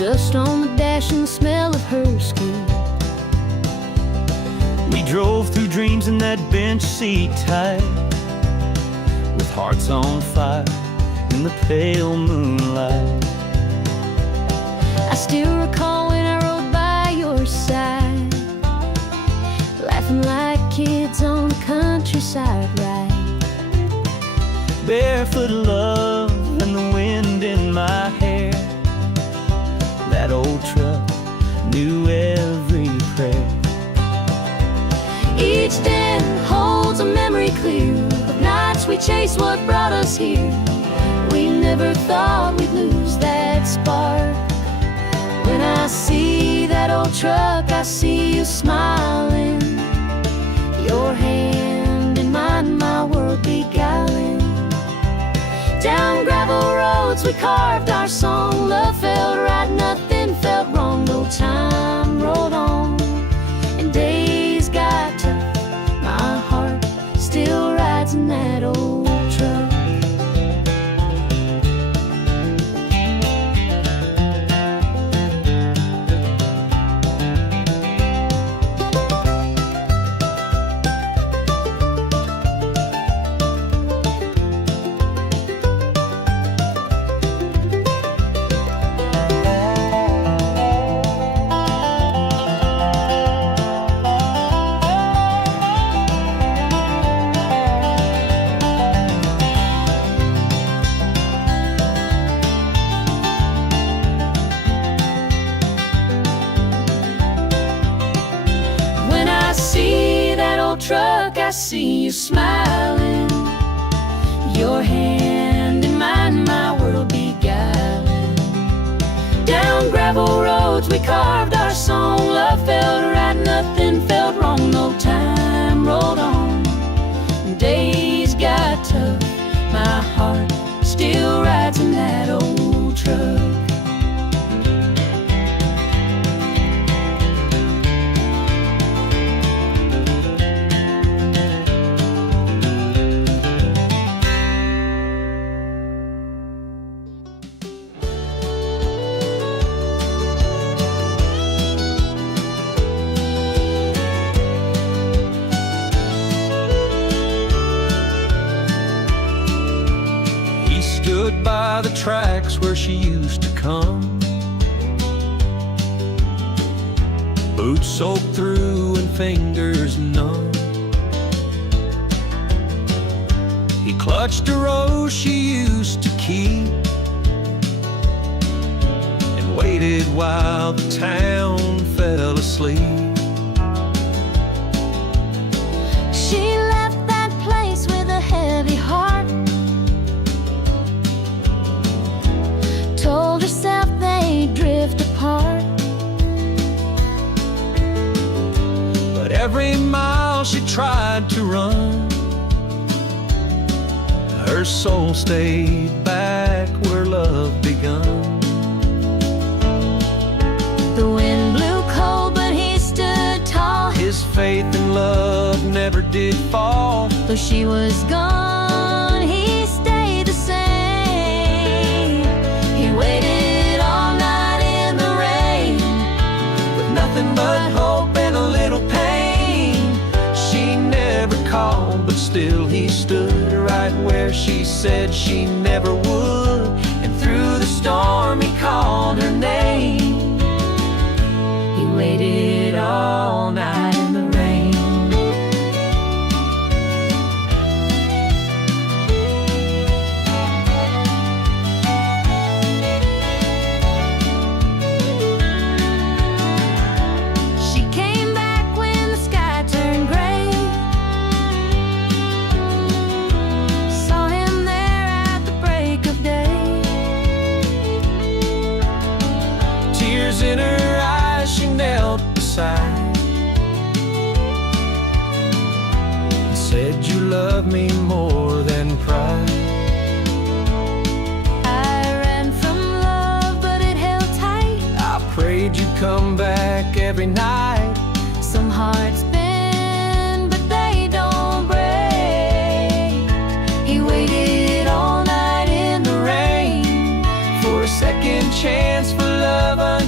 dust on the dash and the smell of her skin. We drove through dreams in that bench seat tight, with hearts on fire in the pale moonlight. I still recall when I rode by your side, laughing like kids on the countryside ride. Barefoot love and the wind in my hair. That old truck knew every prayer. Each den holds a memory clear of nights we chased what brought us here. We never thought we'd lose that spark. When I see that old truck, I see you smiling, your hand in mine, my world beguiling. Down gravel roads we carved our song. Love felt right, nothing felt wrong. No time rolled on and days got tough. My heart still rides in that old truck. Truck, I see you smiling, your hand in mine, my world beguiling. Down gravel roads we carved our song. Love felt right, nothing felt wrong. No time rolled on, days got tough. My heart still rides in that old truck. Stood by the tracks where she used to come, boots soaked through and fingers numb. He clutched a rose she used to keep and waited while the town fell asleep. She left that place with a heavy heart, told herself they'd drift apart. But every mile she tried to run, her soul stayed back where love begun. The wind blew cold, but he stood tall. His faith in love never did fall. Though she was gone, he stayed the same. He waited all night in the rain, With nothing but hope and a little pain. She never called, but still he stood right where she said she never would. And through the storm he called her name. he waited all night in the rain. She came back when the sky turned gray, saw him there at the break of day. Tears in her eyes, she knelt beside and said, "You love me more than pride." I ran from love, but it held tight. I prayed you'd come back every night. Some hearts bend, but they don't break. He waited all night in the rain For a second chance for love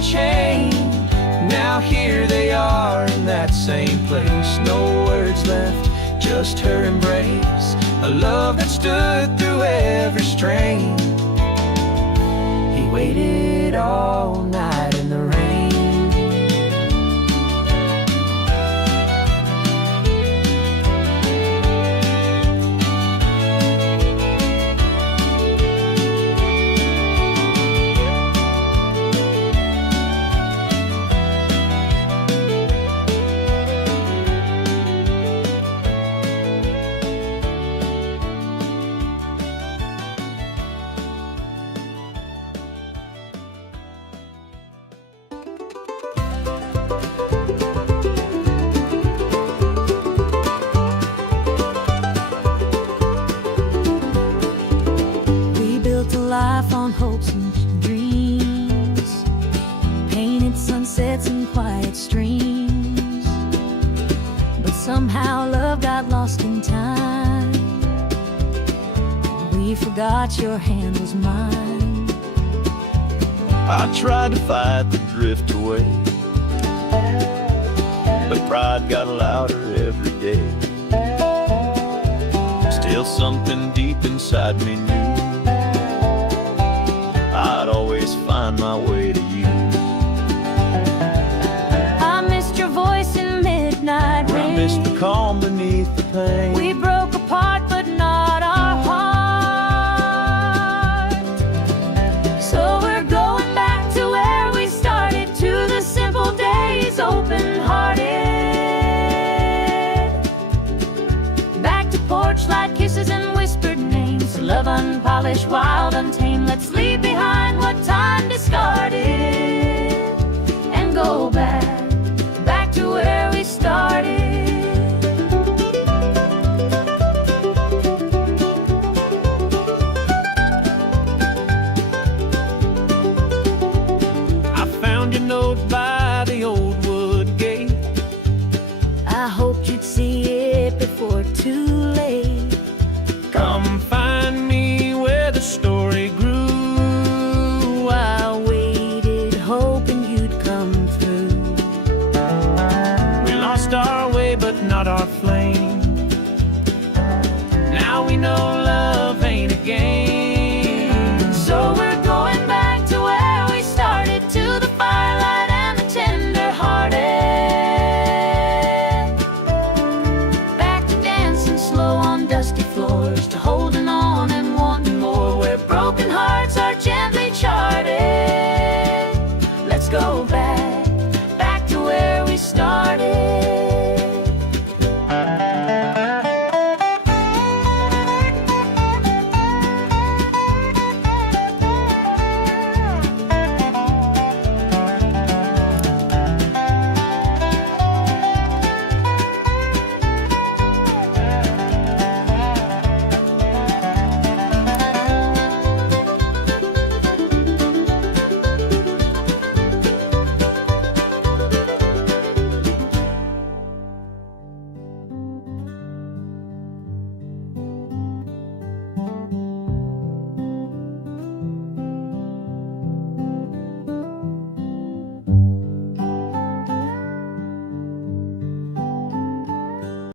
that same place. No words left, just her embrace. A love that stood through every strain. He waited all night in the rain. Life on hopes and dreams, painted sunsets and quiet streams. But somehow love got lost in time. We forgot your hand was mine. I tried to fight the drift away, but pride got louder every day. Still something deep inside me knew I'd always find my way to you. I missed your voice in midnight rain. I missed the calm beneath the pain. We broke apart, but not our heart. So we're going back to where we started, to the simple days, open-hearted. Back to porch light kisses and whispered names. Love unpolished, wild, untamed. Let's leave behind what time discarded and go back to where we started. I found your note by the old wood gate. I hoped you'd see it before too late. Come find me where the story grew. I waited, hoping you'd come through. We lost our way, but not our flame. Now we know love ain't a game. So we're going back to where we started, to the firelight and the tender-hearted. Back to dancing slow on dusty floors, to holding on and wanting more, where broken hearts are gently charted. Let's go back